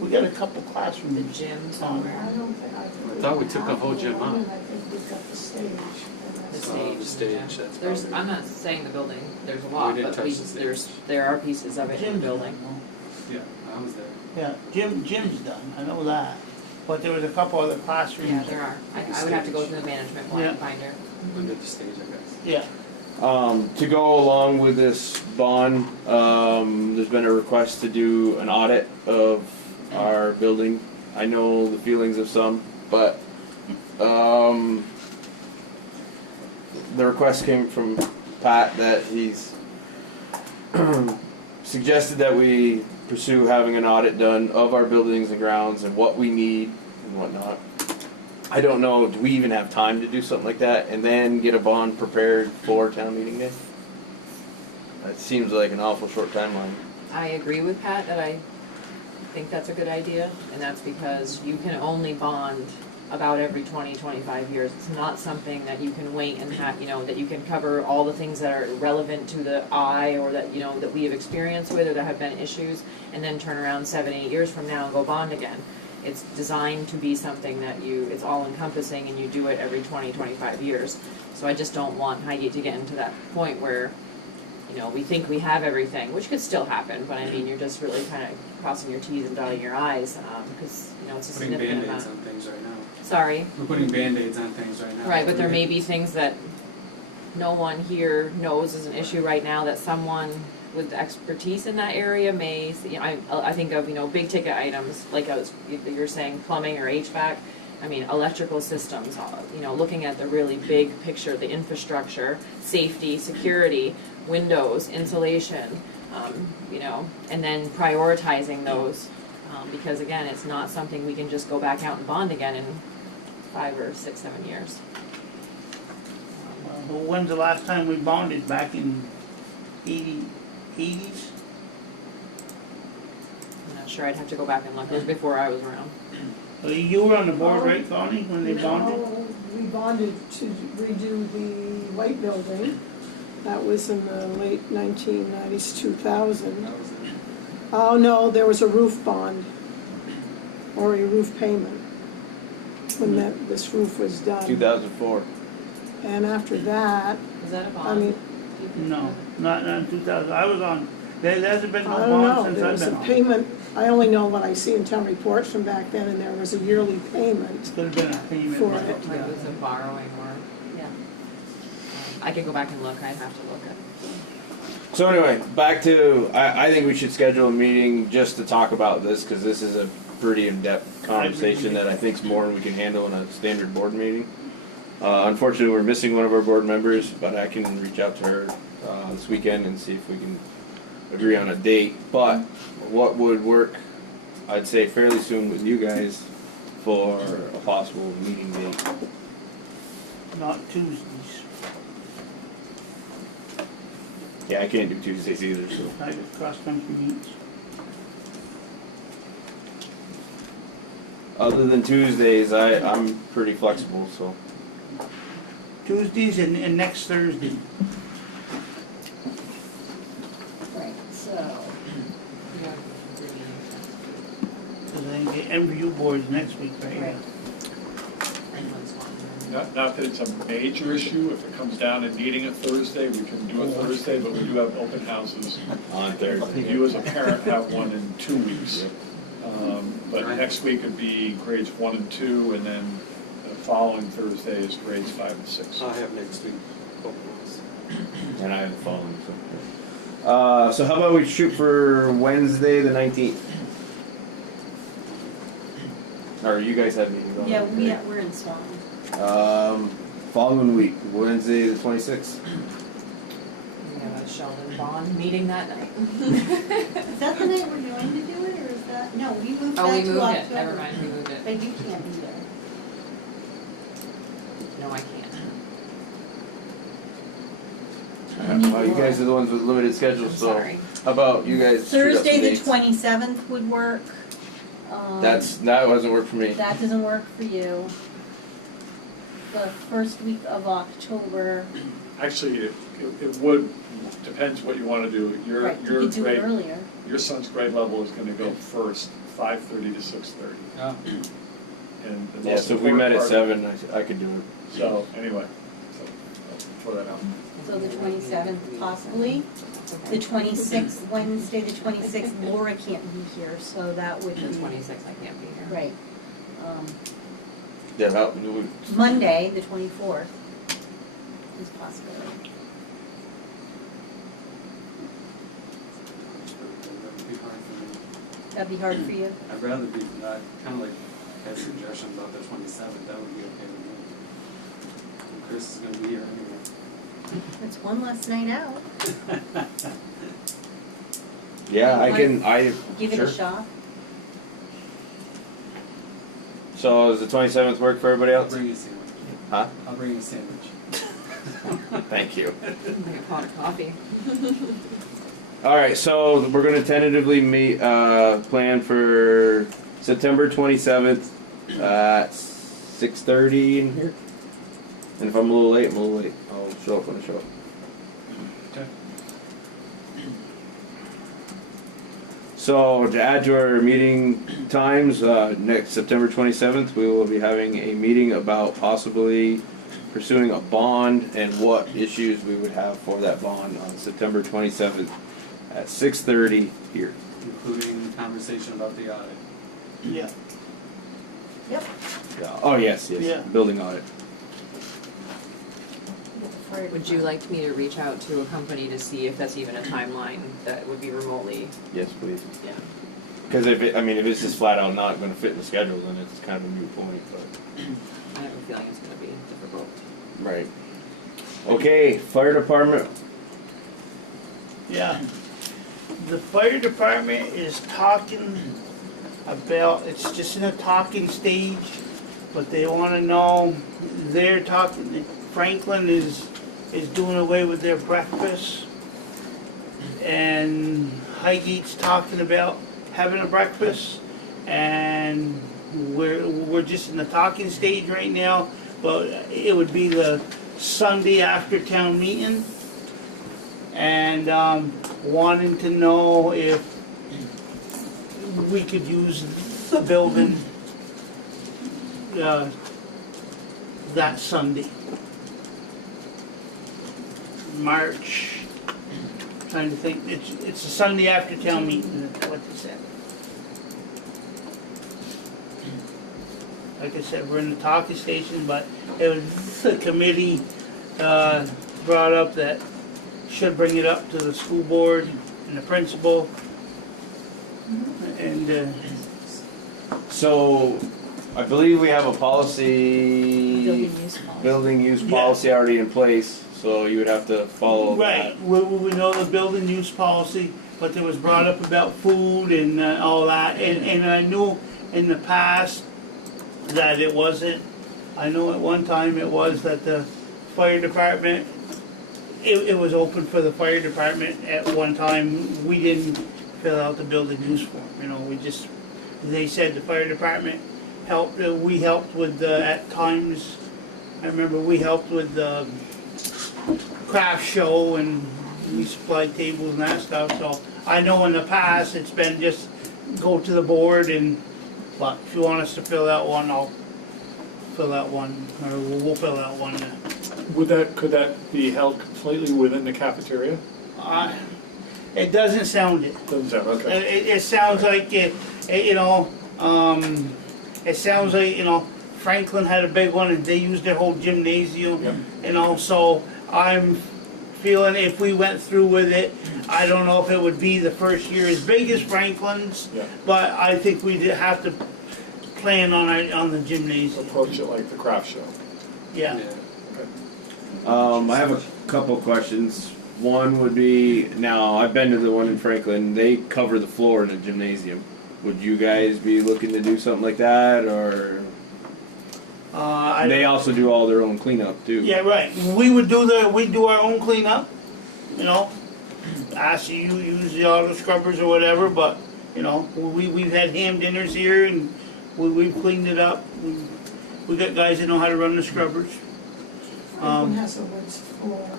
we got a couple classrooms. The gym somewhere. I don't think I thought we took a whole gym out. I think we've got the stage. The Oh, the stage, that's There's, probably- I'm not saying the building, there's a lot, We didn't but touch the stage. there are pieces of it in the building. Yeah, I was there. Yeah, Jim's done, I know that. But there was a couple other classrooms. Yeah, there are. I would have to go through the management plan finder. Under the stage, I guess. Yeah. To go along with this bond, there's been a request to do an audit of our building. I know the feelings of some, but the request came from Pat that he's suggested that we pursue having an audit done of our buildings and grounds and what we need and whatnot. I don't know, do we even have time to do something like that and then get a bond prepared for town meeting day? That seems like an awful short timeline. I agree with Pat that I think that's a good idea, and that's because you can only bond about every 20-25 years. It's not something that you can wait and have, you know, that you can cover all the things that are relevant to the eye or that, you know, that we have experienced with or that have been issues, and then turn around 7-8 years from now and go bond again. It's designed to be something that it's all encompassing and you do it every 20-25 years. So I just don't want Highgate to get into that point where, you know, we think we have everything, which could still happen, but I mean, you're just really kind of crossing your T's and dotting your I's, because, you know, it's a Putting significant Band-Aids amount. on things right now. Sorry? We're putting Band-Aids on things right now. Right, but there may be things that no one here knows is an issue right now that someone with expertise in that area may, you know, I think of, you know, big ticket items, like you're saying plumbing or HVAC. I mean, electrical systems, you know, looking at the really big picture, the infrastructure, safety, security, windows, insulation, you know, and then prioritizing those, because again, it's not something we can just go back out and bond again in 5 or 6, 7 years. Well, when's the last time we bonded? Back in 80s? I'm not sure, I'd have to go back and look, it was before I was around. Well, you were on the board, right, Connie, when they bonded? No, we bonded to redo the white building. That was in the late 1990s, 2000. Oh, no, there was a roof bond, or a roof payment, when this roof was done. 2004. And after that, Is that a bond? I mean, No, not in 2000. I was on, there hasn't been no I don't bond know, since there I've was a been on. payment, I only know what I see in town reports from back then, and there was a yearly payment. Could have been a payment. For right? it. Like it was a borrowing or, yeah. I could go back and look, I'd have to look at. So anyway, back to, I think we should schedule a meeting just to talk about this, because this is a pretty in-depth conversation that I think is more than we can handle in a standard board meeting. Unfortunately, we're missing one of our board members, but I can reach out to her this weekend and see if we can agree on a date. But what would work, I'd say fairly soon with you guys for a possible meeting date? Not Tuesdays. Yeah, I can't do Tuesdays either, so. I got cross-country meets. Other than Tuesdays, I'm pretty flexible, so. Tuesdays and next Thursday. Right, so, Because I think the MVU board's next week, right? Not that it's a major issue, if it comes down to needing a Thursday, we can do a Thursday, but we do have open houses. On Thursday. You as a parent have one in 2 weeks. But next week would be grades 1 and 2, and then the following Thursday is grades 5 and 6. I have next week. And I have the following. So how about we shoot for Wednesday the 19th? Or you guys have meetings on Yeah, that, we're in Swan. right? Following week, Wednesday the 26th. We have a Sheldon Bond meeting that night. Is that the night we're going to do it, or is that, no, we moved Oh, we that to moved October. it, never mind, we moved it. But you can't be there. No, I can't. Well, you guys are the ones with limited schedules, so Sorry. how about you guys shoot up some Thursday the dates? 27th would work. That doesn't work for me. That doesn't work for you. The first week of October, Actually, it would, depends what you want to do. right, you could do it earlier. Your son's grade level is going to go first, 5:30 to 6:30. Oh. And the Yeah, most so if we met at important part- 7, I could do it. So, anyway, so I'll throw that out. So the 27th possibly. The 26th, Wednesday the 26th, Laura can't be here, so that would The be, 26th, I can't be here. right. Yeah, that would. Monday, the 24th is a possibility. That'd be hard for you? I'd rather be, kind of like, have suggestions about the 27th, that would be okay with me. And Chris is gonna be here anyway. It's one less night out. Yeah, I can. Give it sure. a shot. So does the 27th work for everybody I'll else? bring you a sandwich. Huh? I'll bring you a sandwich. Thank you. Like a pot of coffee. All right, so we're gonna tentatively meet, plan for September 27th at 6:30 in here. And if I'm a little late, I'm a little late. I'll show up when I show up. Okay. So to add to our meeting times, next September 27th, we will be having a meeting about possibly pursuing a bond and what issues we would have for that bond on September 27th at 6:30 here. Including conversation about the audit. Yeah. Yep. Yeah. Oh, yes, yes. Yeah. Building audit. Would you like me to reach out to a company to see if that's even a timeline that would be remotely? Yes, please. Yeah. Because if it's just flat out not going to fit in the schedule, then it's kind of a moot point. But I have a feeling it's going to be difficult. right. Okay, fire department. Yeah. The fire department is talking about, it's just in a talking stage, but they wanna know, they're talking, Franklin is doing away with their breakfast. And Highgate's talking about having a breakfast. And we're just in the talking stage right now, but it would be the Sunday after town meeting. And wanting to know if we could use the building that Sunday. March, trying to think, it's a Sunday after town meeting, that's what they said. Like I said, we're in the talking station, but it was the committee brought up that should bring it up to the school board and the principal. And So, I believe we have a policy, building use policy already in place. So you would have to follow right, we know the building use policy, but there was brought up about food and all that, and I knew in the past that it wasn't. I know at one time it was that the fire department, it was open for the fire department at one time. We didn't fill out the building use form, you know, they said the fire department helped, we helped with at times, I remember we helped with the craft show and we supplied tables and that stuff, so I know in the past it's been just go to the board and, but if you want us to fill out one, I'll fill out one, or we'll fill out one. Could that be held completely within the cafeteria? It doesn't sound it. Doesn't sound, okay. It sounds like it sounds like, Franklin had a big one and they used their whole gymnasium. So I'm feeling if we went through with it, I don't know if it would be the first year as big as Franklin's, but I think we'd have to plan on the gymnasium. Approach it like the craft show. Yeah. I have a couple questions. One would be, now I've been to the one in Franklin, they cover the floor in the gymnasium. Would you guys be looking to do something like that, or? They also do all their own cleanup too. Yeah, right. We'd do our own cleanup, ask you use the auto scrubbers or whatever, but, we've had ham dinners here and we've cleaned it up. We got guys that know how to run the scrubbers. Franklin has a wood floor.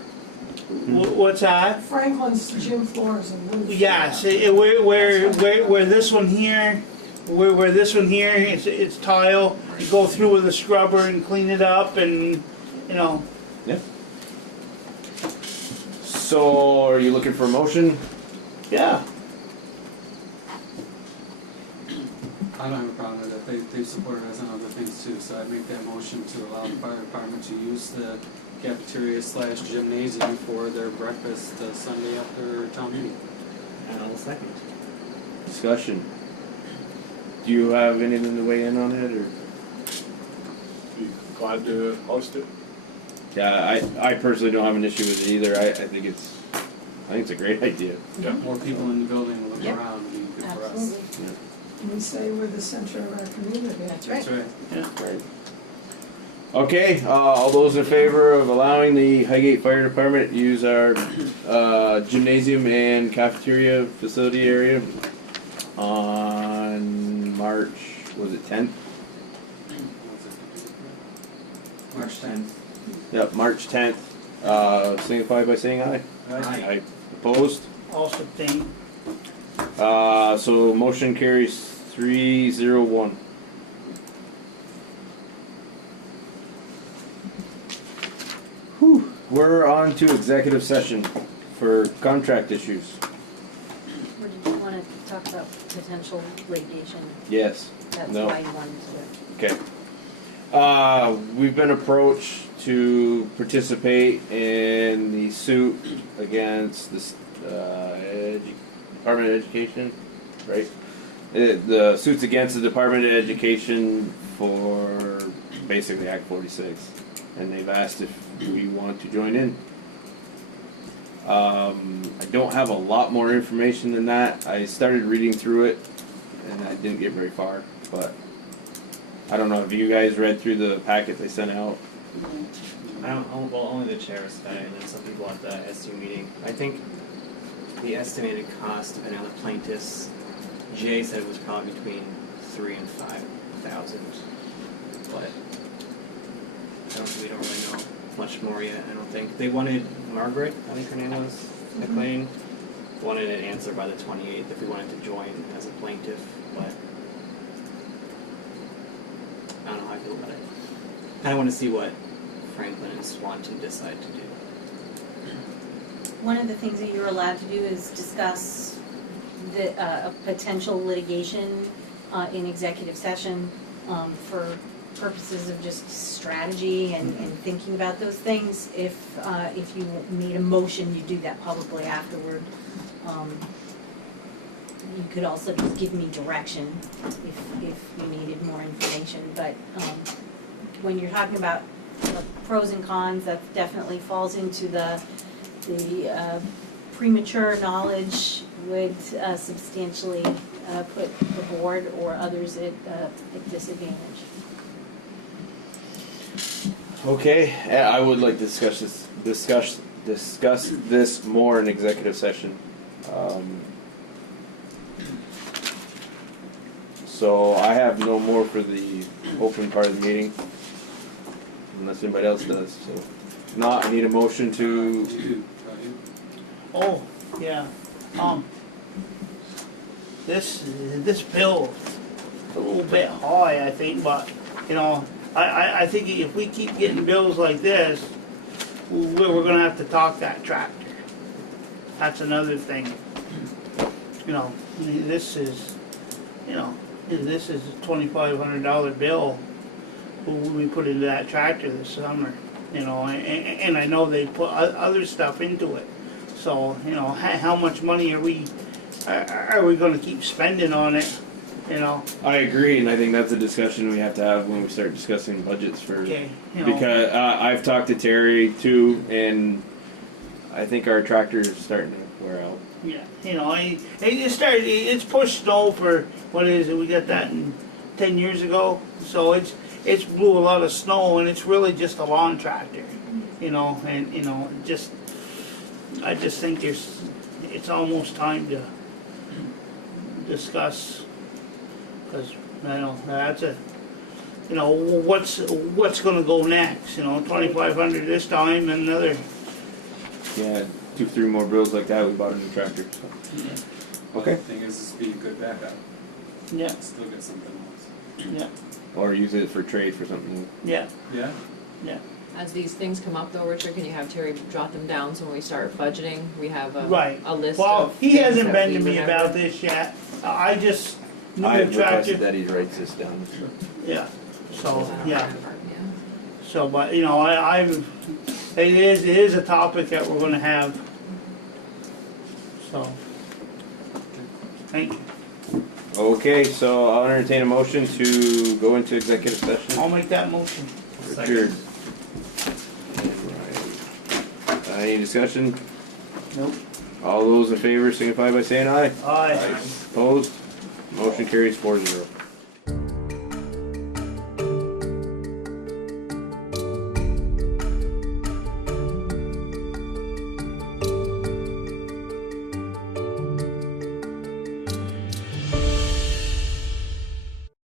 What's that? Franklin's gym floor is a wood floor. Yes, where this one here, where this one here, it's tile. You go through with a scrubber and clean it up, and Yeah. So, are you looking for a motion? Yeah. I don't have a problem with that. They supported us on other things too, so I'd make that motion to allow the fire department to use the cafeteria / gymnasium for their breakfast Sunday after town meeting. And I'll second. Discussion. Do you have anything to weigh in on it, or? Be glad to host it. Yeah, I personally don't have an issue with it either. I think it's a great idea. Yeah, more people in the building to look Yep. around would be good for us. Absolutely. And we say we're the center of our community. That's That's right. Yeah. Right. Okay, all those in favor of allowing the Highgate Fire Department to use our gymnasium and cafeteria facility area on March, was it 10th? March 10th. Yep, March 10th. Signify by saying aye. Aye. Opposed? Also thing. So motion carries 3-0-1. Whew. We're on to executive session for contract issues. Or did you want to talk about potential litigation? Yes. That's No. why you wanted to. Okay. We've been approached to participate in the suit against the Department of Education, right? The suits against the Department of Education for basically Act 46, and they've asked if we want to join in. I don't have a lot more information than that. I started reading through it, and I didn't get very far, but I don't know, have you guys read through the packet they sent out? I don't, well, only the chair was fed, and then some people at the SU meeting. I think the estimated cost, depending on the plaintiffs, Jay said it was probably between 3,000 and 5,000, but we don't really know much more yet. I don't think they wanted Margaret, I think her name was, McLean, wanted an answer by the 28th if we wanted to join as a plaintiff, but I don't know how I feel about it. I want to see what Franklin and Swanton decide to do. One of the things that you're allowed to do is discuss a potential litigation in executive session for purposes of just strategy and thinking about those things. If you need a motion, you do that publicly afterward. You could also just give me direction if you needed more information. But when you're talking about the pros and cons, that definitely falls into the premature knowledge would substantially put the board or others at disadvantage. Okay, I would like to discuss this more in executive session. So I have no more for the open part of the meeting, unless anybody else does. So, if not, I need a motion to. Oh, yeah. This bill is a little bit high, I think, but I think if we keep getting bills like this, we're gonna have to talk that tractor. That's another thing. This is you know, and this is a $2,500 bill we put into that tractor this summer, you know, and I know they put other stuff into it. So, you know, how much money are we gonna keep spending on it, you know? I agree, and I think that's a discussion we have to have when we start discussing budgets for. Okay, you know. Because I've talked to Terry too, and I think our tractor is starting to wear out. Yeah, you know, it's pushed snow for, what is it, we got that in 10 years ago, so it's blew a lot of snow, and it's really just a lawn tractor, you know, and, you know, I just think it's almost time to discuss, because, you know, that's you know, what's gonna go next, you know, 2,500 this time, and another. Yeah, 2-3 more bills like that, we bought a new tractor. So. Yeah. Okay. The thing is, this would be a good backup. Yeah. Still get something else. Yeah. Or use it for trade for something. Yeah. Yeah? Yeah. As these things come up though, Richard, can you have Terry jot them down so when we start budgeting, we have a list Well, of he things hasn't that been to we me remember? about this yet. I just knew I the have tractor. requested that he writes this down. Yeah. So, Is that on yeah. our part? Yeah. So, but, you know, it is a topic that we're gonna have. So, thank you. Okay, so I'll entertain a motion to go into executive session. I'll make that motion. Richard. Any discussion? Nope. All those in favor signify by saying aye. Aye. Opposed? Motion carries 4-0.